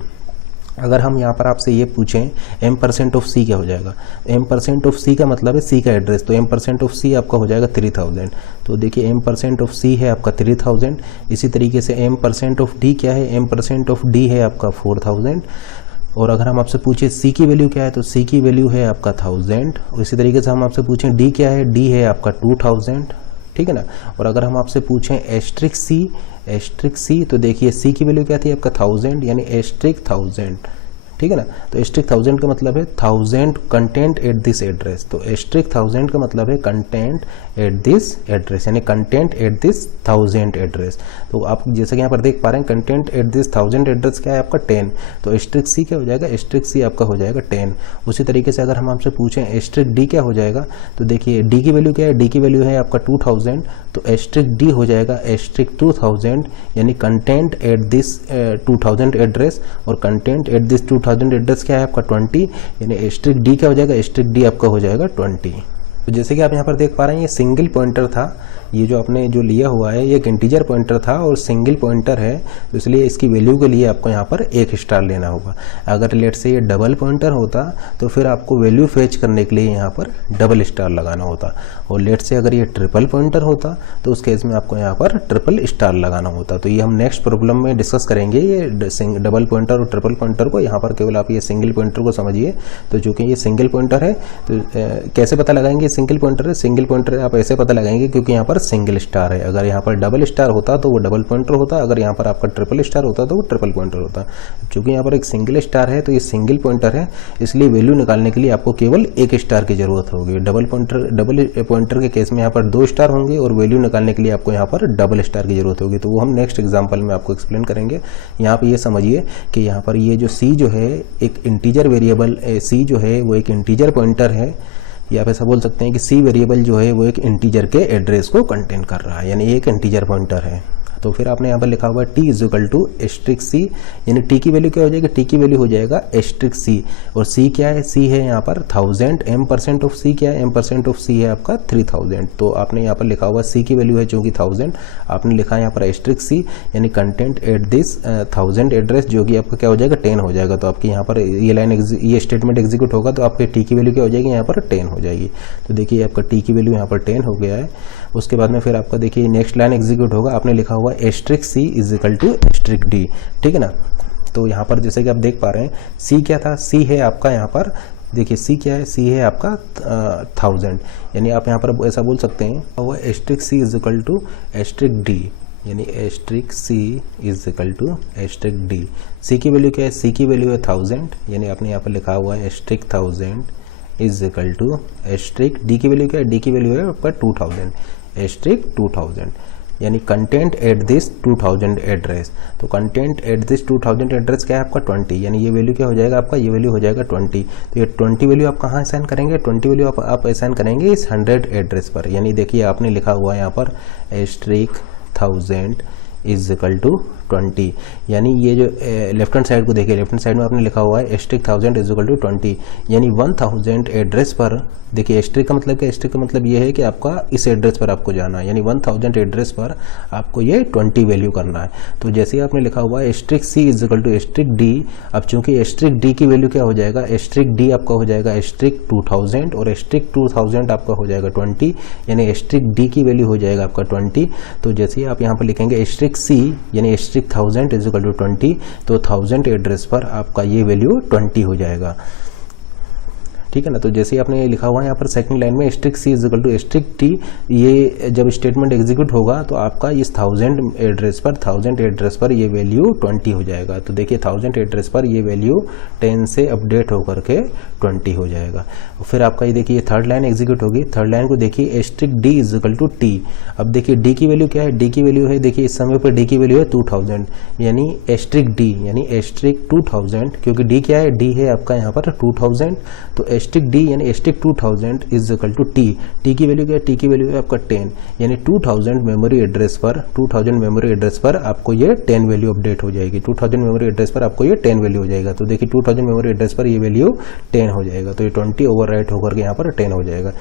अगर हम यहाँ पर आपसे ये पूछें m% ऑफ c क्या हो जाएगा, m% ऑफ c का मतलब है c का एड्रेस, तो m% ऑफ c आपका हो जाएगा 3000। तो देखिए m% ऑफ c है आपका 3000। इसी तरीके से m% ऑफ d क्या है, m% ऑफ d है आपका 4000। और अगर हम आपसे पूछे c की वैल्यू क्या है, तो c की वैल्यू है आपका 1000। और इसी तरीके से हम आपसे पूछें d क्या है, d है आपका 2000, ठीक है ना। और अगर हम आपसे पूछें एस्ट्रिक c, तो देखिए c की वैल्यू क्या थी आपका 1000, यानी एस्ट्रिक 1000, ठीक है ना। तो एस्ट्रिक 1000 का मतलब है 1000 कंटेंट एट दिस एड्रेस। तो एस्ट्रिक 1000 का मतलब है कंटेंट एट दिस एड्रेस, यानी कंटेंट एट दिस 1000 एड्रेस। तो आप जैसे कि यहाँ पर देख पा रहे हैं, कंटेंट एट दिस 1000 एड्रेस क्या है आपका 10। तो एस्ट्रिक सी क्या हो जाएगा, एस्ट्रिक सी आपका हो जाएगा 10। उसी तरीके से अगर हम आपसे पूछें एस्ट्रिक डी क्या हो जाएगा, तो देखिए डी की वैल्यू क्या है, डी की वैल्यू है आपका 2000। तो एस्ट्रिक डी हो जाएगा एस्ट्रिक 2000, यानी कंटेंट एट दिस 2000 एड्रेस, और कंटेंट एट दिस 2000 एड्रेस क्या है आपका 20, यानी एस्ट्रिक डी क्या हो जाएगा, एस्ट्रिक डी आपका हो जाएगा 20। तो जैसे कि आप यहाँ पर देख पा रहे हैं, ये सिंगल पॉइंटर था, ये जो आपने जो लिया हुआ है ये एक इंटीजर पॉइंटर था और सिंगल पॉइंटर है, तो इसलिए इसकी वैल्यू के लिए आपको यहाँ पर 1 स्टार लेना होगा। अगर लेट से ये डबल पॉइंटर होता तो फिर आपको वैल्यू फेच करने के लिए यहाँ पर डबल स्टार लगाना होता, और लेट से अगर ये ट्रिपल पॉइंटर होता तो उस केस में आपको यहाँ पर ट्रिपल स्टार लगाना होता। तो ये हम नेक्स्ट प्रॉब्लम में डिस्कस करेंगे, ये डबल पॉइंटर और ट्रिपल पॉइंटर को। यहाँ पर केवल आप ये सिंगल पॉइंटर को समझिए। तो चूँकि ये सिंगल पॉइंटर है तो कैसे पता लगाएंगे सिंगल पॉइंटर है, सिंगल पॉइंटर आप ऐसे पता लगाएंगे क्योंकि यहाँ पर सिंगल स्टार है। अगर यहाँ पर डबल स्टार होता तो वो डबल पॉइंटर होता, अगर यहाँ पर आपका ट्रिपल स्टार होता तो वो ट्रिपल पॉइंटर होता। क्योंकि यहाँ पर एक सिंगल स्टार है तो ये सिंगल पॉइंटर है, इसलिए वैल्यू निकालने के लिए आपको केवल एक स्टार की जरूरत होगी। डबल पॉइंटर के केस में यहाँ पर 2 स्टार होंगे और वैल्यू निकालने के लिए आपको यहाँ पर डबल स्टार की जरूरत होगी। तो वो हम नेक्स्ट एग्जाम्पल में आपको एक्सप्लेन करेंगे। यहाँ पर ये समझिए कि यहाँ पर ये जो सी जो है एक इंटीजर वेरिएबल, सी जो है वो एक इंटीजर पॉइंटर है, या आप ऐसा बोल सकते हैं कि सी वेरिएबल जो है वो एक इंटीजर के एड्रेस को कंटेन कर रहा है, यानी एक इंटीजर पॉइंटर है। तो फिर आपने यहाँ पर लिखा हुआ T is equal to asterisk C, यानी टी की वैल्यू क्या हो जाएगी, टी की वैल्यू हो जाएगा एस्ट्रिक सी। और सी क्या है, सी है यहाँ पर 1000, m% ऑफ सी क्या है, m% ऑफ सी है आपका 3000। तो आपने यहाँ पर लिखा हुआ सी की वैल्यू है जो कि 1000, आपने लिखा है यहाँ पर एस्ट्रिक सी, यानी कंटेंट एट दिस 1000 एड्रेस, जो कि आपका क्या हो जाएगा 10 हो जाएगा। तो आपकी यहाँ पर ये लाइन ये स्टेटमेंट एग्जीक्यूट होगा तो आपके टी की वैल्यू क्या हो जाएगी, यहाँ पर 10 हो जाएगी। तो देखिए आपका टी की वैल्यू यहाँ पर 10 हो गया है। उसके बाद में फिर आपका देखिए नेक्स्ट लाइन एग्जीक्यूट होगा, आपने लिखा हुआ asterisk C is equal to asterisk D, ठीक है ना। तो यहाँ पर जैसे कि आप देख पा रहे हैं सी क्या था, सी है आपका यहाँ पर देखिए सी क्या है, सी है आपका 1000, यानी आप यहाँ पर ऐसा बोल सकते हैं वो asterisk C is equal to asterisk D, यानी asterisk C is equal to asterisk D. C की वैल्यू क्या है, सी की वैल्यू है 1000, यानी आपने यहाँ पर लिखा हुआ है asterisk 1000 is equal to asterisk D की वैल्यू क्या है, डी की वैल्यू है पर 2000, एस्ट्रिक 2000, यानी कंटेंट एट दिस 2000 एड्रेस। तो कंटेंट एट दिस 2000 एड्रेस क्या है आपका 20, यानी ये वैल्यू क्या हो जाएगा आपका, ये वैल्यू हो जाएगा 20। तो ये 20 वैल्यू आप कहाँ असाइन करेंगे, 20 वैल्यू आप असाइन करेंगे इस 100 एड्रेस पर। यानी देखिए आपने लिखा हुआ है यहाँ पर एस्ट्रिक 1000 इज इक्वल टू 20, यानी ये जो लेफ्ट हैंड साइड को देखिए, लेफ्ट हैंड साइड में आपने लिखा हुआ है एस्ट्रिक 1000 इज इक्वल टू 20, यानी 1000 एड्रेस पर। देखिए एस्ट्रिक का मतलब क्या, एस्ट्रिक का मतलब ये है कि आपका इस एड्रेस पर आपको जाना है, यानी 1000 एड्रेस पर आपको ये 20 वैल्यू करना है। तो जैसे आपने लिखा हुआ है asterisk C is equal to asterisk D, अब चूंकि एस्ट्रिक डी की वैल्यू क्या हो जाएगा, एस्ट्रिक डी आपका हो जाएगा एस्ट्रिक 2000 और एस्ट्रिक 2000 आपका हो जाएगा 20, यानी एस्ट्रिक डी की वैल्यू हो जाएगा आपका 20। तो जैसे आप यहाँ पर लिखेंगे एस्ट्रिक सी यानी एस्ट्रिक 1000 इज इक्वल टू 20, तो 1000 एड्रेस पर आपका ये वैल्यू 20 हो जाएगा, ठीक है ना। तो जैसे आपने लिखा हुआ है यहाँ पर सेकंड लाइन में asterisk C is equal to asterisk T, ये जब स्टेटमेंट एग्जीक्यूट होगा तो आपका इस 1000 एड्रेस पर ये वैल्यू 20 हो जाएगा। तो देखिए 1000 एड्रेस पर ये वैल्यू 10 से अपडेट होकर के 20 हो जाएगा। फिर आपका ये देखिए थर्ड लाइन एग्जीक्यूट होगी, थर्ड लाइन को देखिए asterisk D is equal to T. अब देखिए डी की वैल्यू क्या है, डी की वैल्यू है देखिए इस समय पर डी की वैल्यू है 2000, यानी एस्ट्रिक डी यानी एस्ट्रिक 2000, क्योंकि डी क्या है, डी है आपका यहाँ पर 2000, तो एस्ट्रिक डी यानी asterisk 2000 is equal to T. T की वैल्यू क्या है, टी की वैल्यू है आपका 10, यानी 2000 मेमोरी एड्रेस पर आपको ये 10 वैल्यू अपडेट हो जाएगी। 2000 मेमोरी एड्रेस पर आपको ये 10 वैल्यू हो जाएगा। तो देखिए 2000 मेमोरी एड्रेस पर ये वैल्यू 10 हो जाएगा, तो ये 20 ओवरराइट होकर के यहाँ पर 10 हो जाएगा।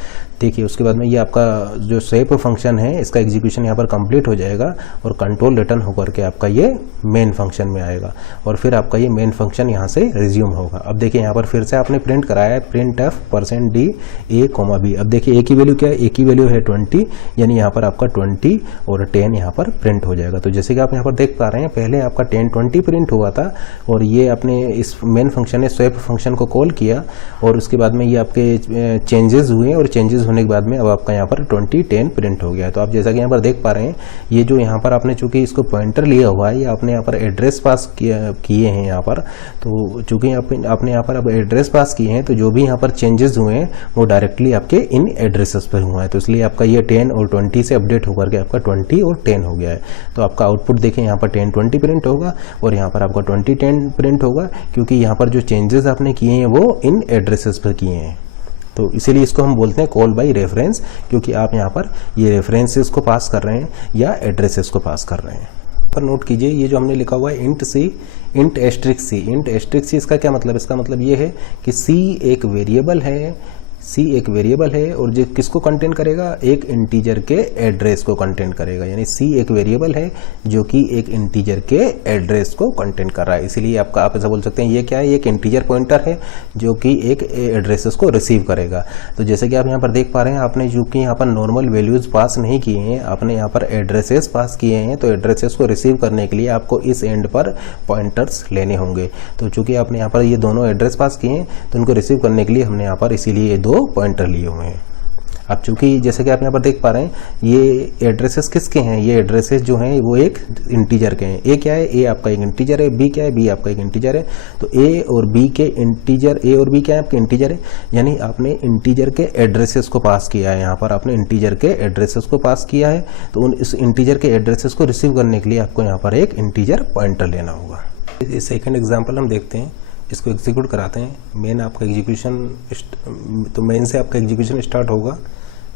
देखिए उसके बाद में ये आपका जो स्वेप फंक्शन है इसका एग्जीक्यूशन यहाँ पर कंप्लीट हो जाएगा और कंट्रोल रिटर्न होकर के आपका ये मेन फंक्शन में आएगा और फिर आपका ये मेन फंक्शन यहाँ से रिज्यूम होगा। अब देखिए यहाँ पर फिर से आपने प्रिंट कराया है print F %d a, b। अब देखिए a की वैल्यू क्या है, a की वैल्यू है 20, यानी यहाँ पर आपका 20 और 10 यहाँ पर प्रिंट हो जाएगा। तो जैसे कि आप यहाँ पर देख पा रहे हैं पहले आपका 10 20 प्रिंट हुआ था और ये आपने इस मेन फंक्शन ने स्वैप फंक्शन को कॉल किया और उसके बाद में ये आपके चेंजेस हुए और चेंजेस होने के बाद में अब आपका यहाँ पर 20 10 प्रिंट हो गया है। तो आप जैसा कि यहाँ पर देख पा रहे हैं ये जो यहाँ पर आपने चूंकि इसको पॉइंटर लिया हुआ है, ये आपने यहाँ पर एड्रेस पास किए हैं यहाँ पर, तो चूंकि आपने यहाँ पर अब एड्रेस पास किए हैं तो जो भी यहाँ पर चेंजेस हुए हैं वो डायरेक्टली आपके इन एड्रेसेस पर हुआ है। तो इसलिए आपका ये 10 और 20 से अपडेट होकर के आपका 20 और 10 हो गया है। तो आपका आउटपुट देखें यहाँ पर 10 20 प्रिंट होगा और यहाँ पर आपका 20 10 प्रिंट होगा, क्योंकि यहाँ पर जो चेंजेस आपने किए हैं वो इन एड्रेसेस पर किए हैं। तो इसीलिए इसको हम बोलते हैं कॉल बाय रेफरेंस, क्योंकि आप यहाँ पर ये रेफरेंसेस को पास कर रहे हैं या एड्रेसेस को पास कर रहे हैं। पर नोट कीजिए ये जो हमने लिखा हुआ है इंट सी इंट एस्ट्रिक सी, इसका क्या मतलब, इसका मतलब ये है कि सी एक वेरिएबल है, सी एक वेरिएबल है और जो किसको कंटेन करेगा, एक इंटीजर के एड्रेस को कंटेन करेगा। यानी सी एक वेरिएबल है जो कि एक इंटीजर के एड्रेस को कंटेन कर रहा है। इसीलिए आप ऐसा बोल सकते हैं ये क्या है, एक इंटीजर पॉइंटर है जो कि एक एड्रेसेस को रिसीव करेगा। तो जैसे कि आप यहाँ पर देख पा रहे हैं आपने जो कि यहाँ पर नॉर्मल वैल्यूज पास नहीं किए हैं, आपने यहाँ पर एड्रेसेस पास किए हैं, तो एड्रेसेस को रिसीव करने के लिए आपको इस एंड पर पॉइंटर्स लेने होंगे। तो चूंकि आपने यहाँ पर ये दोनों एड्रेस पास किए हैं तो उनको रिसीव करने के लिए हमने यहाँ पर इसीलिए ये दो पॉइंटर लिए हुए हैं। अब चूंकि जैसे कि आप यहाँ पर देख पा रहे हैं ये एड्रेसेस किसके हैं, ये एड्रेसेस जो हैं वो एक इंटीजर के हैं। ए क्या है, ए आपका एक इंटीजर है, बी क्या है, बी आपका एक इंटीजर है। तो ए और बी के इंटीजर, ए और बी क्या है आपके इंटीजर है, यानी आपने इंटीजर के एड्रेसेस को पास किया है। यहाँ पर आपने इंटीजर के एड्रेसेस को पास किया है, तो उन इस इंटीजर के एड्रेसेस को रिसीव करने के लिए आपको यहाँ पर एक इंटीजर पॉइंटर लेना होगा। सेकेंड एग्जाम्पल हम देखते हैं, इसको एग्जीक्यूट कराते हैं। मेन आपका एग्जीक्यूशन, तो मेन से आपका एग्जीक्यूशन स्टार्ट होगा।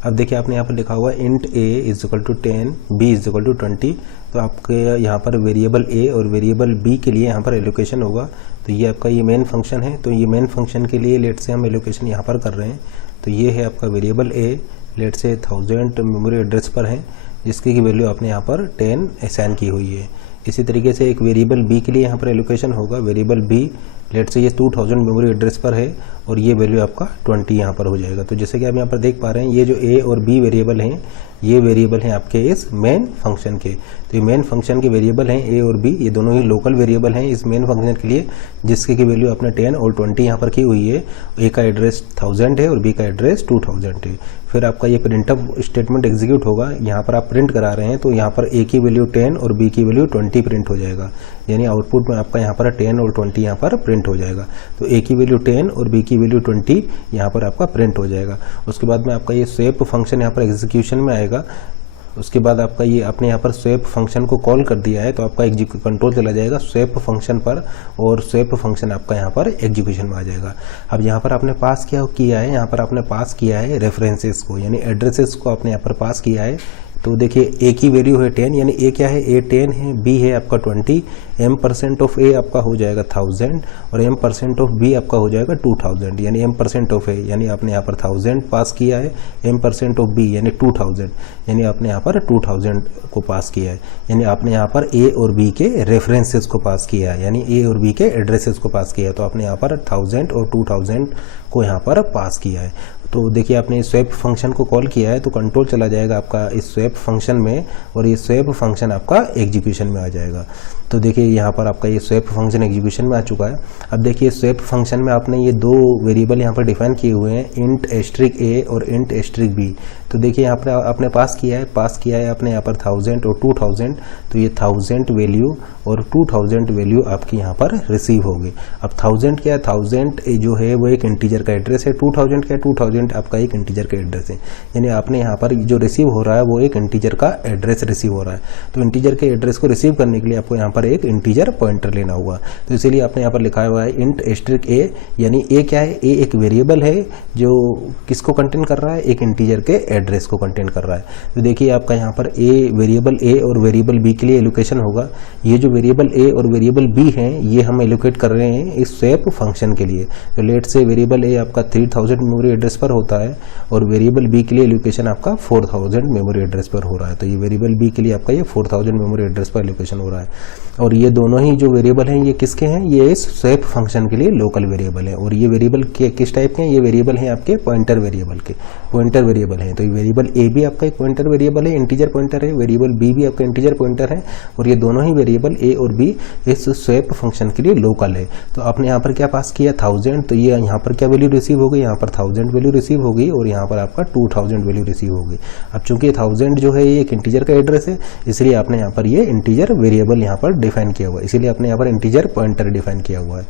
अब देखिए आपने यहाँ पर लिखा हुआ int a is equal to 10, b is equal to 20। तो आपके यहाँ पर वेरिएबल a और वेरिएबल b के लिए यहाँ पर एलोकेशन होगा। तो ये आपका ये मेन फंक्शन है, तो ये मेन फंक्शन के लिए लेट से हम एलोकेशन यहाँ पर कर रहे हैं। तो ये है आपका वेरिएबल a, लेट से 1000 मेमोरी एड्रेस पर है, जिसकी की वैल्यू आपने यहाँ पर 10 असाइन की हुई है। इसी तरीके से एक वेरिएबल b के लिए यहाँ पर एलोकेशन होगा। वेरिएबल b लेट से ये 2000 मेमोरी एड्रेस पर है और ये वैल्यू आपका 20 यहाँ पर हो जाएगा। तो जैसे कि आप यहाँ पर देख पा रहे हैं ये जो a और b वेरिएबल हैं, ये वेरिएबल हैं आपके इस मेन फंक्शन के। तो ये मेन फंक्शन के वेरिएबल हैं a और b, ये दोनों ही लोकल वेरिएबल हैं इस मेन फंक्शन के लिए, जिसके की वैल्यू आपने 10 और 20 यहाँ पर की हुई है। a का एड्रेस 1000 है और b का एड्रेस 2000 है। फिर आपका ये प्रिंटअप स्टेटमेंट एग्जीक्यूट होगा। यहाँ पर आप प्रिंट करा रहे हैं, तो यहाँ पर a की वैल्यू 10 और b की वैल्यू 20 प्रिंट हो जाएगा, यानी आउटपुट में आपका यहाँ पर 10 और 20 यहाँ पर प्रिंट हो जाएगा। तो a की वैल्यू 10 और b की वैल्यू 20 यहाँ पर आपका प्रिंट हो जाएगा। उसके बाद में आपका ये स्वेप फंक्शन यहाँ पर एग्जीक्यूशन में आएगा। उसके बाद आपका ये आपने यहाँ पर स्वेप फंक्शन को कॉल कर दिया है, तो आपका कंट्रोल चला जाएगा स्वेप फंक्शन पर और स्वेप फंक्शन आपका यहाँ पर एग्जीक्यूशन में आ जाएगा। अब यहाँ पर आपने पास किया है, यहाँ पर आपने पास किया है रेफरेंसेस को, यानी एड्रेसेस को आपने यहाँ पर पास किया है। तो देखिए a की वैल्यू है 10, यानी a क्या है, a 10 है, b है आपका 20, m% ऑफ a आपका हो जाएगा 1000 और m% ऑफ b आपका हो जाएगा 2000, यानी m% ऑफ a, यानी आपने यहाँ पर 1000 पास किया है, m% ऑफ b यानी 2000, यानी आपने यहाँ पर 2000 को पास किया है, यानी आपने यहाँ पर a और b के रेफरेंसेस को पास किया है, यानी a और b के एड्रेसेस को पास किया है। तो आपने यहाँ पर 1000 और 2000 को यहाँ पर पास किया है। तो देखिए आपने स्वेप फंक्शन को कॉल किया है, तो कंट्रोल चला जाएगा आपका इस स्वेप फंक्शन में और ये स्वेप फंक्शन आपका एग्जीक्यूशन में आ जाएगा। तो देखिए यहाँ पर आपका ये स्वेप फंक्शन एग्जीक्यूशन में आ चुका है। अब देखिए स्वेप फंक्शन में आपने ये दो वेरिएबल यहाँ पर डिफाइन किए हुए हैं, इंट एस्ट्रिक a और इंट एस्ट्रिक b। तो देखिए यहाँ पर आपने पास किया है आपने यहाँ पर 1000 और 2000, तो ये 1000 वैल्यू और 2000 वैल्यू आपकी यहाँ पर रिसीव होगी। अब 1000 क्या है, 1000 जो है वो एक इंटीजर का एड्रेस है, 2000 क्या है, 2000 आपका एक इंटीजर का एड्रेस है, यानी आपने यहाँ पर जो रिसीव हो रहा है वो एक इंटीजर का एड्रेस रिसीव हो रहा है। तो इंटीजर के एड्रेस को रिसीव करने के लिए आपको यहाँ पर एक इंटीजर पॉइंटर लेना होगा। तो इसीलिए आपने यहाँ पर लिखा हुआ है इंट एस्ट्रिक a, यानी a क्या है, a एक वेरिएबल है जो किसको कंटेन कर रहा है, एक इंटीजर के एड्रेस को कंटेन कर रहा है। तो देखिए आपका यहाँ पर वेरिएबल a और वेरिएबल b के लिए एलोकेशन होगा। ये जो वेरिएबल a और वेरिएबल b हैं ये हम एलोकेट कर रहे हैं इस स्वेप फंक्शन के लिए। तो लेट से वेरिएबल a आपका 3000 मेमोरी एड्रेस पर होता है और वेरिएबल b के लिए एलोकेशन आपका 4000 मेमोरी एड्रेस पर हो रहा है। तो ये वेरिएबल b के लिए आपका ये 4000 मेमोरी एड्रेस पर एलोकेशन हो रहा है। और ये दोनों ही जो वेरिएबल हैं ये किसके हैं, ये इस स्वेप फंक्शन के लिए लोकल वेरिएबल है। और ये वेरिएबल किस टाइप के हैं, ये वेरिएबल हैं आपके पॉइंटर वेरिएबल के, पॉइंटर वेरिएबल हैं। तो ये वेरिएबल a भी आपका एक पॉइंटर वेरिएबल है, इंटीजर पॉइंटर है, वेरिएबल b भी आपका इंटीजर पॉइंटर है, और ये दोनों ही वेरिएबल a और b इस स्वेप फंक्शन के लिए लोकल है। तो आपने यहाँ पर क्या पास किया 1000, तो ये यहाँ पर क्या वैल्यू रिसीव होगी, यहाँ पर 1000 वैल्यू रिसीव होगी और यहाँ पर आपका 2000 वैल्यू रिसीव होगी। अब चूंकि 1000 जो है ये एक इंटीजर का एड्रेस है, इसलिए आपने यहाँ पर ये इंटीजर वेरिएबल यहाँ पर डिफाइन किया हुआ है, इसीलिए आपने यहाँ पर इंटीजर पॉइंटर डिफाइन किया हुआ है।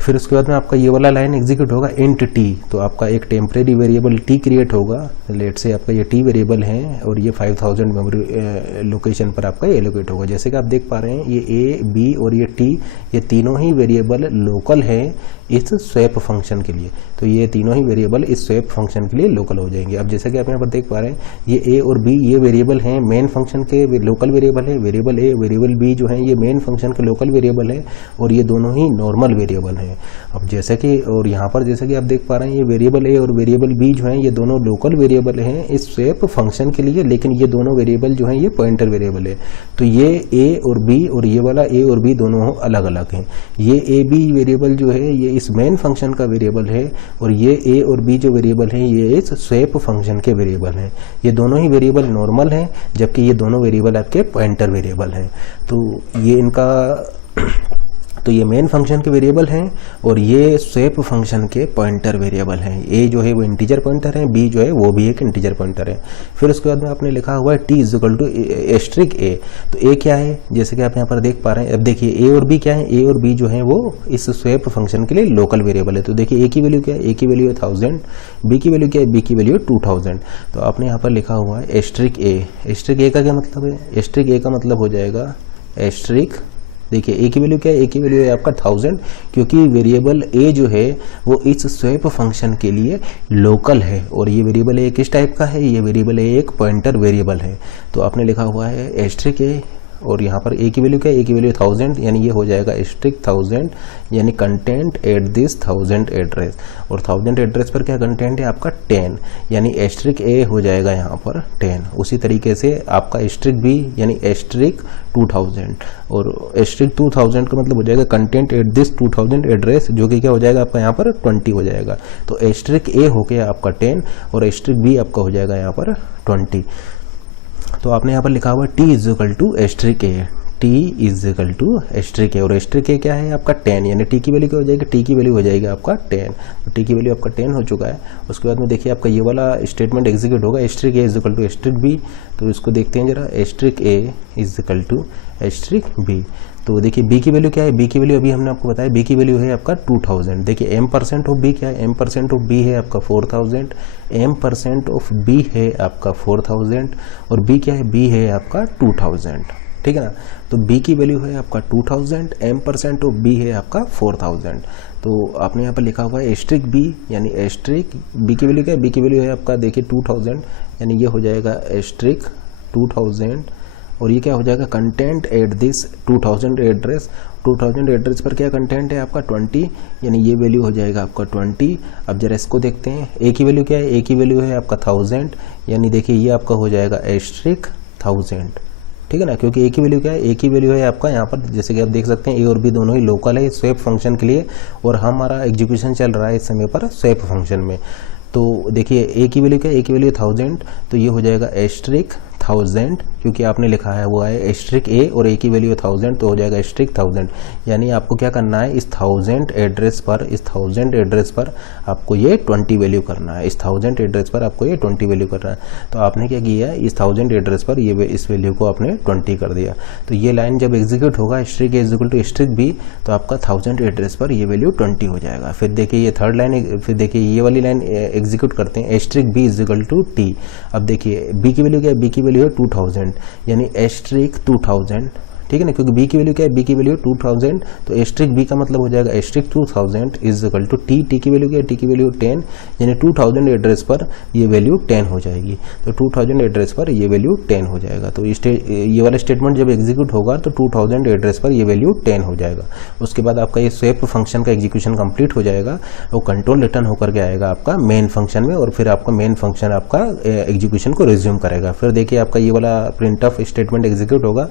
फिर उसके बाद में आपका ये वाला लाइन एग्जीक्यूट होगा इंट t, तो आपका एक टेम्परेरी वेरिएबल t क्रिएट होगा। लेट से आपका ये t वेरिएबल है और ये 5000 मेमोरी लोकेशन पर आपका एलोकेट होगा। जैसे कि आप देख पा रहे हैं ये a, b और ये t, ये तीनों ही वेरिएबल लोकल है इस स्वेप फंक्शन के लिए। तो ये तीनों ही वेरिएबल इस स्वेप फंक्शन के लिए लोकल हो जाएंगे। अब जैसे कि आप यहाँ पर देख पा रहे हैं ये a और b ये वेरिएबल हैं मेन फंक्शन के लोकल वेरिएबल है, वेरिएबल a वेरिएबल b जो है ये मेन फंक्शन के लोकल वेरिएबल है और ये दोनों ही नॉर्मल वेरिएबल हैं। अब जैसे कि और यहाँ पर जैसे कि आप देख पा रहे हैं ये वेरिएबल a और वेरिएबल b जो हैं ये दोनों लोकल वेरिएबल हैं इस स्वेप फंक्शन के लिए, लेकिन ये दोनों वेरिएबल जो हैं ये पॉइंटर वेरिएबल है। तो ये a और b और ये वाला a और b दोनों अलग अलग हैं। ये a b वेरिएबल जो है ये इस मेन फंक्शन का वेरिएबल है और ये a और b जो वेरिएबल हैं ये इस स्वेप फंक्शन के वेरिएबल हैं। ये दोनों ही वेरिएबल नॉर्मल हैं, जबकि ये दोनों वेरिएबल आपके पॉइंटर वेरिएबल हैं। तो ये इनका तो ये मेन फंक्शन के वेरिएबल हैं और ये स्वैप फंक्शन के पॉइंटर वेरिएबल हैं। ए जो है वो इंटीजर पॉइंटर है, बी जो है वो भी एक इंटीजर पॉइंटर है। फिर उसके बाद में आपने लिखा हुआ है T is equal to asterisk A. तो ए क्या है, जैसे कि आप यहाँ पर देख पा रहे हैं। अब देखिए ए और बी क्या है, ए और बी जो है वो इस स्वैप फंक्शन के लिए लोकल वेरिएबल है। तो देखिए ए की वैल्यू क्या है, ए की वैल्यू है 1000, बी की वैल्यू क्या है, बी की वैल्यू है 2000। तो आपने यहाँ पर लिखा हुआ है एस्ट्रिक ए। एस्ट्रिक ए का क्या मतलब है, एस्ट्रिक ए का मतलब हो जाएगा एस्ट्रिक, देखिए ए की वैल्यू क्या है, ए की वैल्यू है आपका 1000, क्योंकि वेरिएबल ए जो है वो इस स्वैप फंक्शन के लिए लोकल है। और ये वेरिएबल ए किस टाइप का है, ये वेरिएबल ए एक पॉइंटर वेरिएबल है। तो आपने लिखा हुआ है एस्ट्रिक ए और यहाँ पर ए की वैल्यू क्या है, ए की वैल्यू 1000, यानी ये हो जाएगा एस्ट्रिक 1000, यानी कंटेंट एट दिस 1000 एड्रेस। और 1000 एड्रेस पर क्या कंटेंट है आपका 10, यानी एस्ट्रिक ए हो जाएगा यहाँ पर 10। उसी तरीके से आपका एस्ट्रिक बी यानी एस्ट्रिक 2000, और एस्ट्रिक 2000 का मतलब हो जाएगा कंटेंट एट दिस 2000 एड्रेस, जो कि क्या हो जाएगा आपका यहाँ पर 20 हो जाएगा। तो एस्ट्रिक ए हो गया आपका 10 और एस्ट्रिक बी आपका हो जाएगा यहाँ पर 20। तो आपने यहाँ पर लिखा हुआ T is equal to asterisk A, T is equal to asterisk A, और एस्ट्रिक ए क्या है आपका 10, यानी टी की वैल्यू क्या हो जाएगी, टी की वैल्यू हो जाएगी आपका 10। तो टी की वैल्यू आपका 10 हो चुका है। उसके बाद में देखिए आपका ये वाला स्टेटमेंट एग्जीक्यूट होगा, asterisk A is equal to asterisk B. तो इसको देखते हैं जरा, asterisk A is equal to asterisk B. तो देखिए बी की वैल्यू क्या है, बी की वैल्यू अभी हमने आपको बताया, बी की वैल्यू है आपका 2000। देखिए m% ऑफ बी क्या है, m% ऑफ बी है आपका 4000, m% ऑफ बी है आपका 4000 और बी क्या है, बी है आपका 2000, ठीक है ना। तो बी की वैल्यू है आपका 2000, m% ऑफ बी है आपका 4000। तो आपने यहाँ पर लिखा हुआ है एस्ट्रिक बी, यानी एस्ट्रिक बी की वैल्यू क्या है, बी की वैल्यू है आपका देखिए 2000, यानी ये हो जाएगा एस्ट्रिक 2000 और ये क्या हो जाएगा content at this 2000 address. 2000 address पर क्या कंटेंट है आपका 20, यानी ये वैल्यू हो जाएगा आपका 20। अब जरा इसको देखते हैं, ए की वैल्यू क्या है, ए की वैल्यू है आपका 1000, यानी देखिए ये आपका हो जाएगा एस्ट्रिक 1000, ठीक है ना, क्योंकि ए की वैल्यू क्या है, ए की वैल्यू है आपका यहाँ पर जैसे कि आप देख सकते हैं ए और बी दोनों ही लोकल है स्वैप फंक्शन के लिए, और हमारा एग्जीक्यूशन चल रहा है इस समय पर स्वैप फंक्शन में। तो देखिए ए की वैल्यू क्या है, ए की वैल्यू 1000, तो ये हो जाएगा एस्ट्रिक 1000, क्योंकि आपने लिखा है वो है एस्ट्रिक ए और ए की वैल्यू 1000, तो हो जाएगा एस्ट्रिक 1000। यानी आपको क्या करना है, इस 1000 एड्रेस पर, इस 1000 एड्रेस पर आपको ये 20 वैल्यू करना है, इस 1000 एड्रेस पर आपको ये 20 वैल्यू करना है। तो आपने क्या किया है, इस 1000 एड्रेस पर ये इस वैल्यू को आपने 20 कर दिया। तो ये लाइन जब एग्जीक्यूट होगा asterisk A is equal to asterisk B, तो आपका 1000 एड्रेस पर ये वैल्यू 20 हो जाएगा। फिर देखिए ये थर्ड लाइन, फिर देखिए ये वाली लाइन एग्जीक्यूट करते हैं, asterisk B is equal to T. अब देखिए बी की वैल्यू क्या है, बी की वैल्यू है 2000, यानी एस्ट्रिक 2000, ठीक है ना, क्योंकि बी की वैल्यू क्या है, बी की वैल्यू 2000, तो एस्ट्रिक बी का मतलब हो जाएगा asterisk 2000 is equal to T. T की वैल्यू क्या है, टी की वैल्यू 10, यानी 2000 एड्रेस पर ये वैल्यू 10 हो जाएगी। तो 2000 एड्रेस पर ये वैल्यू 10 हो जाएगा। तो ये वाला स्टेटमेंट जब एग्जीक्यूट होगा तो 2000 एड्रेस पर ये वैल्यू 10 हो जाएगा। उसके बाद आपका ये स्वैप फंक्शन का एग्जीक्यूशन कंप्लीट हो जाएगा, वो कंट्रोल रिटर्न होकर के आएगा आपका मेन फंक्शन में, और फिर आपका मेन फंक्शन आपका एग्जीक्यूशन को रिज्यूम करेगा। फिर देखिए आपका ये वाला प्रिंट ऑफ स्टेटमेंट एग्जीक्यूट होगा,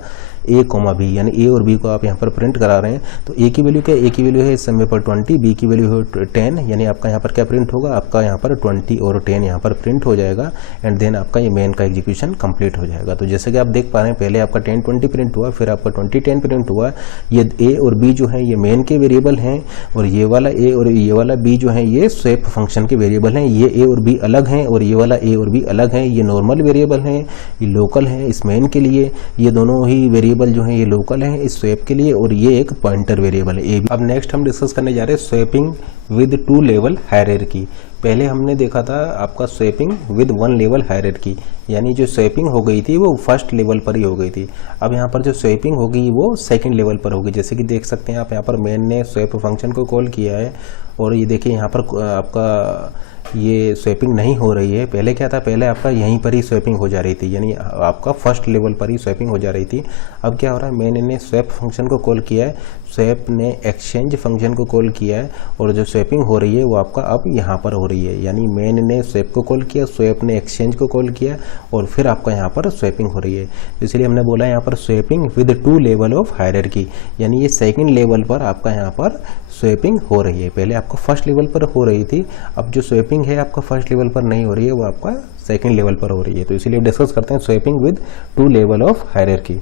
ए कॉमा बी, यानी ए और बी को आप यहाँ पर प्रिंट करा रहे हैं। तो ए की वैल्यू क्या है, ए की वैल्यू है इस समय पर 20, बी की वैल्यू है 10, यानी आपका यहाँ पर क्या प्रिंट होगा, आपका यहाँ पर 20 और 10 यहाँ पर प्रिंट हो जाएगा, एंड देन आपका ये मेन का एग्जीक्यूशन कंप्लीट हो जाएगा। तो जैसे कि आप देख पा रहे हैं, पहले आपका 10-20 प्रिंट हुआ, फिर आपका 20-10 प्रिंट हुआ। ये ए और बी जो है ये मेन के वेरिएबल हैं, और ये वाला ए और ये वाला बी जो है ये स्वैप फंक्शन के वेरिएबल हैं। ये ए और बी अलग हैं और ये वाला ए और बी अलग हैं। ये नॉर्मल वेरिएबल हैं, ये लोकल हैं इस मेन के लिए, ये दोनों ही वेरिएबल जो हैं ये लोकल है इस स्वैप के लिए, और ये एक पॉइंटर वेरिएबल है ए बी। अब नेक्स्ट हम डिस्कस करने जा रहे हैं स्वैपिंग विद 2 लेवल हायरार्की। पहले हमने देखा था आपका स्वैपिंग विद 1 लेवल हायरार्की, यानी जो स्वैपिंग हो गई थी वो फर्स्ट लेवल पर ही हो गई थी। अब यहाँ पर जो स्वैपिंग होगी वो सेकंड लेवल पर होगी। जैसे कि देख सकते हैं आप, यहाँ पर मेन ने स्वैप फंक्शन को कॉल किया है, और ये देखिए यहाँ पर आपका ये स्वैपिंग नहीं हो रही है। पहले क्या था, पहले आपका यहीं पर ही स्वैपिंग हो जा रही थी, यानी आपका फर्स्ट लेवल पर ही स्वैपिंग हो जा रही थी। अब क्या हो रहा है, मैन ने स्वैप फंक्शन को कॉल किया है, स्वैप ने एक्सचेंज फंक्शन को कॉल किया है, और जो स्वैपिंग हो रही है वो आपका अब यहाँ पर हो रही है। यानी मैन ने स्वैप को कॉल किया, स्वैप ने एक्सचेंज को कॉल किया, और फिर आपका यहाँ पर स्वैपिंग हो रही है। इसलिए हमने बोला यहाँ पर swapping with 2 level of hierarchy, यानी ये सेकेंड लेवल पर आपका यहाँ पर स्वैपिंग हो रही है। पहले आपको फर्स्ट लेवल पर हो रही थी, अब जो स्वैपिंग है आपका फर्स्ट लेवल पर नहीं हो रही है, वो आपका सेकंड लेवल पर हो रही है। तो इसीलिए डिस्कस करते हैं swapping with 2 level of hierarchy.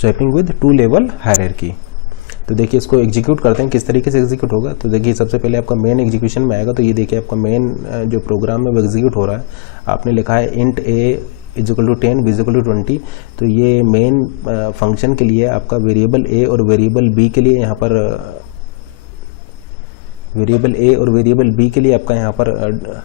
Swapping with 2 level hierarchy. तो देखिए इसको एग्जीक्यूट करते हैं, किस तरीके से एग्जीक्यूट होगा। तो देखिए सबसे पहले आपका मेन एग्जीक्यूशन में आएगा, तो ये देखिए आपका मेन जो प्रोग्राम में वो एग्जीक्यूट हो रहा है। आपने लिखा है int a is equal to 10 b is equal to 20, तो ये मेन फंक्शन के लिए आपका वेरिएबल a और वेरिएबल b के लिए यहाँ पर आपका यहाँ पर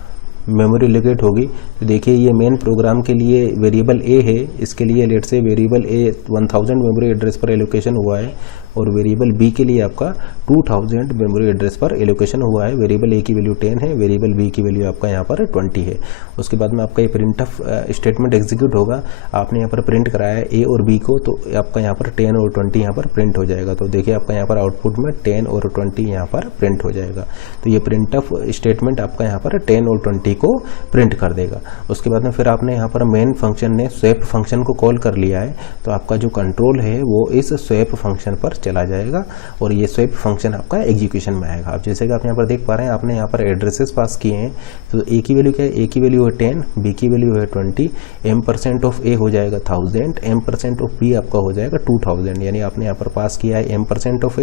मेमोरी एलोकेट होगी। तो देखिए ये मेन प्रोग्राम के लिए वेरिएबल a है, इसके लिए लेट से वेरिएबल a 1000 मेमोरी एड्रेस पर एलोकेशन हुआ है, और वेरिएबल b के लिए आपका 2000 मेमोरी एड्रेस पर एलोकेशन हुआ है। वेरिएबल a की वैल्यू 10 है, वेरिएबल b की वैल्यू आपका यहाँ पर 20 है। उसके बाद में आपका ये प्रिंटफ स्टेटमेंट एग्जीक्यूट होगा। आपने यहाँ पर प्रिंट कराया है a और b को, तो आपका यहाँ पर 10 और 20 यहाँ पर प्रिंट हो जाएगा। तो देखिए आपका यहाँ पर आउटपुट में 10 और 20 यहाँ पर प्रिंट हो जाएगा। तो ये प्रिंटफ स्टेटमेंट आपका यहाँ पर 10 और 20 को प्रिंट कर देगा। उसके बाद में फिर आपने यहाँ पर मेन फंक्शन ने स्वैप फंक्शन को कॉल कर लिया है, तो आपका जो कंट्रोल है वो इस स्वैप फंक्शन पर चला जाएगा, और ये स्वैप फंक्शन आपका एग्जीक्यूशन में आएगा। अब जैसे कि आप यहाँ पर देख पा रहे हैं, आपने यहाँ पर एड्रेसेस पास किए हैं। तो a की वैल्यू क्या है, a की वैल्यू है 10, b की वैल्यू है 20, m% ऑफ a हो जाएगा 1000, m% ऑफ b आपका हो जाएगा 2000। यानी आपने यहाँ पर पास किया है m% ऑफ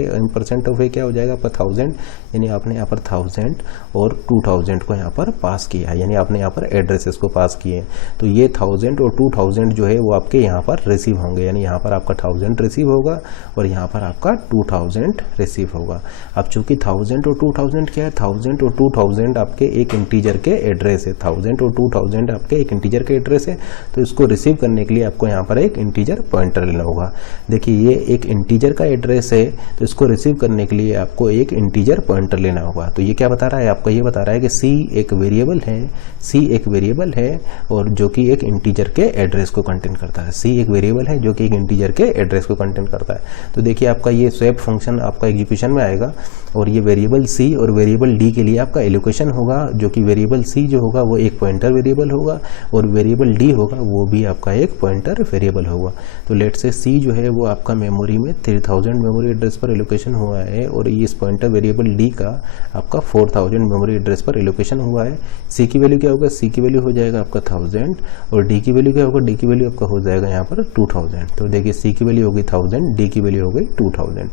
a क्या हो जाएगा आपका 1000, यानी आपने यहाँ पर 1000 और 2000 को यहाँ पर पास किया है, यानी आपने यहाँ पर एड्रेसेस को पास किए। तो ये 1000 और 2000 जो है वो आपके यहाँ पर रिसीव होंगे, यानी यहाँ पर आपका 1000 रिसीव होगा और यहाँ पर आपका 2000 रिसीव होगा। अब चूंकि 1000 और 2000 क्या है, 1000 और 2000 आपके एक इंटीजर के एड्रेस है, 1000 और 2000 आपके एक इंटीजर के एड्रेस है। तो इसको रिसीव करने के लिए आपको यहाँ पर एक इंटीजर पॉइंटर लेना होगा। देखिए ये एक इंटीजर का एड्रेस है, तो इसको रिसीव करने के लिए आपको एक इंटीजर पॉइंटर लेना होगा। तो ये क्या बता रहा है आपका, ये बता रहा है कि c एक वेरिएबल है, और जो कि एक इंटीजर के एड्रेस को कंटेन करता है। c एक वेरिएबल है जो कि एक इंटीजर के एड्रेस को कंटेन करता है। तो देखिए आपका ये स्वैप फंक्शन आपका एग्जीक्यूशन में आएगा, और ये वेरिएबल c और वेरिएबल d के लिए आपका एलोकेशन होगा, जो कि वेरिएबल c जो होगा वो एक पॉइंटर वेरिएबल होगा, और वेरिएबल d होगा वो भी आपका एक पॉइंटर वेरिएबल होगा। तो लेट से c जो है वो आपका मेमोरी में 3000 मेमोरी एड्रेस पर एलोकेशन हुआ है, और इस पॉइंटर वेरिएबल d का आपका 4000 मेमोरी एड्रेस पर एलोकेशन हुआ है। c की वैल्यू क्या होगा, c की वैल्यू हो जाएगा आपका 1000, और d की वैल्यू क्या होगा, d की वैल्यू आपका हो जाएगा यहाँ पर 2000। तो देखिए c की वैल्यू होगी 1000, d की वैल्यू हो गई 2000।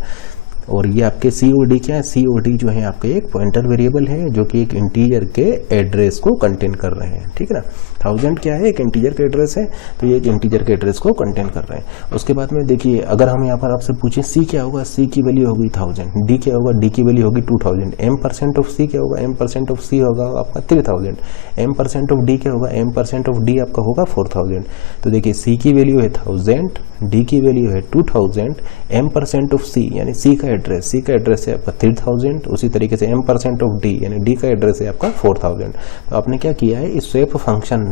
और ये आपके c और d क्या है, c और d जो है आपके एक पॉइंटर वेरिएबल है जो कि एक इंटीजर के एड्रेस को कंटेन कर रहे हैं, ठीक है ना। 1000 क्या है, एक इंटीजर के एड्रेस है, तो ये एक इंटीजर के एड्रेस को कंटेन कर रहे हैं। उसके बाद में देखिए अगर हम यहाँ पर आपसे पूछें c क्या होगा, c की वैल्यू होगी 1000, d क्या होगा, d की वैल्यू होगी 2000, m% ऑफ c क्या होगा, m% ऑफ c होगा आपका 3000, m% ऑफ d क्या होगा, m% ऑफ d आपका होगा 4000। तो देखिए c की वैल्यू है 1000, d की वैल्यू है 2000, m% ऑफ c यानी c का एड्रेस है आपका 3000, उसी तरीके से m% ऑफ d यानी d का एड्रेस है आपका 4000। तो आपने क्या किया है, इस स्वैप फंक्शन ने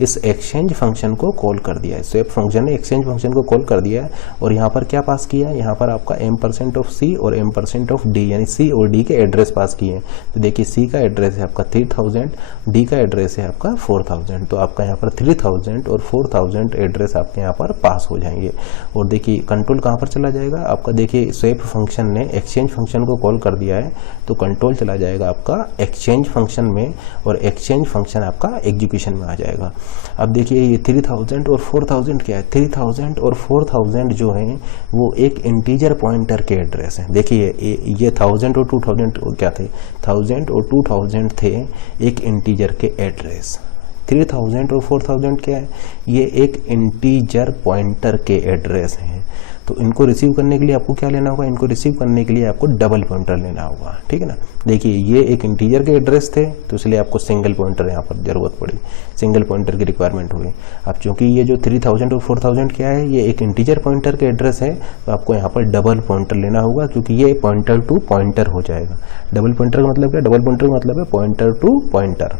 इस एक्सचेंज फंक्शन को कॉल कर दिया है, स्वैप फंक्शन ने एक्सचेंज फंक्शन को कॉल कर दिया है, और यहाँ पर क्या पास किया है, यहाँ पर आपका m% ऑफ c और m% ऑफ d यानी c और d के एड्रेस पास किए हैं। तो देखिए c का एड्रेस है आपका 3000, d का एड्रेस है आपका 4000, तो आपका यहाँ पर 3000 और 4000 एड्रेस आपके यहाँ पर पास हो जाएंगे। और देखिए कंट्रोल कहाँ पर चला जाएगा आपका, देखिए स्वैप फंक्शन ने एक्सचेंज फंक्शन को कॉल कर दिया है, तो कंट्रोल चला जाएगा आपका एक्सचेंज फंक्शन में, और एक्सचेंज फंक्शन आपका एग्जीक्यूशन में आ जाएगा। अब देखिए ये 3000 और 4000 क्या है, 3000 और 4000 जो है वो एक इंटीजर पॉइंटर के एड्रेस है। देखिए ये 1000 और 2000 क्या थे, 1000 और 2000 थे एक इंटीजर के एड्रेस, 3000 और 4000 क्या है, ये एक इंटीजर पॉइंटर के एड्रेस हैं। तो इनको रिसीव करने के लिए आपको क्या लेना होगा, इनको रिसीव करने के लिए आपको डबल पॉइंटर लेना होगा, ठीक है ना। देखिए ये एक इंटीजर के एड्रेस थे, तो इसलिए आपको सिंगल पॉइंटर यहाँ पर जरूरत पड़ी, सिंगल पॉइंटर की रिक्वायरमेंट हुई। अब चूंकि ये जो 3000 और 4000 क्या है, ये एक इंटीजर पॉइंटर के एड्रेस है, तो आपको यहाँ पर डबल पॉइंटर लेना होगा, क्योंकि ये पॉइंटर टू पॉइंटर हो जाएगा। डबल पॉइंटर का मतलब क्या, डबल पॉइंटर का मतलब है पॉइंटर टू पॉइंटर।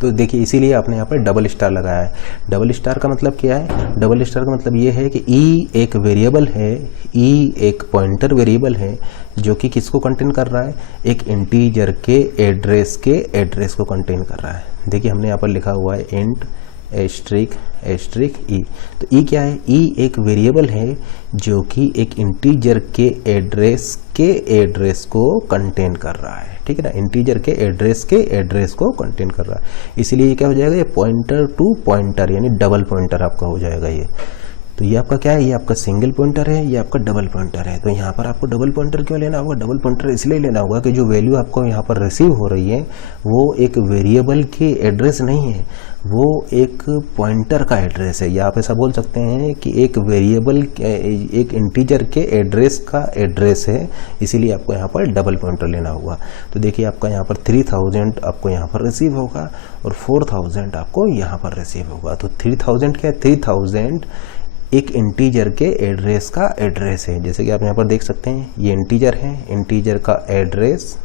तो देखिए इसीलिए आपने यहाँ पर डबल स्टार लगाया है। डबल स्टार का मतलब क्या है, डबल स्टार का मतलब ये है कि ई एक वेरिएबल है, ई एक पॉइंटर वेरिएबल है जो कि किसको कंटेन कर रहा है, एक इंटीजर के एड्रेस को कंटेन कर रहा है। देखिए हमने यहाँ पर लिखा हुआ है इंट एस्ट्रिक ई। तो ई क्या है, ई एक वेरिएबल है जो कि एक इंटीजर के एड्रेस को कंटेन कर रहा है, ठीक है ना, इंटीजर के एड्रेस को कंटेन कर रहा है। इसीलिए ये क्या हो जाएगा, ये पॉइंटर टू पॉइंटर यानी डबल पॉइंटर आपका हो जाएगा ये, तो ये आपका क्या है, ये आपका सिंगल पॉइंटर है, ये आपका डबल पॉइंटर है। तो यहाँ पर आपको डबल पॉइंटर क्यों लेना होगा, डबल पॉइंटर इसलिए लेना होगा कि जो वैल्यू आपको यहाँ पर रिसीव हो रही है वो एक वेरिएबल की एड्रेस नहीं है, वो एक पॉइंटर का एड्रेस है, या आप ऐसा बोल सकते हैं कि एक वेरिएबल, एक इंटीजर के एड्रेस का एड्रेस है, इसीलिए आपको यहाँ पर डबल पॉइंटर लेना होगा। तो देखिए आपका यहाँ पर 3000 आपको यहाँ पर रिसीव होगा और 4000 आपको यहाँ पर रिसीव होगा। तो 3000 क्या है, 3000 एक इंटीजर के एड्रेस का एड्रेस है। जैसे कि आप यहाँ पर देख सकते हैं ये इंटीजर है, इंटीजर का एड्रेस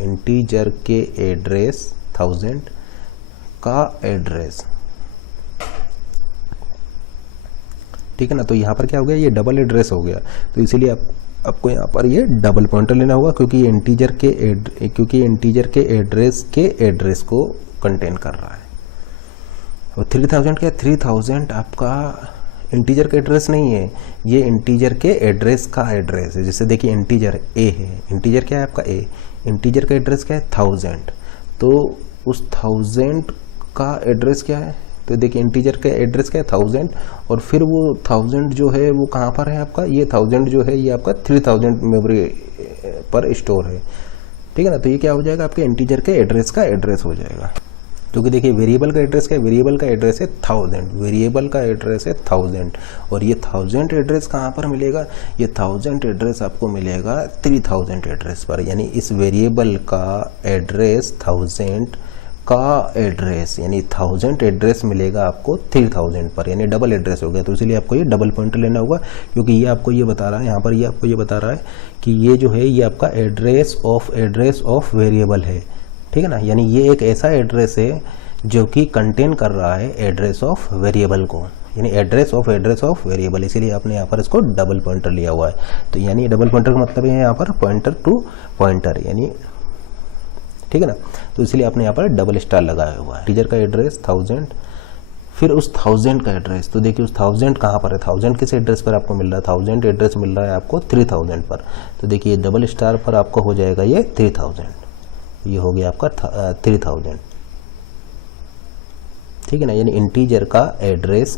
इंटीजर के एड्रेस 1000 का एड्रेस, ठीक है ना। तो यहाँ पर क्या हो गया, ये डबल एड्रेस हो गया। तो इसीलिए आपको यहाँ पर ये डबल पॉइंटर लेना होगा, क्योंकि ये इंटीजर के एड्रेस को कंटेन कर रहा है। और 3000 क्या, 3000 आपका इंटीजर का एड्रेस नहीं है, ये इंटीजर के एड्रेस का एड्रेस है। जैसे देखिए इंटीजर ए है, इंटीजर क्या है आपका ए, इंटीजर का एड्रेस क्या है 1000, तो उस 1000 का एड्रेस क्या है, तो देखिए इंटीजर का एड्रेस क्या है 1000, और फिर वो 1000 जो है वो कहाँ पर है आपका, ये 1000 जो है ये आपका 3000 मेमोरी पर स्टोर है, ठीक है ना। तो ये क्या हो जाएगा, आपके इंटीजर के एड्रेस का एड्रेस हो जाएगा। क्योंकि देखिए वेरिएबल का एड्रेस क्या है, वेरिएबल का एड्रेस है 1000, वेरिएबल का एड्रेस है 1000, और ये 1000 एड्रेस कहाँ पर मिलेगा, ये 1000 एड्रेस आपको मिलेगा 3000 एड्रेस पर, यानी इस वेरिएबल का एड्रेस 1000 का एड्रेस, यानी 1000 एड्रेस मिलेगा आपको 3000 पर, यानी डबल एड्रेस हो गया। तो इसीलिए आपको ये डबल पॉइंटर लेना होगा, क्योंकि ये आपको ये बता रहा है, यहाँ पर ये आपको ये बता रहा है कि ये जो है ये आपका एड्रेस ऑफ वेरिएबल है, ठीक है ना। यानी ये एक ऐसा एड्रेस है जो कि कंटेन कर रहा है एड्रेस ऑफ वेरिएबल को, यानी एड्रेस ऑफ वेरिएबल, इसीलिए आपने यहाँ पर इसको डबल पॉइंटर लिया हुआ है। तो यानी डबल पॉइंटर का मतलब है यहाँ पर पॉइंटर टू पॉइंटर, यानी ठीक है ना। तो इसलिए आपने यहाँ पर डबल स्टार लगाया हुआ है। टीचर का एड्रेस 1000, फिर उस 1000 का एड्रेस, तो देखिए उस 1000 कहाँ पर है, 1000 किस एड्रेस पर आपको मिल रहा है, 1000 एड्रेस मिल रहा है आपको 3000 पर। तो देखिए डबल स्टार पर आपको हो जाएगा ये 3000, ये हो गया आपका 3000, ठीक है ना। यानी इंटीजर का एड्रेस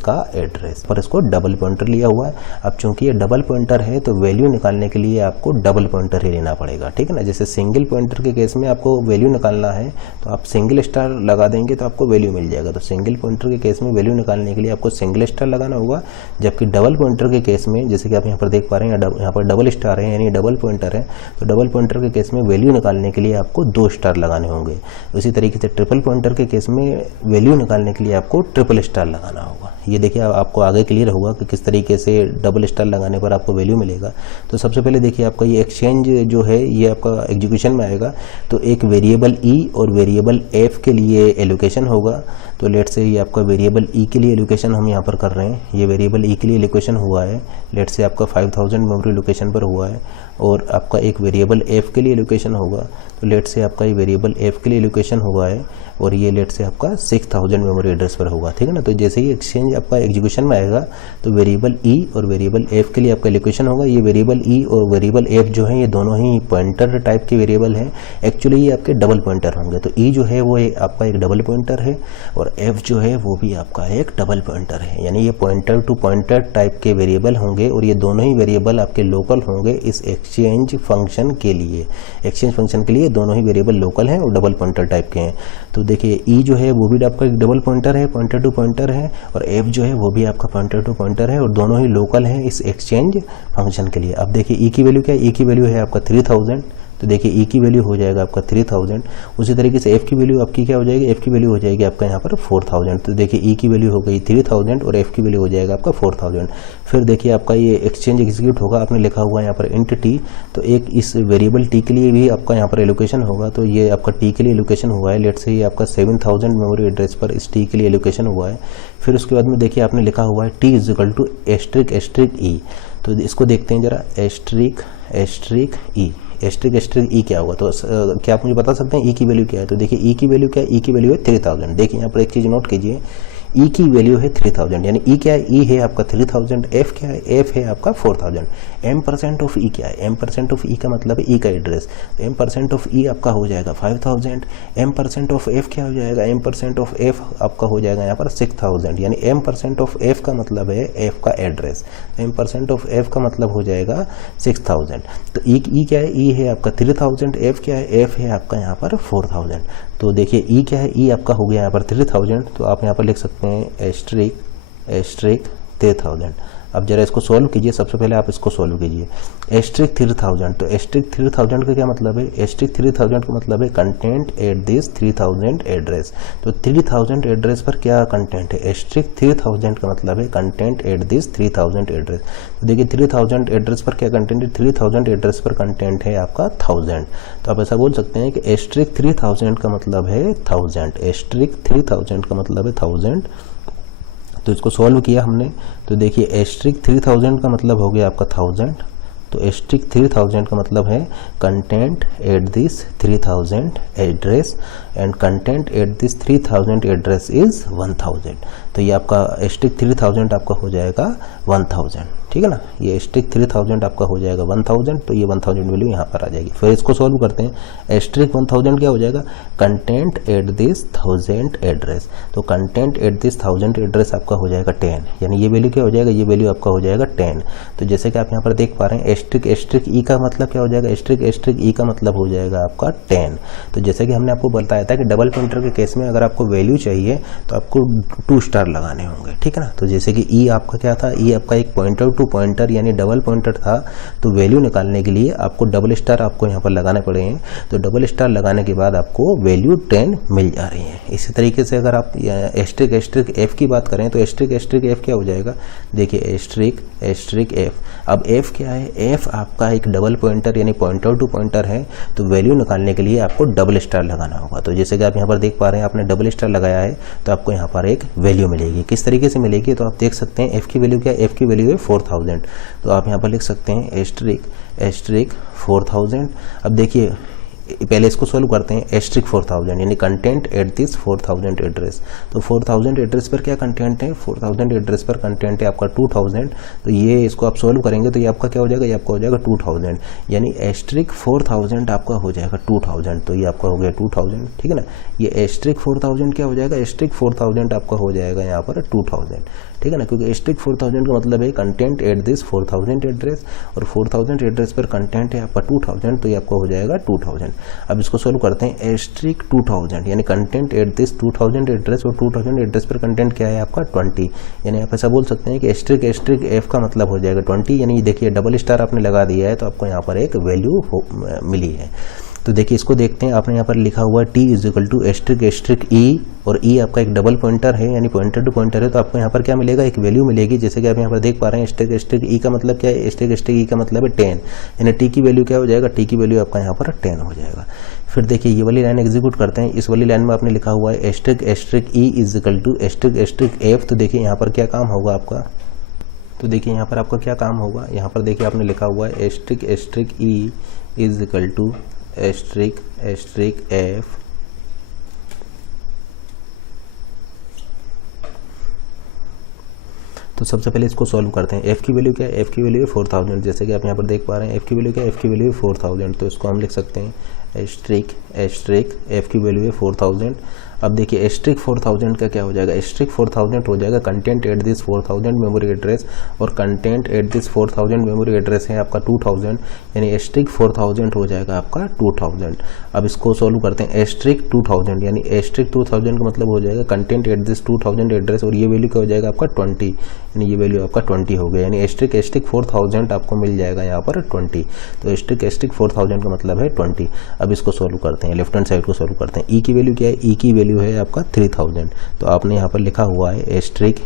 पर इसको डबल पॉइंटर लिया हुआ है। अब चूंकि ये डबल पॉइंटर है तो वैल्यू निकालने के लिए आपको डबल पॉइंटर ही लेना पड़ेगा, ठीक है ना। जैसे सिंगल पॉइंटर के केस में आपको वैल्यू निकालना है तो आप सिंगल स्टार लगा देंगे तो आपको वैल्यू मिल जाएगा। तो सिंगल पॉइंटर के केस में वैल्यू निकालने के लिए आपको सिंगल स्टार लगाना होगा, जबकि डबल पॉइंटर के केस में, जैसे कि आप यहाँ पर देख पा रहे हैं यहाँ पर डबल स्टार है, यानी डबल पॉइंटर है, तो डबल पॉइंटर के केस में वैल्यू निकालने के लिए आपको 2 स्टार लगाने होंगे। उसी तरीके से ट्रिपल पॉइंटर के केस में वैल्यू निकालने के लिए आपको ट्रिपल स्टार लगाना होगा। ये देखिए आपको आगे क्लियर होगा कि किस तरीके से डबल स्टार लगाने पर आपको वैल्यू मिलेगा। तो सबसे पहले देखिए आपका ये एक्सचेंज जो है ये आपका एग्जीक्यूशन में आएगा, तो एक वेरिएबल ई और वेरिएबल एफ के लिए एलोकेशन होगा। तो लेट से ये आपका वेरिएबल ई के लिए एलोकेशन हम यहाँ पर कर रहे हैं, ये वेरिएबल ई के लिए एलोकेशन हुआ है, लेट से आपका 5000 मेमोरी लोकेशन पर हुआ है, और आपका एक वेरिएबल एफ के लिए एलोकेशन होगा, तो लेट से आपका ये वेरिएबल एफ के लिए एलोकेशन हुआ है, और ये लेट से आपका 6000 मेमोरी एड्रेस पर होगा, ठीक है ना। तो जैसे ही एक्सचेंज आपका एग्जीक्यूशन में आएगा तो वेरिएबल ई और वेरिएबल एफ के लिए आपका एलोकेशन होगा। ये वेरिएबल ई और वेरिएबल एफ जो है ये दोनों ही पॉइंटर टाइप के वेरिएबल हैं, एक्चुअली ये आपके डबल पॉइंटर होंगे। तो ई जो है वो आपका एक डबल पॉइंटर है, और एफ जो है वो भी आपका एक डबल पॉइंटर है, यानी ये पॉइंटर टू पॉइंटर टाइप के वेरिएबल होंगे, और ये दोनों ही वेरिएबल आपके लोकल होंगे इस एक्सचेंज फंक्शन के लिए। एक्सचेंज फंक्शन के लिए दोनों ही वेरिएबल लोकल हैं और डबल पॉइंटर टाइप के हैं। तो देखिए ई जो है वो भी आपका एक डबल पॉइंटर है, पॉइंटर टू पॉइंटर है, और एफ जो है वो भी आपका पॉइंटर टू पॉइंटर है, और दोनों ही लोकल हैं इस एक्सचेंज फंक्शन के लिए। अब देखिए ई की वैल्यू क्या है, ई की वैल्यू है आपका 3000, तो देखिए ई की वैल्यू हो जाएगा आपका 3000। उसी तरीके से एफ की वैल्यू आपकी क्या हो जाएगी, एफ की वैल्यू हो जाएगी आपका यहाँ पर 4000। तो देखिए ई की वैल्यू हो गई 3000 और एफ की वैल्यू हो जाएगा आपका 4000। फिर देखिए आपका ये एक्सचेंज एग्जीक्यूट होगा, आपने लिखा हुआ है यहाँ पर इंट टी, तो एक इस वेरिएबल टी के लिए भी आपका यहाँ पर एलोकेशन होगा। तो ये आपका टी के लिए एलोकेशन हुआ है, लेट से ये आपका 7000 मेमोरी एड्रेस पर इस टी के लिए एलोकेशन हुआ है। फिर उसके बाद में देखिए आपने लिखा हुआ है T is equal to asterisk asterisk E, तो इसको देखते हैं जरा, asterisk asterisk E, asterisk asterisk E क्या होगा। तो क्या आप मुझे बता सकते हैं ई की वैल्यू क्या है। तो देखिए ई की वैल्यू क्या है, ई की वैल्यू है 3000। देखिए यहाँ पर एक चीज़ नोट कीजिए, ई की वैल्यू है 3000, यानी ई क्या है, ई है आपका 3000, एफ क्या है, एफ है आपका 4000। m% ऑफ ई क्या है, m% ऑफ ई का मतलब है ई का एड्रेस, तो m% ऑफ ई आपका हो जाएगा 5000। m% ऑफ एफ क्या हो जाएगा, m% ऑफ एफ आपका हो जाएगा यहाँ पर 6000, यानी m% ऑफ एफ का मतलब है एफ का एड्रेस, m% ऑफ एफ का मतलब हो जाएगा 6000। तो ई क्या है, ई है आपका 3000, एफ क्या है, एफ है आपका यहाँ पर 4000। तो देखिए ई क्या है, ई आपका हो गया यहाँ पर 3000, तो आप यहाँ पर लिख सकते हैं एस्ट्रिक 3000। अब जरा इसको सॉल्व कीजिए, सबसे पहले आप इसको सॉल्व कीजिए। एस्ट्रिक 3000, तो एस्ट्रिक 3000 का क्या मतलब है, एस्ट्रिक 3000 का मतलब है कंटेंट एट दिस 3000 एड्रेस। तो 3000 एड्रेस पर क्या कंटेंट है, एस्ट्रिक 3000 का मतलब है कंटेंट एट दिस 3000 एड्रेस। तो देखिए 3000 एड्रेस पर क्या कंटेंट है, 3000 एड्रेस पर कंटेंट है आपका 1000। तो आप ऐसा बोल सकते हैं कि एस्ट्रिक 3000 का मतलब है 1000, एस्ट्रिक 3000 का मतलब है 1000। तो इसको सॉल्व किया हमने, तो देखिए एस्ट्रिक 3000 का मतलब हो गया आपका 1000, तो एस्ट्रिक 3000 का मतलब है content at this 3000 address and content at this 3000 address is 1000। तो ये आपका एस्ट्रिक 3000 आपका हो जाएगा 1000, ठीक है ना, ये एस्ट्रिक 3000 आपका हो जाएगा 1000, तो ये 1000 वैल्यू यहाँ पर आ जाएगी। फिर इसको सॉल्व करते हैं, एस्ट्रिक 1000 क्या हो जाएगा, कंटेंट एट दिस 1000 एड्रेस, तो कंटेंट एट दिस 1000 एड्रेस आपका हो जाएगा 10, यानी ये वैल्यू क्या हो जाएगा, ये वैल्यू आपका हो जाएगा 10। तो जैसे कि आप यहाँ पर देख पा रहे हैं एस्ट्रिक ई का मतलब क्या हो जाएगा, एस्ट्रिक ई का मतलब हो जाएगा आपका 10। तो जैसे कि हमने आपको बताया था कि डबल पॉइंटर के केस में अगर आपको वैल्यू चाहिए तो आपको 2 स्टार लगाने होंगे, ठीक है ना। तो जैसे कि ई आपका क्या था, ई आपका एक पॉइंटर टू पॉइंटर यानी डबल पॉइंटर था, तो वैल्यू निकालने के लिए आपको डबल स्टार आपको यहाँ पर लगाने पड़े हैं। तो डबल स्टार लगाने के बाद आपको वैल्यू 10 मिल जा रही है। इसी तरीके से अगर आप एस्ट्रिक एफ की बात करें तो एस्ट्रिक एफ क्या हो जाएगा, देखिए एस्ट्रिक एफ। अब एफ क्या है, एफ आपका एक डबल पॉइंटर यानी पॉइंटर टू पॉइंटर है, तो वैल्यू निकालने के लिए आपको डबल स्टार लगाना होगा। तो जैसे कि आप यहाँ पर देख पा रहे हैं आपने डबल स्टार लगाया है, तो आपको यहाँ पर एक वैल्यू मिलेगी। किस तरीके से मिलेगी, तो आप देख सकते हैं एफ की वैल्यू क्या है, एफ की वैल्यू है 4000। तो आप यहाँ पर लिख सकते हैं एस्ट्रिक 4000। अब देखिए पहले इसको सोल्व करते हैं, एस्ट्रिक 4000 यानी कंटेंट एट दिस 4000 एड्रेस। तो 4000 एड्रेस पर क्या कंटेंट है, 4000 एड्रेस पर कंटेंट है आपका 2000। तो ये इसको आप सोल्व करेंगे तो ये आपका क्या हो जाएगा, ये आपका हो जाएगा 2000, यानी एस्ट्रिक 4000 आपका हो जाएगा 2000। तो ये आपका हो गया 2000, ठीक है ना। ये एस्ट्रिक 4000 क्या हो जाएगा, एस्ट्रिक 4000 आपका हो जाएगा यहाँ पर 2000, ठीक है ना, क्योंकि एस्ट्रिक 4000 का मतलब है कंटेंट एट दिस 4000 एड्रेस, और 4000 एड्रेस पर कंटेंट है आपका 2000, तो ये आपका हो जाएगा 2000। अब इसको सोल्व करते हैं, एस्ट्रिक 2000 यानी कंटेंट एट दिस 2000 एड्रेस, और 2000 एड्रेस पर कंटेंट क्या है आपका 20, यानी आप ऐसा बोल सकते हैं कि एस्ट्रिक एफ का मतलब हो जाएगा 20। यानी देखिए डबल स्टार आपने लगा दिया है तो आपको यहाँ पर एक वैल्यू मिली है। तो देखिए इसको देखते हैं, आपने यहाँ पर लिखा हुआ T is equal to asterisk E, और ई आपका एक डबल पॉइंटर है यानी पॉइंटर टू पॉइंटर है, तो आपको यहाँ पर क्या मिलेगा, एक वैल्यू मिलेगी। जैसे कि आप यहाँ पर देख पा रहे हैं एस्ट्रिक ई का मतलब क्या है, एस्ट्रिक ई का मतलब है 10, यानी टी की वैल्यू क्या हो जाएगा, टी की वैल्यू आपका यहाँ पर 10 हो जाएगा। फिर देखिए ये वाली लाइन एग्जीक्यूट करते हैं, इस वाली लाइन में आपने लिखा हुआ है asterisk E is equal to asterisk F. तो देखिए यहाँ पर क्या काम होगा आपका, तो देखिए यहाँ पर आपका क्या काम होगा, यहाँ पर देखिए आपने लिखा हुआ है asterisk E is equal to asterisk F तो सबसे पहले इसको सॉल्व करते हैं। एफ की वैल्यू क्या है, एफ की वैल्यू है 4000, जैसे कि आप यहाँ पर देख पा रहे हैं एफ की वैल्यू क्या है, एफ की वैल्यू है 4000। तो इसको हम लिख सकते हैं एस्ट्रिक एफ की वैल्यू है 4000। अब देखिए एस्ट्रिक 4000 का क्या हो जाएगा, एस्ट्रिक 4000 हो जाएगा content at this 4000 memory address, और content at this 4000 memory address है आपका 2000, यानी एस्ट्रिक 4000 हो जाएगा आपका 2000। अब इसको सॉल्व करते हैं, एस्ट्रिक 2000 यानी एस्ट्रिक 2000 का मतलब हो जाएगा कंटेंट एट दिस 2000 एड्रेस, और ये वैल्यू क्या हो जाएगा आपका 20, यानी ये वैल्यू आपका 20 हो गया, यानी एस्ट्रिक 4000 आपको मिल जाएगा यहाँ पर 20। तो एस्ट्रिक 4000 का मतलब है 20। अब इसको सॉल्व करते हैं, लेफ्ट हैंड साइड को सॉल्व करते हैं। ई की वैल्यू क्या है, ई की वैल्यू है आपका 3000। तो आपने यहाँ पर लिखा हुआ है एस्ट्रिक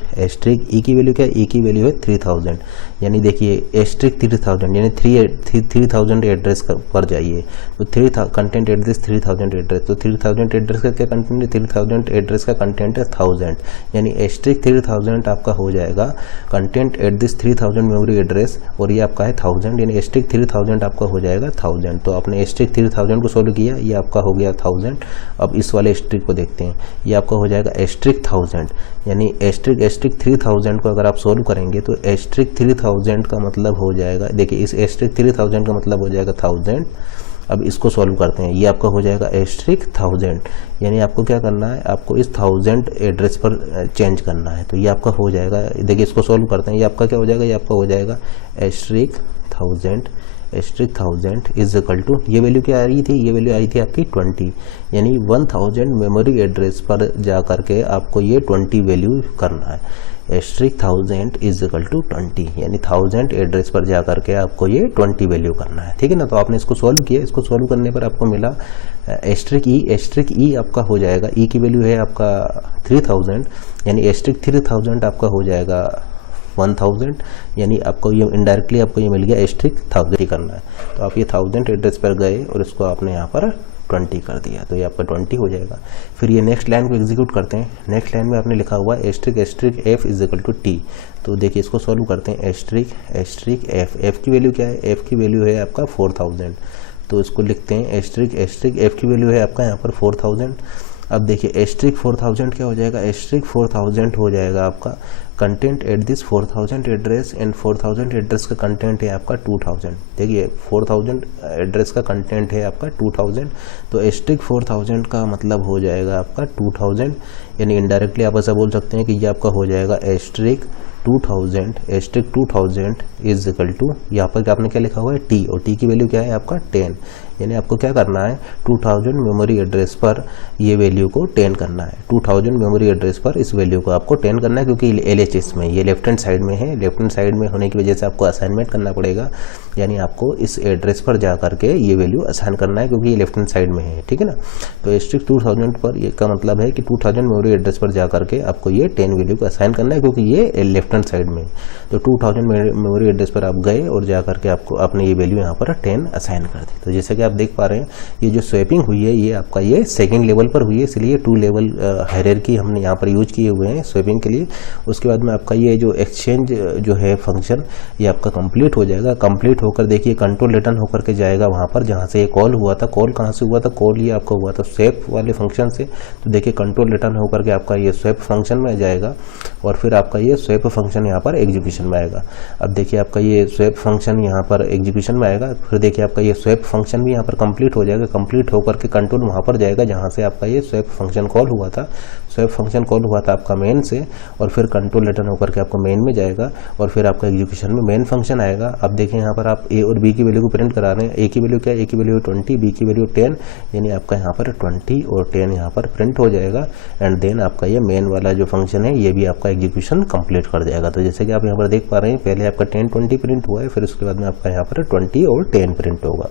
ई की वैल्यू क्या है, ई की वैल्यू है 3000, यानी देखिए एस्ट्रिक 3000 यानी 3000 एड्रेस पर जाइए, तो कंटेंट एड्रेस 3000 एड्रेस, तो 3000 एड्रेस का क्या कंटेंट है, 3000 एड्रेस का कंटेंट है 1000, यानी एस्ट्रिक 3000 आपका हो जाएगा content at this 3000 memory address, और ये आपका है 1000, यानी एस्ट्रिक 3000 आपका हो जाएगा 1000। तो आपने एस्ट्रिक 3000 को सोल्व किया, ये आपका हो गया 1000। अब इस वाले एस्ट्रिक को देखते हैं, ये आपका हो जाएगा एस्ट्रिक 1000, यानी एस्ट्रिक 3000 को अगर आप सोल्व करेंगे तो एस्ट्रिक 3000 का मतलब हो जाएगा, देखिए इस एस्ट्रिक 3000 का मतलब हो जाएगा 1000। अब इसको सॉल्व करते हैं, ये आपका हो जाएगा एस्ट्रिक 1000, यानी आपको क्या करना है, आपको इस 1000 एड्रेस पर चेंज करना है, तो ये आपका हो जाएगा, देखिए इसको सॉल्व करते हैं, ये आपका क्या हो जाएगा, ये आपका हो जाएगा एस्ट्रिक 1000 इज इक्वल टू, ये वैल्यू क्या आ रही थी, ये वैल्यू आई थी आपकी 20, यानी 1000 मेमोरी एड्रेस पर जा करके आपको ये 20 वैल्यू करना है। एस्ट्रिक 1000 इज इक्वल टू 20, यानी 1000 एड्रेस पर जा करके आपको ये 20 वैल्यू करना है, ठीक है ना। तो आपने इसको सॉल्व किया, इसको सॉल्व करने पर आपको मिला एस्ट्रिक ई आपका हो जाएगा, ई की वैल्यू है आपका 3000, यानी एस्ट्रिक 3000 आपका हो जाएगा 1000, यानी आपको ये इनडायरेक्टली आपको ये मिल गया एस्ट्रिक 1000 करना है। तो आप ये 1000 एड्रेस पर गए और इसको आपने यहाँ पर 20 कर दिया, तो ये आपका 20 हो जाएगा। फिर ये नेक्स्ट लाइन को एग्जीक्यूट करते हैं, नेक्स्ट लाइन में आपने लिखा हुआ है asterisk F is equal to T, तो देखिए इसको सॉल्व करते हैं, एस्ट्रिक एफ की वैल्यू क्या है, एफ की वैल्यू है आपका 4000, तो इसको लिखते हैं एस्ट्रिक एफ की वैल्यू है आपका यहाँ पर 4000। अब देखिए एस्ट्रिक 4000 क्या हो जाएगा, एस्ट्रिक 4000 हो जाएगा आपका content at this 4000 address, and 4000 address का कंटेंट है आपका 2000, देखिए 4000 एड्रेस का कंटेंट है आपका 2000, तो एस्ट्रिक 4000 का मतलब हो जाएगा आपका 2000, यानी इनडायरेक्टली आप ऐसा बोल सकते हैं कि ये आपका हो जाएगा एस्ट्रिक 2000 इज इक्वल टू, यहाँ पर आपने क्या लिखा हुआ है टी, और टी की वैल्यू क्या है आपका 10, यानी आपको क्या करना है 2000 मेमोरी एड्रेस पर ये वैल्यू को 10 करना है, 2000 मेमोरी एड्रेस पर इस वैल्यू को आपको 10 करना है, क्योंकि LHS में ये लेफ्ट हैंड साइड में है, लेफ्ट हैंड साइड में होने की वजह से आपको असाइनमेंट करना पड़ेगा, यानी आपको इस एड्रेस पर जा करके ये वैल्यू असाइन करना है, क्योंकि ये लेफ्ट हैंड साइड में है, ठीक है ना। तो एस्ट्रिक 2000 पर ये का मतलब है कि 2000 मेमोरी एड्रेस पर जा करके आपको ये 10 वैल्यू को असाइन करना है, क्योंकि ये लेफ्ट हैंड साइड में, तो 2000 मेमोरी एड्रेस पर आप गए और जा करके आपको आपने ये वैल्यू यहाँ पर 10 असाइन कर दी। तो जैसे कि आप देख पा रहे हैं ये जो स्वैपिंग हुई है ये आपका ये सेकंड लेवल पर हुई है, इसलिए 2 लेवल हायरार्की हमने यहाँ पर यूज किए हुए हैं स्वैपिंग के लिए। उसके बाद में आपका ये जो एक्सचेंज जो है फंक्शन ये आपका कंप्लीट हो जाएगा, कंप्लीट होकर देखिए कंट्रोल रिटर्न होकर के जाएगा वहाँ पर जहाँ से ये कॉल हुआ था। कॉल कहाँ से हुआ था, कॉल ये आपका हुआ था स्वैप वाले फंक्शन से, तो देखिए कंट्रोल रिटर्न होकर के आपका ये स्वैप फंक्शन में जाएगा और फिर आपका ये स्वैप फंक्शन यहाँ पर एग्जीक्यूशन में आएगा। अब देखिए आपका ये स्वैप फंक्शन यहाँ पर एग्जीक्यूशन में आएगा, फिर देखिए आपका ये स्वैप फंक्शन भी यहाँ पर कंप्लीट हो जाएगा, कंप्लीट होकर के कंट्रोल वहाँ पर जाएगा जहाँ से आपका ये स्वैप फंक्शन कॉल हुआ था। स्वैप फंक्शन कॉल हुआ था आपका मेन से, और फिर कंट्रोल रिटर्न होकर के आपका मेन में जाएगा और फिर आपका एग्जीक्यूशन में मेन फंक्शन आएगा। अब देखिए यहाँ पर आप ए और बी की वैल्यू को प्रिंट करा रहे हैं, ए की वैल्यू क्या है, ए की वैल्यू 20, बी की वैल्यू 10, यानी आपका यहाँ पर 20 और 10 यहाँ पर प्रिंट हो जाएगा, एंड देन आपका ये मेन वाला जो फंक्शन है ये भी आपका एग्जीक्यूशन कंप्लीट कर जाएगा। तो जैसे कि आप यहाँ पर देख पा रहे हैं पहले आपका 10 20 प्रिंट हुआ है, फिर उसके बाद में आपका यहाँ पर 20 और 10 प्रिंट होगा।